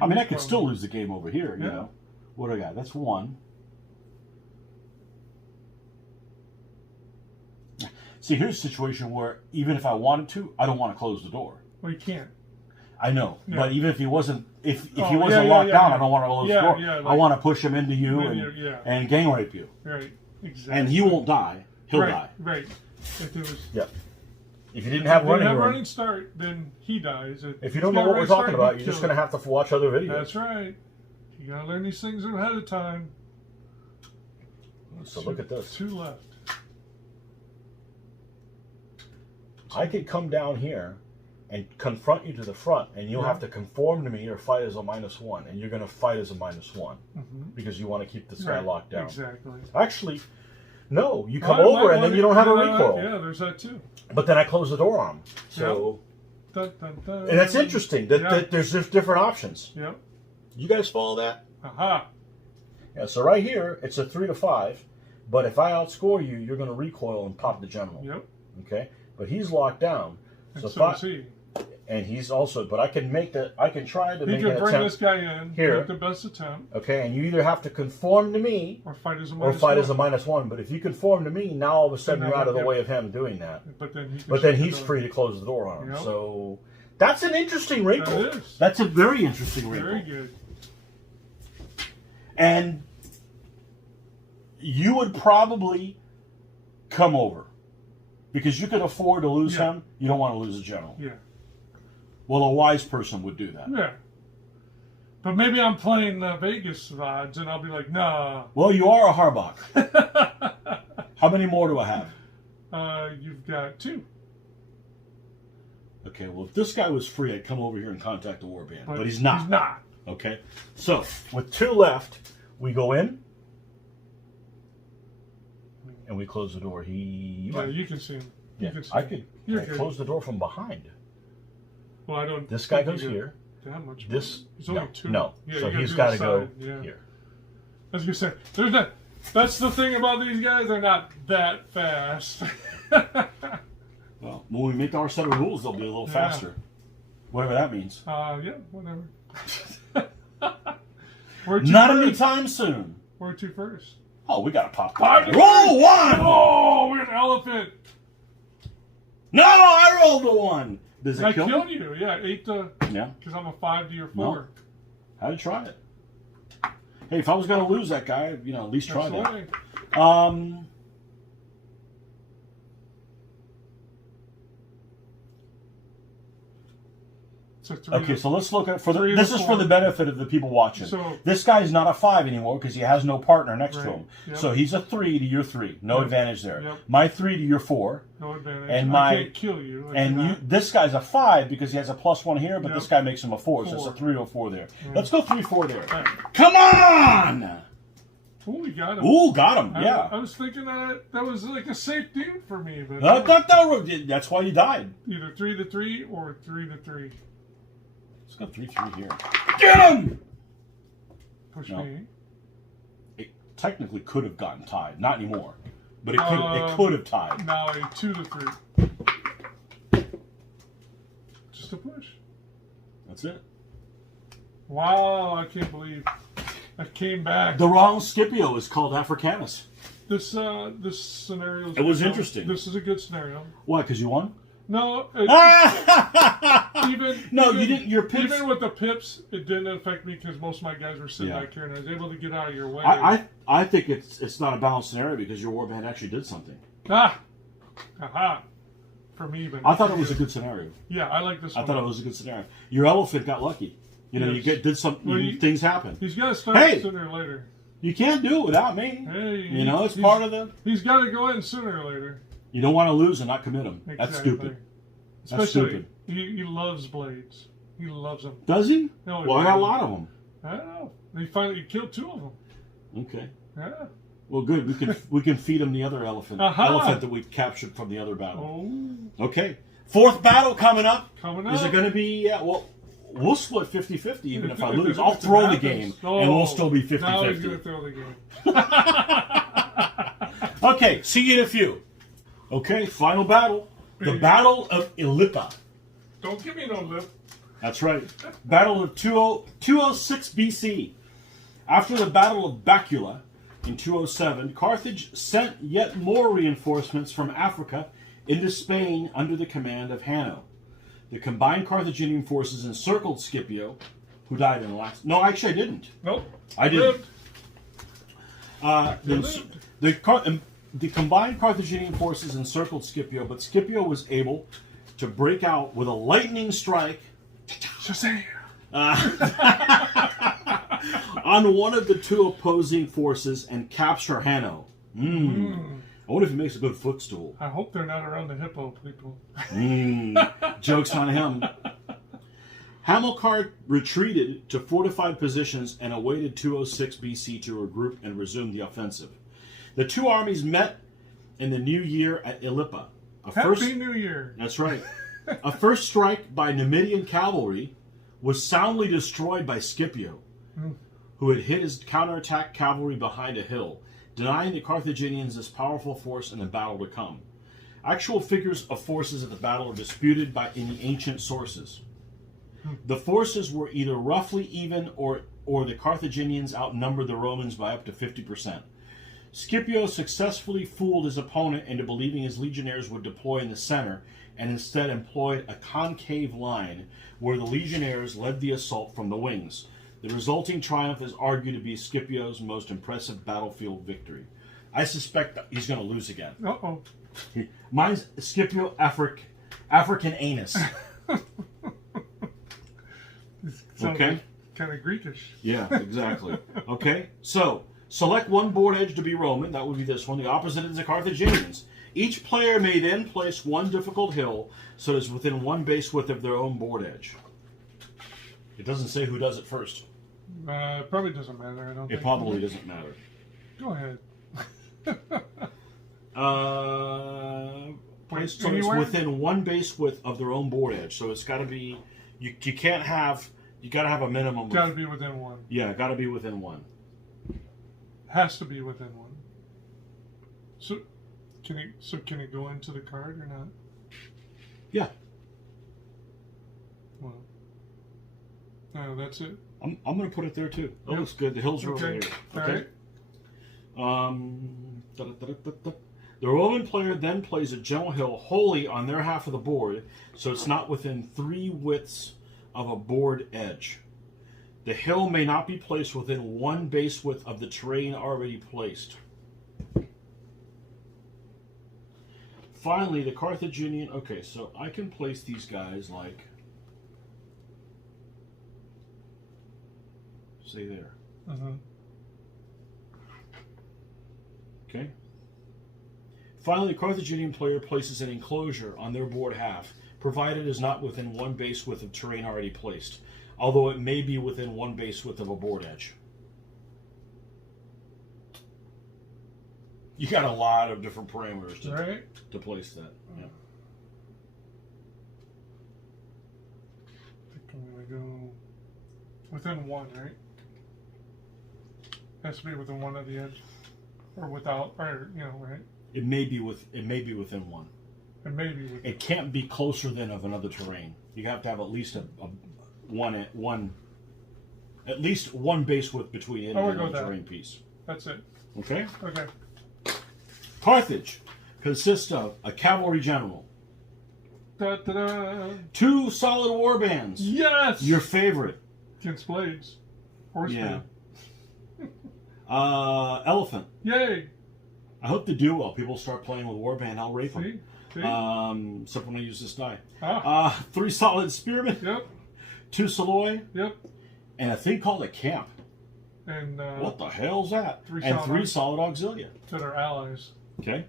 I mean, I could still lose the game over here, you Yeah. know. What do I got? That's 1. See, here's a situation where even if I wanted to, I don't want to close the door. Well, you can't. I know, Yeah. but even if he wasn't, if he Oh, wasn't yeah, locked yeah, down, yeah. I don't want to close Yeah, the door. yeah, I like- want to push him into you Yeah. and gang rape you, Right. Exactly. and he won't die. He'll right, die. Right. If it was Yeah. If you didn't have running room, running start, then he dies. if you don't know what we're talking about, you're just going to have to watch other videos. That's right. You got to learn these things ahead of time. So look at this. 2 left. I could come down here and confront you to the front, and you'll have to conform to me or fight as a -1, and you're going to fight as a -1 because you want to keep this guy locked down. Exactly. Actually, no, you come over and then you don't have a recoil. Yeah, there's that too. But then I close the door on him. So, Dun, dun, dun. and that's interesting that there's just different options. Yep. You guys follow that? Aha. Yeah. So right here, it's a 3 to 5, but if I outscore you, you're going to recoil and pop the general. Yep. Okay. But he's locked down. And So so if is he. and he's also, but I can make that. I can try to You make can an bring attempt this guy in, here. make the best attempt, Okay, and you either have to conform to me or fight as a or fight as a -1. But if you conform to me, now all of a sudden Then you're out of the yeah. way of him doing that. But then He's free to close the door on him. Yep. So that's an interesting wrinkle. That is. That's a very interesting wrinkle. Very good. And you would probably come over because you could afford to lose Yeah. him. You don't want to lose a general. Yeah. Well, a wise person would do that. Yeah. But maybe I'm playing Vegas odds, and I'll be like, nah. Well, you are a Harbach. How many more do I have? You've got 2. Okay, well, if this guy was free, I'd come over here and contact the warband. But he's not. He's not. Okay? So, with 2 left, we go in, and we close the door. Yeah, you can see him. Yeah, You can see I him. could You're I good. close the door from behind. Well, I don't. This guy think goes you get here. That much. This, It's only no, 2. no. Yeah, So you he's do got the to go side, yeah. here. As you said, there's that. That's the thing about these guys; they're not that fast. Well, when we make our set of rules, they'll be a little Yeah. faster. Whatever that means. Yeah, whatever. Where to Not first? anytime soon. Where to first? Oh, we got to pop. Five to Roll 1! Oh, we're an elephant. No, I rolled a 1. Does it I kill killed me? you. Yeah, 8 to. Yeah. Because I'm a 5 to your 4. Had to try it. Hey, if I was going to lose that guy, you know, at least try That's that. the way. So 3 Okay, to- so let's look at Three this to is for four. the benefit of the people watching. So- this guy's not a 5 anymore because he has no partner next to Right. him. Yep. So he's a 3 to your 3. No Yep. advantage there. Yep. My 3 to your 4. No advantage. and I can't kill you. I And cannot. this guy's a 5 because he has a +1 here, but Yep. this guy makes him a 4, so it's a 4. 3 or 4 there. Yeah. Let's go 3-4 there. All right. Come on! Oh, we got him. Ooh, got him. I Yeah. was thinking that was like a safe dude for me, but That's why you died. either 3 to 3 or 3 to 3. Let's go 3-3 here. Get him! Push No. me. It technically could have gotten tied. Not anymore. But it could have tied. Now a 2 to 3. Just a push. That's it. Wow, I can't believe I came back. The wrong Scipio is called Africanus. This scenario. It was interesting. This is a good scenario. Why? Because you won? No, No, you didn't. Your pips. Even with the pips, it didn't affect me because most of my guys were sitting Yeah. back here, and I was able to get out of your way. I think it's not a balanced scenario because your warband actually did something. Aha. For me, but I thought it was a good scenario. Yeah, I like this I one. thought it was a good scenario. Your elephant got lucky. You know, Yes. did some things happen. He's got to start Hey! sooner or later. You can't do it without me. Hey, You know, it's part of the. He's got to go in sooner or later. You don't want to lose and not commit them. That's Exactly. stupid. That's Especially, stupid. he loves blades. He loves them. Does he? No, Well, I got a lot of them. I don't know. He finally killed 2 of them. Okay. Yeah. Well, good. We can feed him the other elephant. Aha! Elephant that we captured from the other battle. Oh, Okay. 4th battle coming up. coming up. Is it going to be? Well, we'll split 50-50 even if I If lose. it I'll throw the happens. game Oh, and we'll still be Now he's 50-50. going to throw the game. Okay. See you in a few. Okay. Final battle. The Battle of Ilipa. Don't give me no lip. That's right. Battle of 206 BC. After the Battle of Baecula in 207, Carthage sent yet more reinforcements from Africa into Spain under the command of Hanno. The combined Carthaginian forces encircled Scipio, who died in the last... No, actually I didn't. Nope. I didn't. The combined Carthaginian forces encircled Scipio, but Scipio was able to break out with a lightning strike on one of the two opposing forces and capture Hanno. I wonder if he makes a good footstool. I hope they're not around the hippo people. Joke's on him. Hamilcar retreated to fortified positions and awaited 206 BC to regroup and resume the offensive. The two armies met in the new year at Illipa. Happy New Year! That's right. A first strike by Numidian cavalry was soundly destroyed by Scipio, who had hit his counterattack cavalry behind a hill, denying the Carthaginians this powerful force in the battle to come. Actual figures of forces at the battle are disputed in the ancient sources. The forces were either roughly even or the Carthaginians outnumbered the Romans by up to 50%. Scipio successfully fooled his opponent into believing his legionnaires would deploy in the center and instead employed a concave line where the legionnaires led the assault from the wings. The resulting triumph is argued to be Scipio's most impressive battlefield victory. I suspect that he's going to lose again. Uh-oh. Mine's Scipio African anus. Okay. Kind of Greekish. Yeah, exactly. Okay, so select one board edge to be Roman. That would be this one. The opposite is the Carthaginians. Each player may then place one difficult hill so it's within one base width of their own board edge. It doesn't say who does it first. It probably doesn't matter. I don't think. It probably doesn't matter. Go ahead. Place so it's within one base width of their own board edge. So it's got to be. You can't have. You got to have a minimum. Got to be within one. Yeah, got to be within one. Has to be within one. So can it go into the card or not? Yeah. Well. No, that's it. I'm going to put it there too. That looks good. The hills are over here. Okay. All right. The Roman player then plays a gentle hill wholly on their half of the board, so it's not within 3 widths of a board edge. The hill may not be placed within one base width of the terrain already placed. Finally, the Carthaginian... Okay, so I can place these guys like... Say there. Okay. Finally, the Carthaginian player places an enclosure on their board half, provided it is not within one base width of terrain already placed, although it may be within one base width of a board edge. You got a lot of different parameters to place that. Yeah. I think I'm going to go within one, right? Has to be within one of the edge, or without, or right? It may be within one. It may be within. It can't be closer than of another terrain. You have to have at least at least one base width between it and the terrain piece. That's it. Okay. Okay. Carthage consists of a cavalry general, Da-da-da. 2 solid war bands. Yes. Your favorite. Against blades. Horseman. Yeah. Elephant. Yay. I hope they do well. People start playing with warband. I'll rape them. See? Except when I use this die. 3 solid spearmen. Yep. 2 soloi. Yep. And a thing called a camp. And what the hell's that? 3 solid auxilia. That are allies. Okay.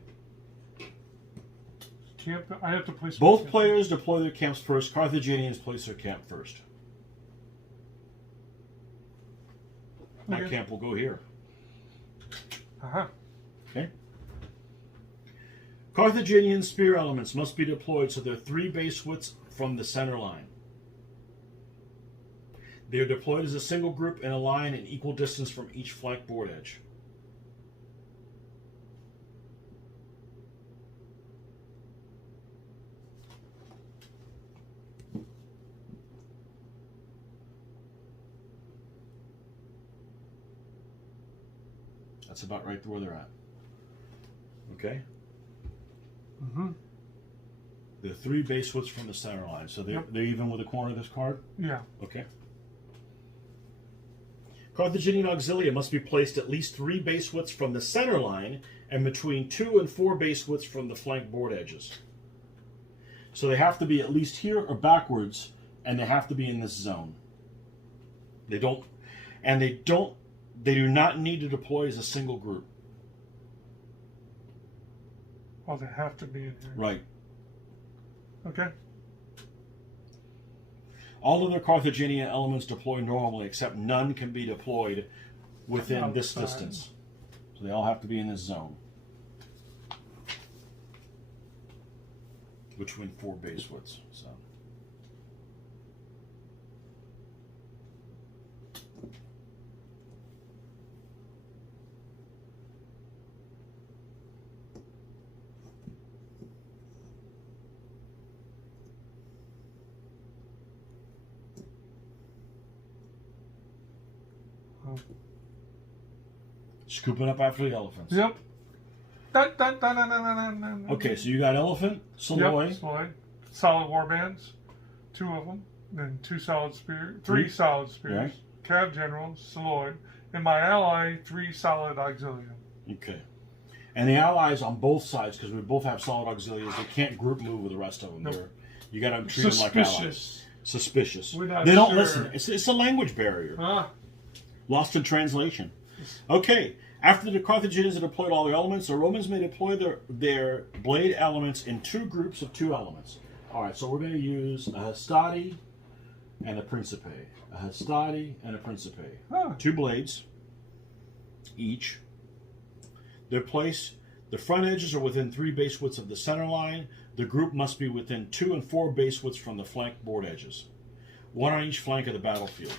Camp. I have to place. Both players deploy their camps first. Carthaginians place their camp first. My camp will go here. Okay. Carthaginian spear elements must be deployed so they're 3 base widths from the center line. They are deployed as a single group in a line in equal distance from each flank board edge. That's about right where they're at. Okay? Mm-hmm. They're 3 base widths from the center line. So they're even with the corner of this card? Yeah. Okay. Carthaginian auxilia must be placed at least 3 base widths from the center line and between 2 and 4 base widths from the flank board edges. So they have to be at least here or backwards, and they have to be in this zone. They do not need to deploy as a single group. Oh, they have to be in here. Right. Okay. All other Carthaginian elements deploy normally, except none can be deployed within this distance. So they all have to be in this zone. Between 4 base widths. So. Scooping up after the elephants. Yep. Dun, dun, dun, dun, dun, dun, dun. Okay, so you got elephant, Saloy. Yep, Saloy. Solid warbands, 2 of them. Then 2 solid spears, 3 solid spears. Right. Cav general, Saloy. And my ally, 3 solid auxilia. Okay. And the allies on both sides, because we both have solid auxiliaries, they can't group move with the rest of them. Nope. You got to treat them like allies. Suspicious. They don't listen. It's a language barrier. Ah. Lost in translation. Okay. After the Carthaginians have deployed all their elements, the Romans may deploy their blade elements in 2 groups of 2 elements. All right, so we're going to use a Hastati and a Principe. A Hastati and a Principe. 2 blades each. Their place, the front edges are within 3 base widths of the center line. The group must be within 2 and 4 base widths from the flank board edges. 1 on each flank of the battlefield.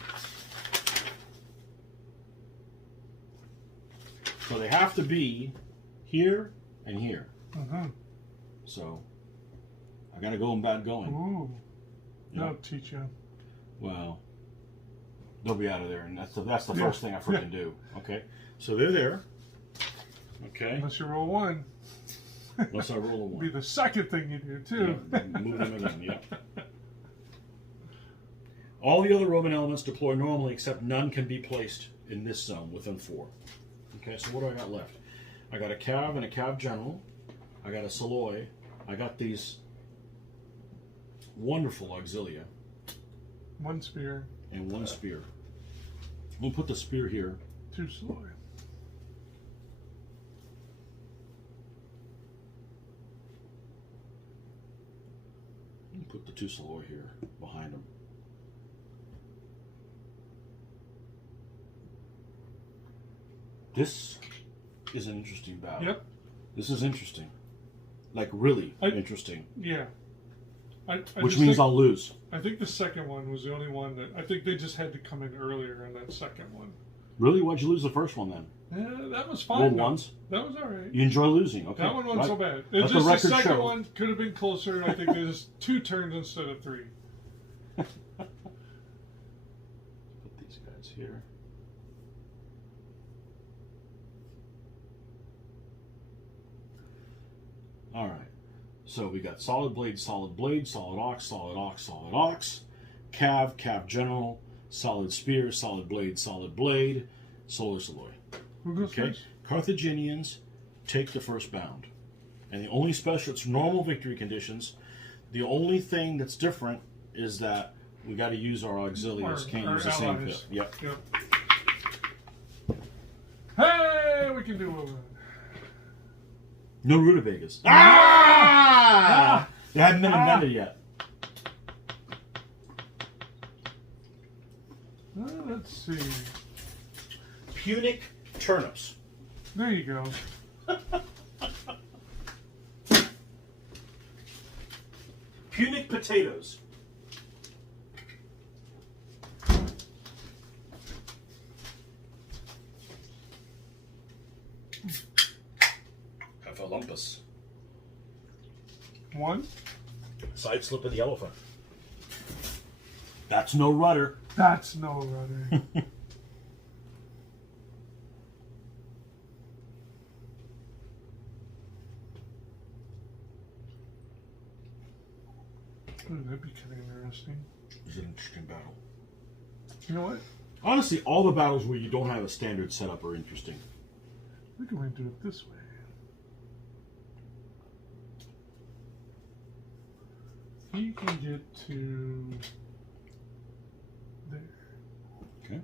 So they have to be here and here. Mm-hmm. So I got to go in bad going. Ooh. Yeah. That'll teach you. Well, they'll be out of there, and that's the first thing I freaking do. Okay, so they're there. Okay. Unless you roll 1. Unless I roll a 1. Be the second thing you do too. Yeah, move them again. Yeah. All the other Roman elements deploy normally, except none can be placed in this zone within 4. Okay, so what do I got left? I got a cav and a cav general. I got a Saloy. I got these wonderful auxilia. 1 spear. And 1 spear. We'll put the spear here. 2 Saloy. We'll put the 2 Saloy here behind them. This is an interesting battle. Yep. This is interesting. Like, really interesting. Yeah. Which means I'll lose. I think the second one was the only one that... I think they just had to come in earlier in that second one. Really? Why'd you lose the first one then? Yeah, that was fine. Rolled ones? That was all right. You enjoy losing. Okay. That one wasn't so bad. Let It's the just record the second show. one could have been closer. I think there's 2 turns instead of 3. Put these guys here. All right. So we got solid blade, solid blade, solid ox, solid ox, solid ox, cav, cav general, solid spear, solid blade, Saloy. Who goes Okay. first? Carthaginians take the first bound. And the only special, it's normal victory conditions. The only thing that's different is that we got to use our auxiliaries. Can't use the same pit. Yep. Hey, we can do it. No rutabagas. Ah! They haven't been invented yet. Let's see. Punic turnips. There you go. Punic potatoes. Heffalumpas. 1. Side slip of the elephant. That's no rudder. That's no rudder. Ooh, that'd be kind of interesting. It's an interesting battle. You know what? Honestly, all the battles where you don't have a standard setup are interesting. I think I'm going to do it this way. He can get to there. Okay.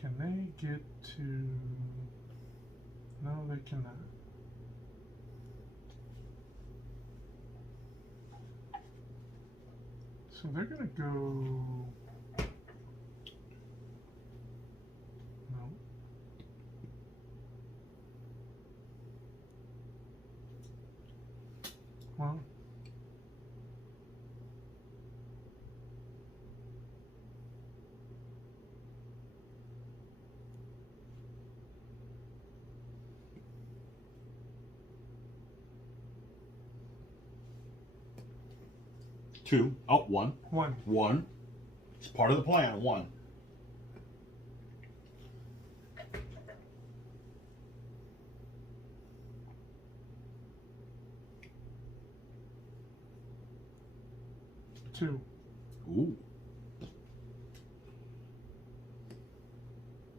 Can they get to... No, they cannot. So they're going to go... No. Well... Two. Oh, one. One. One. It's part of the plan. One. Two. Ooh.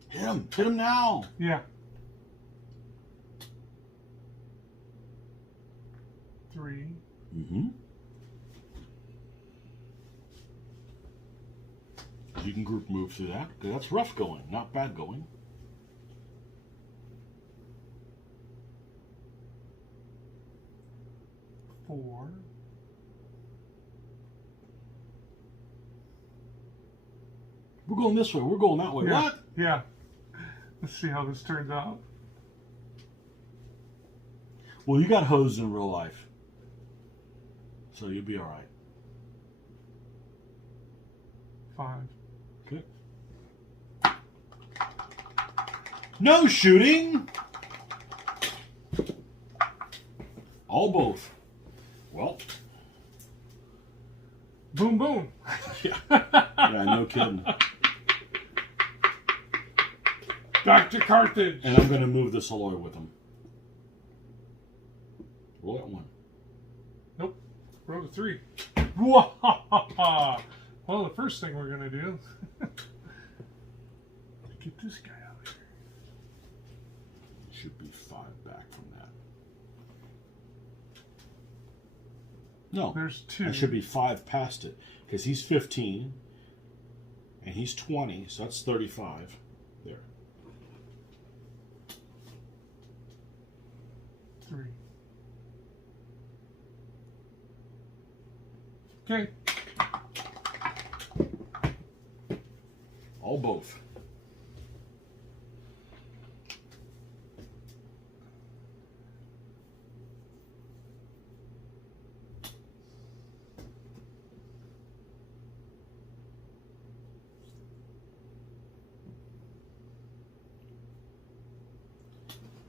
Hit him. Hit him now. Yeah. Three. Mm-hmm. You can group move through that. That's rough going, not bad going. Four. We're going this way. We're going that way. Yeah. What? Yeah. Let's see how this turns out. Well, you got hosed in real life, so you'll be all right. Five. Okay. No shooting. All both. Well. Boom, boom. Yeah. Yeah, no kidding. Back to Carthage. And I'm going to move this alloy with him. Roll that one. Nope. Roll to three. Well, the first thing we're going to do get this guy out of here. Should be 5 back from that. No. There's 2. I should be 5 past it. Because he's 15. And he's 20. So that's 35. There. 3. Okay. All both.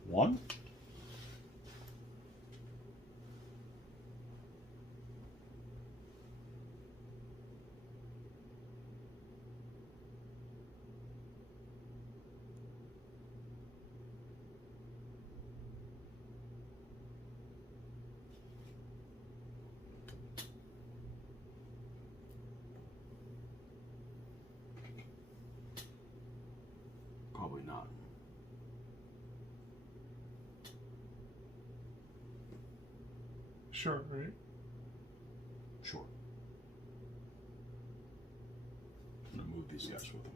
One. Probably not. Sure, right? Sure. I'm going to move these guys with him.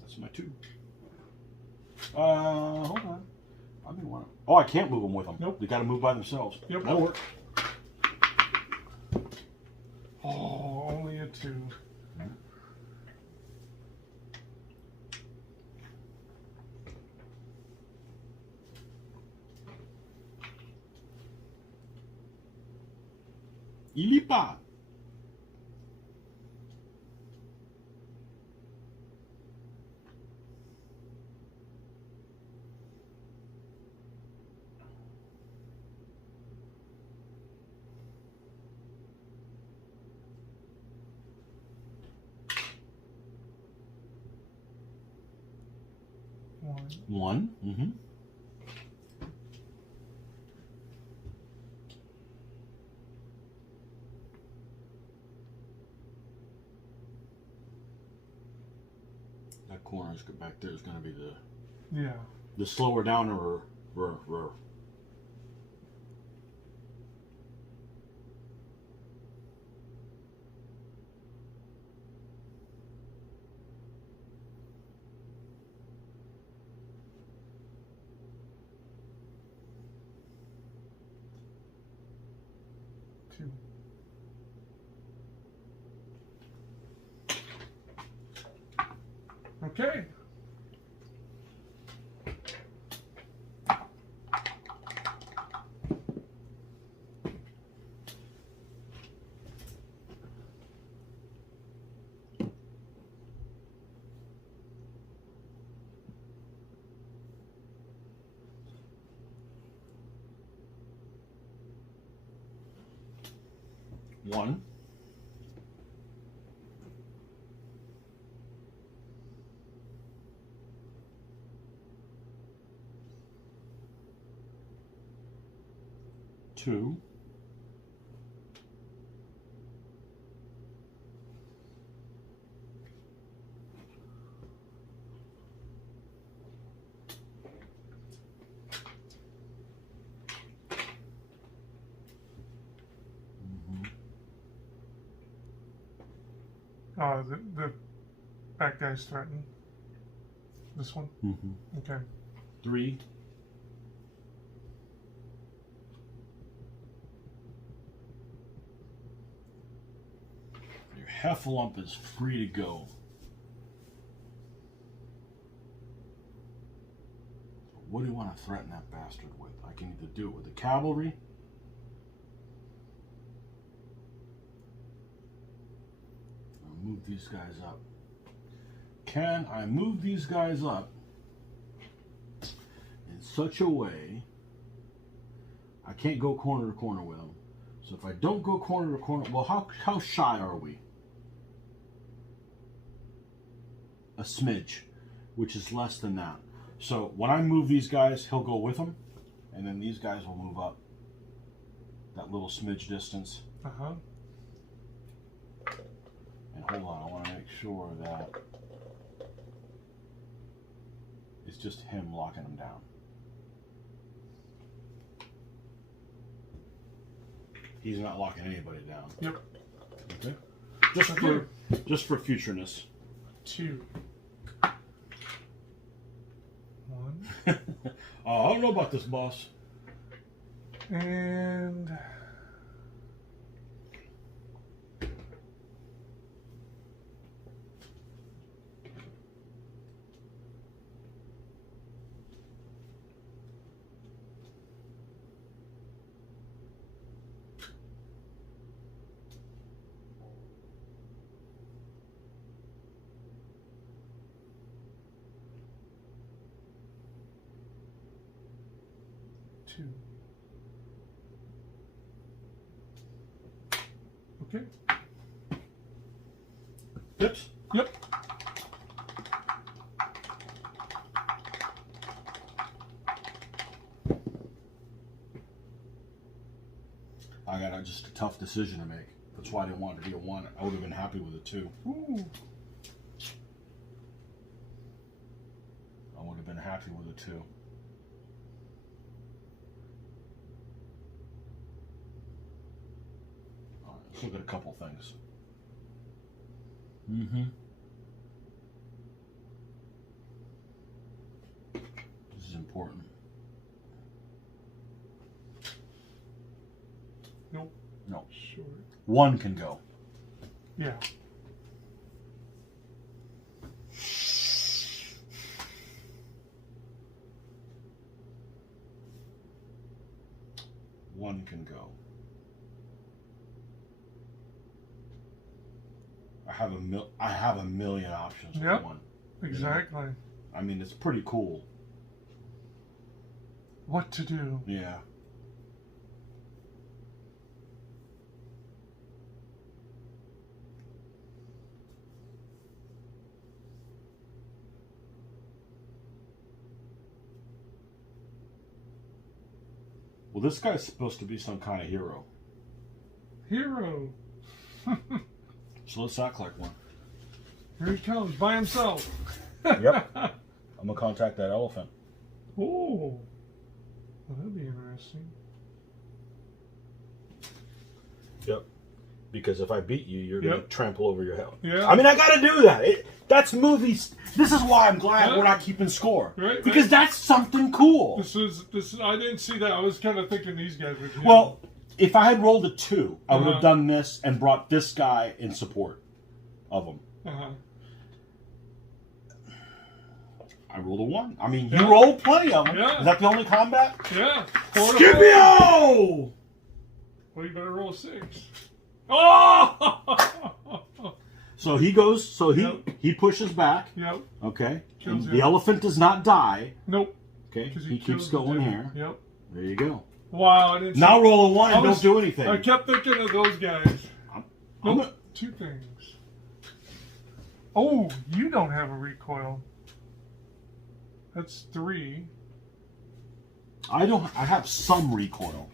That's my 2. Hold on. I didn't want to. Oh, I can't move them with them. Nope. They got to move by themselves. Yep. That'll work. Oh, only a 2. Illipa. One. Mm-hmm. That corner back there is going to be Yeah. the slower down or Two. Okay. one. Two. The back guy's threatened. This one? Mm-hmm. Okay. Three. Your heffalump is free to go. What do you want to threaten that bastard with? I can either do it with the cavalry. I'll move these guys up. Can I move these guys up in such a way I can't go corner to corner with them? So if I don't go corner to corner, well, how shy are we? A smidge, which is less than that. So when I move these guys, he'll go with them, and then these guys will move up that little smidge distance. Uh-huh. And hold on, I want to make sure that it's just him locking them down. He's not locking anybody down. Yep. Okay. Just for futureness. Two. One. I don't know about this, boss. And two. Okay. Pips? Yep. I got just a tough decision to make. That's why I didn't want to be a one. I would have been happy with a two. Ooh. I would have been happy with a two. All right, let's look at a couple things. Mm-hmm. This is important. Nope. No. Short. One can go. Yeah. One can go. I have a million options Yep. for one. Exactly. You know? I mean, it's pretty cool. What to do? Yeah. Well, this guy's supposed to be some kind of hero. Hero. So let's act like one. Here he comes by himself. Yep. I'm gonna contact that elephant. Oh, well, that'd be interesting. Yep. Because if I beat you, you're gonna trample over your head. Yeah. I mean, I gotta do that. That's movies. This is why I'm glad we're not keeping score. Right. Because that's something cool. This is. I didn't see that. I was kind of thinking these guys would. Well, if I had rolled a 2, I would have done this and brought this guy in support of him. I rolled a 1. I mean, you rolled plenty of them. Yeah. Is that the only combat? Yeah. Scipio! Well, you better roll a 6. Oh! So he goes. So he pushes back. Yep. Okay. Kills The elephant does not die. Nope. Okay. 'Cause He keeps going here. Yep. There you go. Wow. I didn't. Now roll a 1 and don't do anything. I kept thinking of those guys. I'm 2 things. Oh, you don't have a recoil. That's 3. I have some recoil.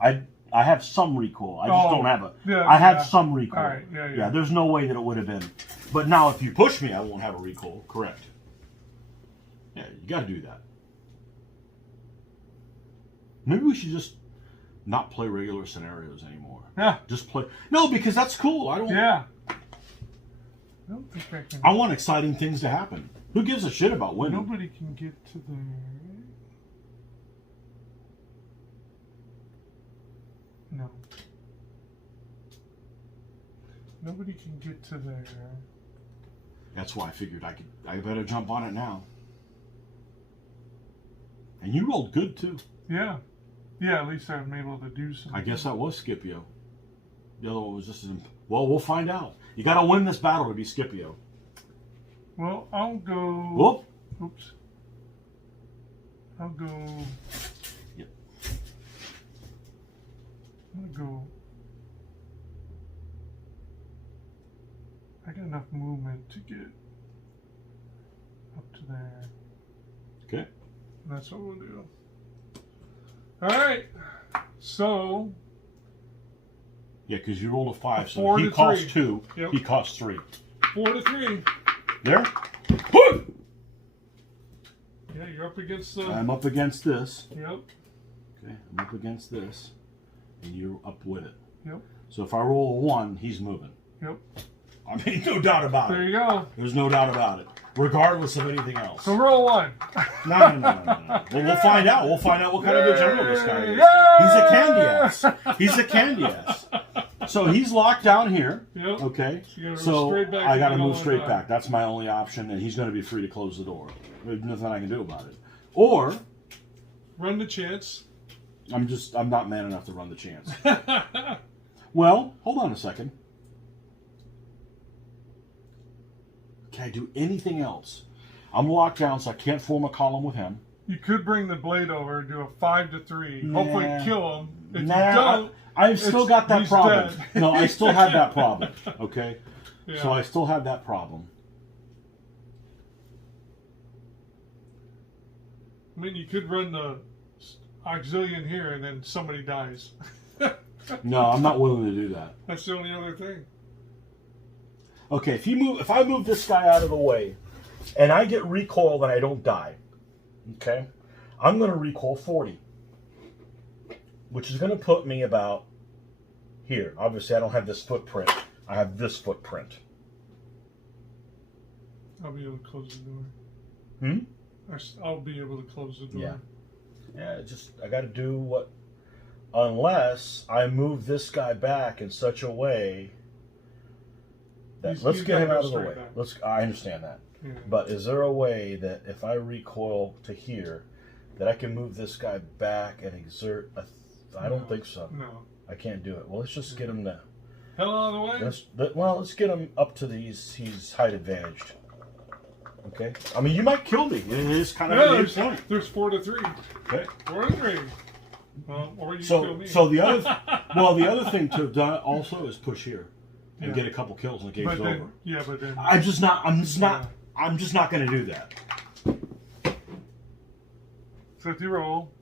I have some recoil. I just don't have a. Yeah, I have some recoil. All right, yeah. There's no way that it would have been. But now, if you push me, I won't have a recoil. Correct. Yeah, you got to do that. Maybe we should just not play regular scenarios anymore. Yeah. Just play. No, because that's cool. I don't. Yeah. I don't think I can. I want exciting things to happen. Who gives a shit about winning? Nobody can get to there. No. Nobody can get to there. That's why I figured I better jump on it now. And you rolled good too. Yeah. Yeah, at least I'm able to do something. I guess that was Scipio. The other one was just well, we'll find out. You got to win this battle to be Scipio. Well, I'll go. Whoop. Oops. I'll go. Yep. I'm gonna go. I got enough movement to get up to there. Okay. And that's what we'll do. All right. So. Yeah, because you rolled a 5, so 4 he to costs 3. 2. Yep. He costs 3. 4 to 3. There. Yeah, you're up against the. I'm up against this. Yep. Okay, I'm up against this, and you're up with it. Yep. So if I roll a 1, he's moving. Yep. I mean, no doubt about There it. you go. There's no doubt about it, regardless of anything else. So roll 1. No. Well, we'll find out. We'll find out what kind of a general this guy is. Yay! He's a candy ass. He's a candy ass. So he's locked down here. Yep. Okay. So I got to move straight back. That's my only option, and he's going to be free to close the door. There's nothing I can do about it. Or run the chance. I'm not man enough to run the chance. Well, hold on a second. Can I do anything else? I'm locked down, so I can't form a column with him. You could bring the blade over and do a 5 to 3. Nah. Hopefully kill him. If you Nah, don't, I've still got that he's problem. dead. No, I still have that problem. Okay? Yeah. So I still have that problem. I mean, you could run the auxilian here and then somebody dies. No, I'm not willing to do that. That's the only other thing. Okay, if I move this guy out of the way, and I get recoil, then I don't die. Okay, I'm going to recoil 40, which is going to put me about here. Obviously, I don't have this footprint. I have this footprint. I'll be able to close the door. Hmm. I'll be able to close the door. Yeah. Yeah. I got to do what. Unless I move this guy back in such a way. Let's get him out of the way. I understand that. Yeah. But is there a way that if I recoil to here, that I can move this guy back and exert I don't think so. No. I can't do it. Well, let's just get him to... Hell out of the way? Let's get him up to these... He's height advantaged. Okay? I mean, you might kill me. It is kind of a point. There's 4 to 3. Okay. 4 to 3. Well, or you kill me. So the other thing to have done also is push here. And get a couple kills and the game's over. Yeah, but then I'm just not going to do that. So if you roll,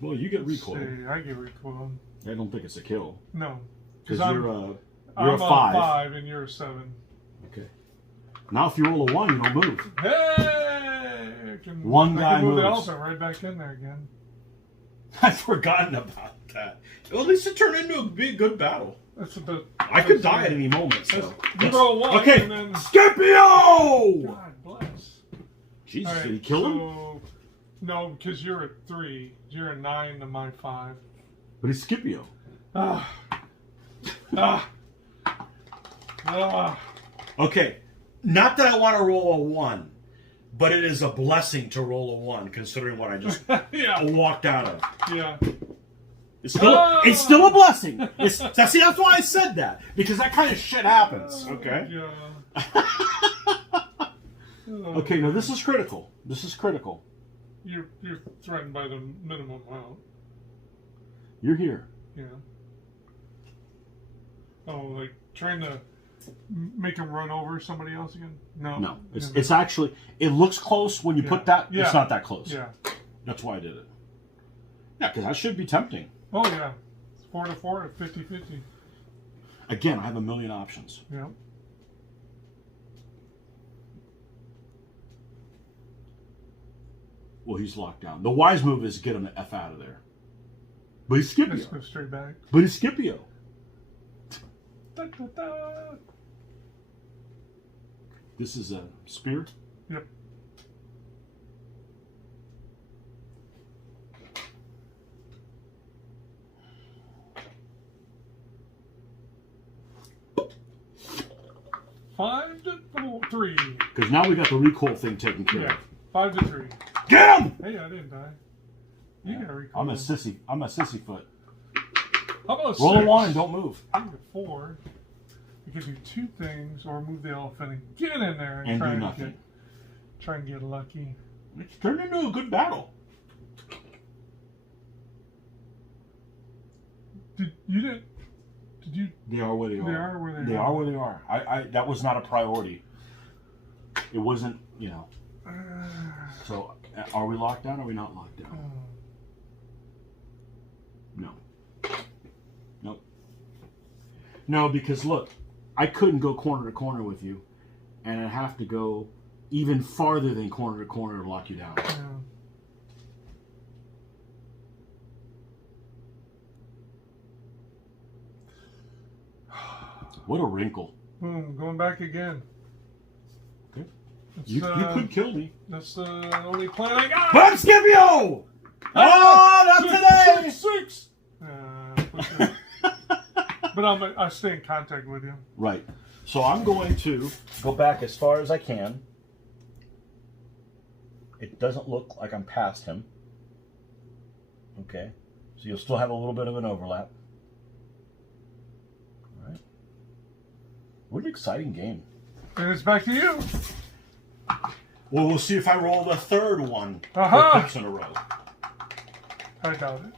well, you get recoil. I get recoil. I don't think it's a kill. No, because you're I'm a 5. 5 and you're a 7. Okay. Now if you roll a 1, you don't move. Hey! One guy I can move the moves. elephant right back in there again. I've forgotten about that. Well, at least it turned into a big, good battle. That's a bit. I could die at any moment, so. You roll 1, okay, and then... Scipio! God bless. Jesus, Right, did he kill him? No, because you're at 3. You're at 9 to my 5. But he's Scipio. Okay, not that I want to roll a 1, but it is a blessing to roll a 1, considering what I just walked out of. Yeah. It's still a blessing. That's why I said that, because that kind of shit happens. Okay. Yeah. Okay, no, this is critical. This is critical. You're threatened by the minimum amount. You're here. Yeah. Oh, like trying to make him run over somebody else again? No. It's actually, it looks close when you put that. Yeah. It's not that close. Yeah. That's why I did it. Yeah, because that should be tempting. Oh, yeah. It's 4 to 4 at 50-50. Again, I have a million options. Yeah. Well, he's locked down. The wise move is get him the F out of there. But he's Scipio. Let's go straight back. But he's Scipio. Da, da, da. This is a spear? Yep. Five to 3. Because now we got the recoil thing taken care of. 5 to 3. Get him! Hey, I didn't die. You got recoil. I'm a sissy foot. How about Roll a 6? 1 and don't move. 3 to 4. You can do 2 things, or move the elephant and get in there And try do and nothing. try and get lucky. It's turned into a good battle. Did you? They are where they are. They are where they They are. are where they are. I that was not a priority. It wasn't, So, are we locked down or are we not locked down? No. Nope. No, because look, I couldn't go corner to corner with you, and I have to go even farther than corner to corner to lock you down. Yeah. What a wrinkle. Boom, going back again. Okay. You could kill me. That's the only plan I got. But Scipio! Oh, not today! 6! But I stay in contact with you. Right. So I'm going to go back as far as I can. It doesn't look like I'm past him. Okay. So you'll still have a little bit of an overlap. All right. What an exciting game. And it's back to you. Well, we'll see if I roll the third one Uh-huh. 4 picks in a row. I doubt it.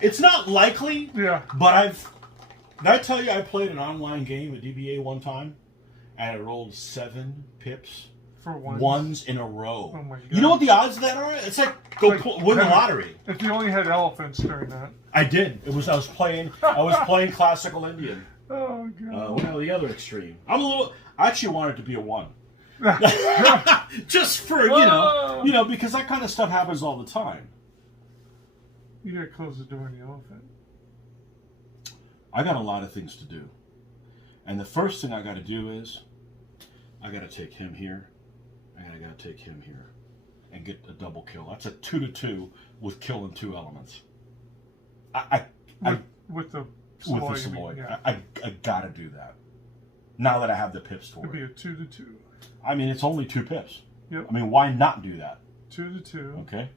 It's not likely, Yeah. but did I tell you I played an online game at DBA one time, and I rolled 7 pips, For one. ones in a row. Oh my God. You know what the odds of that are? It's like win the lottery. If you only had elephants during that. I did. I was playing classical Indian. Oh God. Well, the other extreme. I actually wanted it to be a 1. Just for because that kind of stuff happens all the time. You gotta close the door on the elephant. I got a lot of things to do. And the first thing I got to do is I got to take him here. And I got to take him here. And get a double kill. That's a 2 to 2 with killing 2 elements. With the Savoy. Yeah. I got to do that. Now that I have the pips for It'd be it. a 2 to 2. I mean, it's only 2 pips. Yep. I mean, why not do that? 2 to 2. Okay.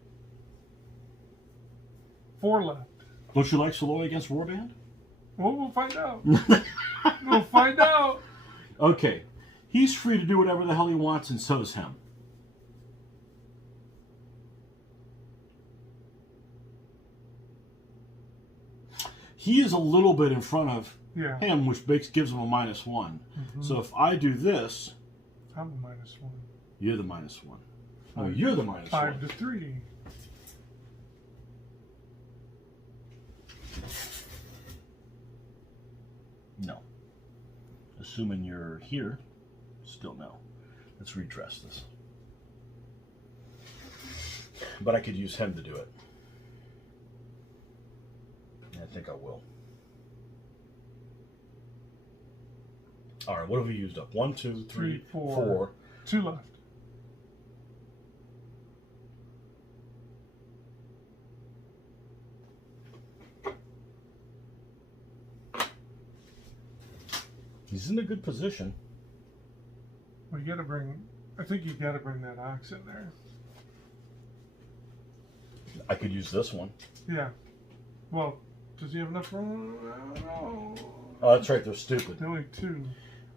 4 left. Don't you like Savoy against Warband? Well, we'll find out. We'll find out. Okay. He's free to do whatever the hell he wants, and so is him. He is a little bit in front of him, which gives him a -1. Mm-hmm. So if I do this... I'm a -1. You're the -1. Oh, you're the -1. 5 to 3. No. Assuming you're here, still no. Let's redress this. But I could use him to do it. I think I will. All right, what have we used up? 1, 2, 3, 4. 2 left. He's in a good position. Well, you gotta bring. I think you gotta bring that ox in there. I could use this one. Yeah. Well, does he have enough room? I don't know. Oh, that's right. They're stupid. They're only 2.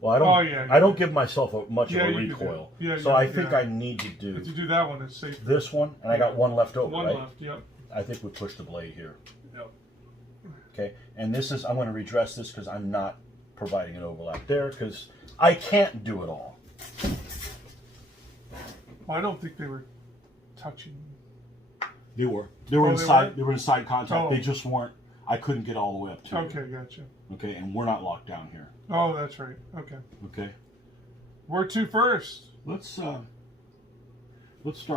Well, I don't. Oh, yeah, I don't give myself much of a you can do recoil. it. Yeah, so yeah, I think yeah. I need to do If you do that one, it's safe. this one, and I got one left over. One right? left. Yep. I think we push the blade here. Yep. Okay, and this is. I'm going to redress this because I'm not providing an overlap there because I can't do it all. Well, I don't think they were touching. They were. They were Oh, inside. They were inside contact. Oh. They just weren't. I couldn't get all the way up to. Okay, gotcha. Okay, and we're not locked down here. Oh, that's right. Okay. Okay. Where to first? Let's start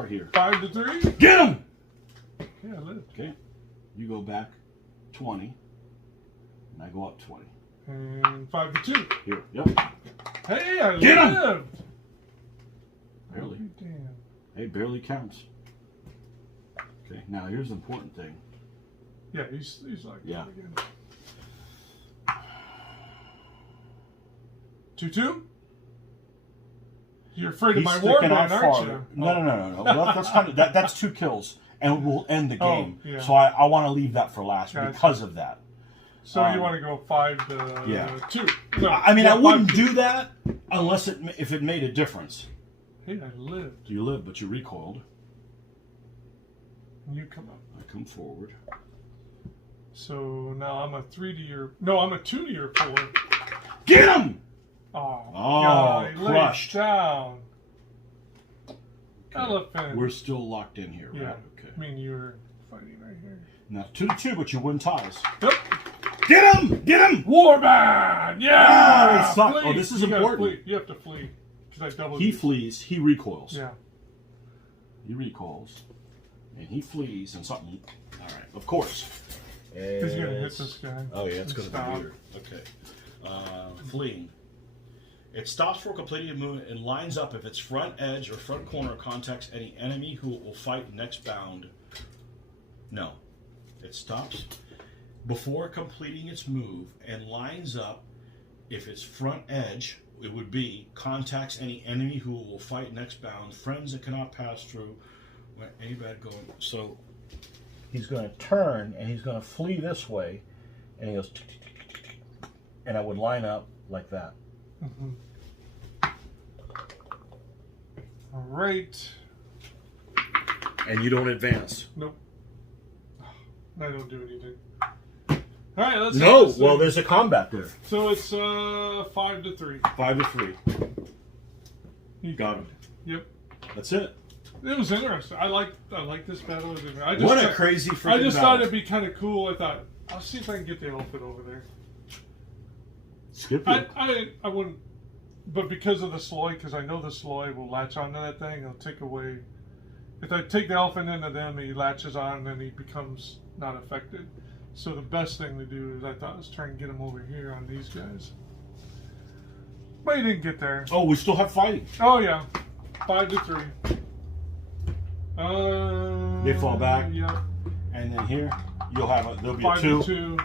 here. 5 to 3. Get him. Yeah, I lived. Okay. You go back 20, and I go up 20. And 5 to 2. Here. Yep. Hey, I Get 'em! lived. Barely. Oh, damn. Hey, barely counts. Okay. Now here's the important thing. Yeah, he's like Yeah. again. 2-2. You're afraid of He's my sticking warband, out aren't farther. you? No. Well, that's kind of that's 2 kills, and we'll end the game. yeah. So I want to leave that for last Gotcha. because of that. So you want to go 5 to Yeah. 2? No, I mean, yeah, I wouldn't 5 to- do that unless if it made a difference. Hey, I lived. You live, but you recoiled. And you come up. I come forward. So now I'm a 3 to your. No, I'm a 2 to your 4. Get him! Oh, Oh, God, he laid crushed. down. Okay. Elephant. We're still locked in here, right? Yeah. Okay. I mean, you're fighting right here. Now 2 to 2, but you win ties. Yep. Get him! Get him! Warband! Yeah! Ah, they suck. Flee. Oh, this is You gotta important. flee. You have to flee. Because I doubled He you. flees. He recoils. Yeah. He recoils. And he flees and something. All right. Of course. He's going to hit this guy. Oh, yeah. It's going to Stop. be weird. Okay. Fleeing. It stops for completing a movement and lines up if its front edge or front corner contacts any enemy who it will fight next bound. No. It stops before completing its move and lines up if its front edge, it would be, contacts any enemy who will fight next bound, friends that cannot pass through, any bad going. So he's going to turn and he's going to flee this way, and he goes, and I would line up like that. Mm-hmm. All right. And you don't advance. Nope. I don't do anything. All right, let's. No, let's well, see. there's a combat there. So it's 5 to 3. 5 to 3. You Got him. Yep. That's it. It was interesting. I like this battle. I just What a crazy freaking I just battle. thought it'd be kind of cool. I thought I'll see if I can get the elephant over there. Scipio. I wouldn't, but because of the sloy, because I know the sloy will latch onto that thing. It'll take away. If I take the elephant into them, he latches on, and then he becomes not affected. So the best thing to do is I thought was try and get him over here on these guys. But he didn't get there. Oh, we still have fighting. Oh yeah, 5 to 3. They fall back. Yep. And then here, you'll have there'll be 5 a to 2. 2.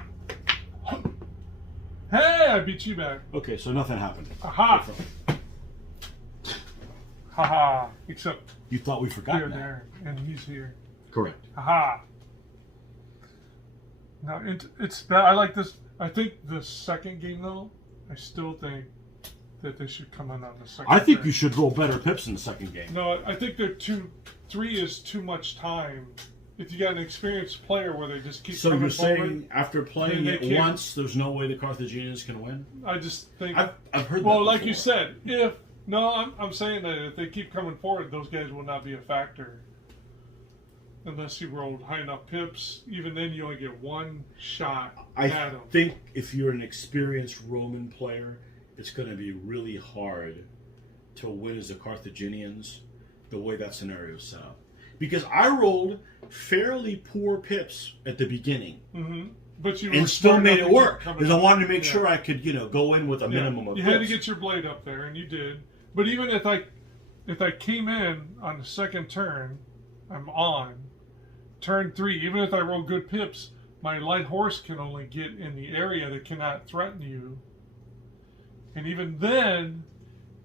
Hey, I beat you back. Okay, so nothing happened. Aha! Haha. Except You thought we forgot here, that. there, and he's here. Correct. Haha. Now it's that I like this. I think the second game though, I still think that they should come in on the second. I think game. you should roll better pips in the second game. No, I think they're 3 is too much time. If you got an experienced player where they just keep So coming you're saying forward, after playing they it can't- once, there's no way the Carthaginians can win? I just think. I've heard that Well, like before. you said, I'm saying that if they keep coming forward, those guys will not be a factor. Unless you rolled high enough pips, even then you only get one shot at I them. think if you're an experienced Roman player, it's going to be really hard to win as the Carthaginians, the way that scenario is set up. Because I rolled fairly poor pips at the beginning. Mm-hmm. But you and still made it work. Because I wanted to make sure I could, go in with a minimum of You pips. had to get your blade up there, and you did. But even if I came in on the second turn, I'm on. Turn 3, even if I roll good pips, my light horse can only get in the area that cannot threaten you. And even then,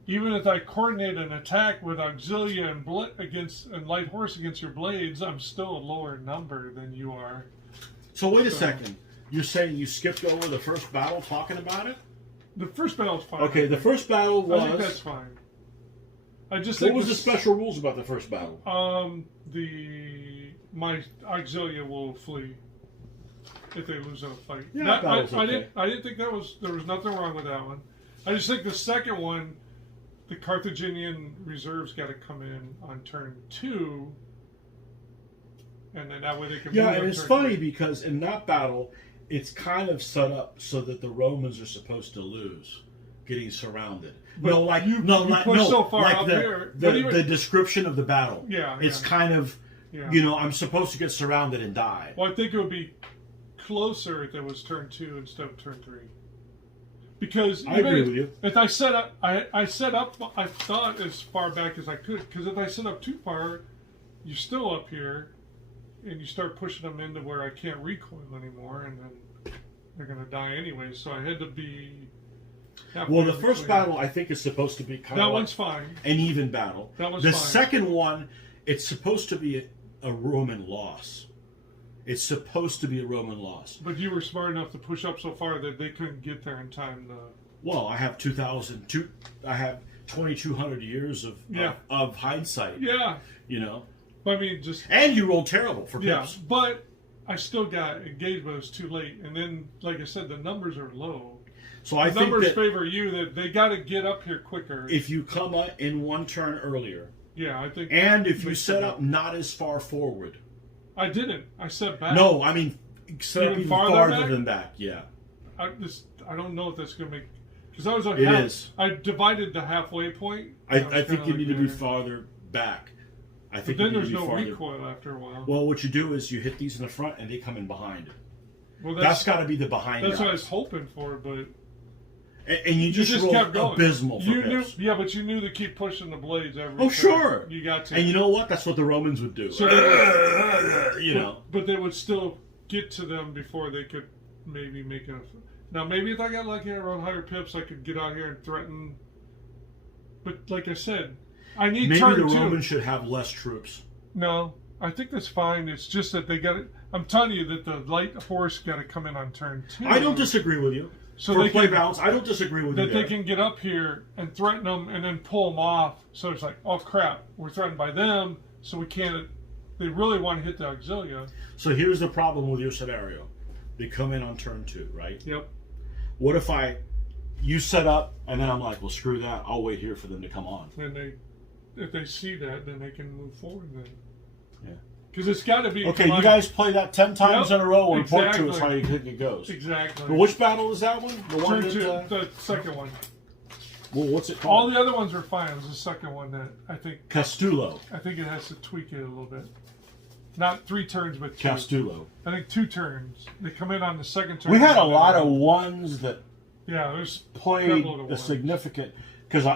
even if I coordinate an attack with Auxilia and light horse against your blades, I'm still a lower number than you are. So wait a second. You're saying you skipped over the first battle talking about it? The first battle's fine. Okay, the first battle was... I think that's fine. What was the special rules about the first battle? My Auxilia will flee if they lose in a fight. Yeah, I didn't think there was nothing wrong with that one. I just think the second one, the Carthaginian reserves got to come in on turn 2, and then that way they can. Yeah, and it's funny 3. because in that battle, it's kind of set up so that the Romans are supposed to lose, getting surrounded. But the description of the battle. Yeah, it's kind of, I'm supposed to get surrounded and die. Well, I think it would be closer if it was turn 2 instead of turn 3. Because I agree with you. If I set up, I thought as far back as I could. Because if I set up too far, you're still up here, and you start pushing them into where I can't recoil anymore, and then they're going to die anyway. So I had to be. Well, the first battle I think is supposed to be kind of one's fine. An even battle. That was the fine. second one, it's supposed to be a Roman loss. It's supposed to be a Roman loss. But you were smart enough to push up so far that they couldn't get there in time to... Well, I have 2,200 years of hindsight. Yeah. I mean, and you rolled terrible for pips. Yeah, but I still got engaged, but it was too late. And then, like I said, the numbers are low. So I think the numbers favor you, that they got to get up here quicker. If you come up in one turn earlier. Yeah, I think... And if you set up not as far forward. I didn't. I set back. No, I mean, set up even farther than back. Yeah. I don't know if that's going to make... Because I was I divided the halfway point. I think you need to be farther back. I think but then there's no recoil after a while. Well, what you do is you hit these in the front and they come in behind. Well, that's got to be the behind. That's what I was hoping for, but... And you just kept going. Abysmal for pips. But you knew to keep pushing the blades every time. Sure. You got to. And you know what? That's what the Romans would do. So but they would still get to them before they could maybe make it. Now, maybe if I got lucky and I rolled higher pips, I could get out here and threaten. But like I said, I need maybe turn 2. Maybe the Romans should have less troops. No, I think that's fine. It's just that they got it. I'm telling you that the light horse got to come in on turn 2. I don't disagree with you. So for play balance, I don't disagree with you. That they can get up here and threaten them and then pull them off. So it's like, oh crap, we're threatened by them, so we can't. They really want to hit the Auxilia. So here's the problem with your scenario: they come in on turn 2, right? Yep. What if you set up and then I'm like, well, screw that. I'll wait here for them to come on. And if they see that, then they can move forward. Then. Yeah. Because it's got to be... Okay, you guys play that 10 times in a row and report to us how you think it goes. Exactly. But which battle is that one? The one the second one. Well, what's it called? All the other ones were fine. It was the second one that I think... Castullo. I think it has to tweak it a little bit. Not 3 turns, but 2. Castullo. I think 2 turns. They come in on the second turn. We had a lot of ones that there's played a significant... Because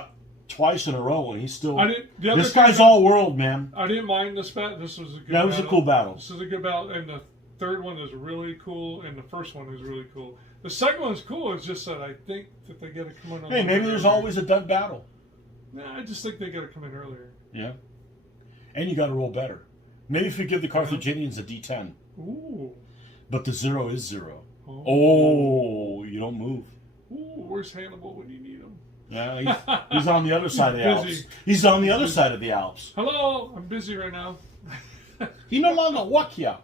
twice in a row, and he's still... This guy's all world, man. I didn't mind this battle. This was a good battle. That was a cool battle. This is a good battle, and the third one is really cool, and the first one is really cool. The second one's cool. It's just that I think that they got to come in. Hey, maybe there's always a done battle. Nah, I just think they got to come in earlier. Yeah, and you got to roll better. Maybe if you give the Carthaginians a D10. Ooh. But the 0 is 0. Oh, you don't move. Ooh, where's Hannibal when you need him? Yeah, he's on the other side of the Alps. He's on the other side of the Alps. Hello, I'm busy right now. He no longer work here.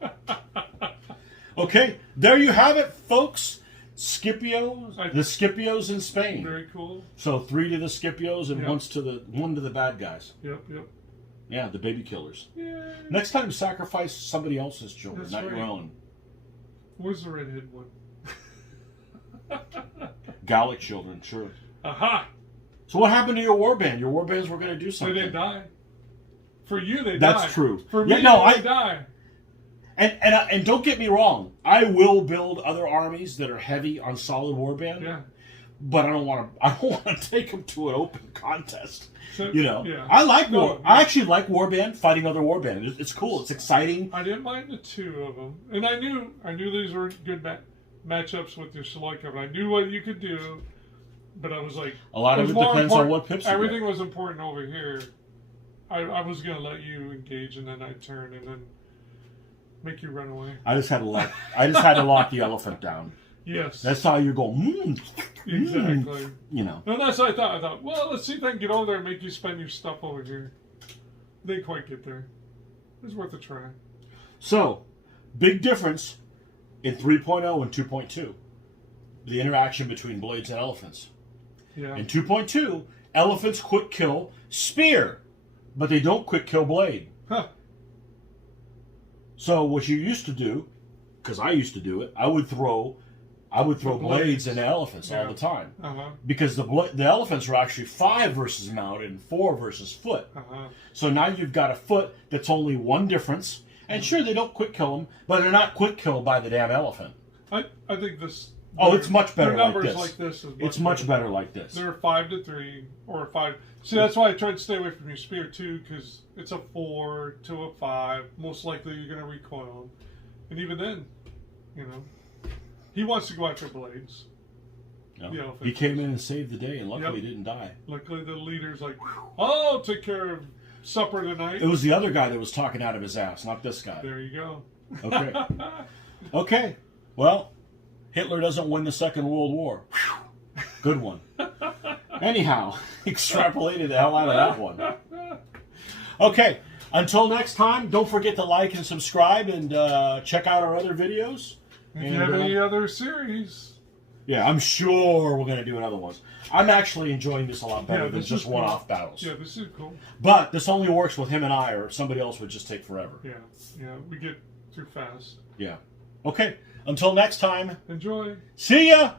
Okay, there you have it, folks. Scipio, the Scipios in Spain. Very cool. So 3 to the Scipios and 1 to the bad guys. Yep. Yeah, the baby killers. Yeah. Next time, sacrifice somebody else's children, not your own. Where's the redhead one? Gallic children, sure. Aha! So what happened to your warband? Your warbands were going to do They something. didn't die. For you, they died. That's true. For Yeah, me, no, they die. And don't get me wrong, I will build other armies that are heavy on solid warband. Yeah. But I don't want to take them to an open contest. So, You know, yeah. I like No, war. I actually like warband fighting other warband. It's cool. It's exciting. I didn't mind the two of them, and I knew these were good matchups with your Seleucus. I knew what you could do, but I was like, A lot of it depends on what pips you get. Everything was important over here. I was gonna let you engage, and then I'd turn, and then make you run away. I just had to lock the elephant down. Yes, That's how you go. exactly. You know. And that's what I thought. I thought, well, let's see if I can get over there and make you spend your stuff over here. They didn't quite get there. It was worth a try. So, big difference in 3.0 and 2.2. The interaction between blades and elephants. Yeah. In 2.2, elephants quick kill spear, but they don't quick kill blade. Huh. So what you used to do, because I used to do it, I would throw blades into elephants all the time. Uh-huh. Because the elephants were actually 5 versus mount and 4 versus foot. Uh-huh. So now you've got a foot that's only one difference. And sure, they don't quick kill them, but they're not quick killed by the damn elephant. I think this. Oh, it's much better their like numbers this. like this is It's much better like this. They're 5-3 or 5. See, that's why I tried to stay away from your spear too, because it's a 4 to a 5. Most likely you're going to recoil, and even then, you know, he wants to go after blades. No. The elephant. He came in and saved the day, and luckily he didn't die. Luckily, the leader's like, "Oh, take care of supper tonight." It was the other guy that was talking out of his ass, not this guy. There you go. Okay. Okay. Well, Hitler doesn't win the Second World War. Whew. Good one. Anyhow, extrapolated the hell out of that one. Okay. Until next time, don't forget to like and subscribe and check out our other videos. If you have any other series, yeah, I'm sure we're going to do another one. I'm actually enjoying this a lot better than just one-off battles. Yeah, this is cool. But this only works with him and I, or somebody else would just take forever. Yeah, we get through fast. Yeah. Okay. Until next time. Enjoy. See ya!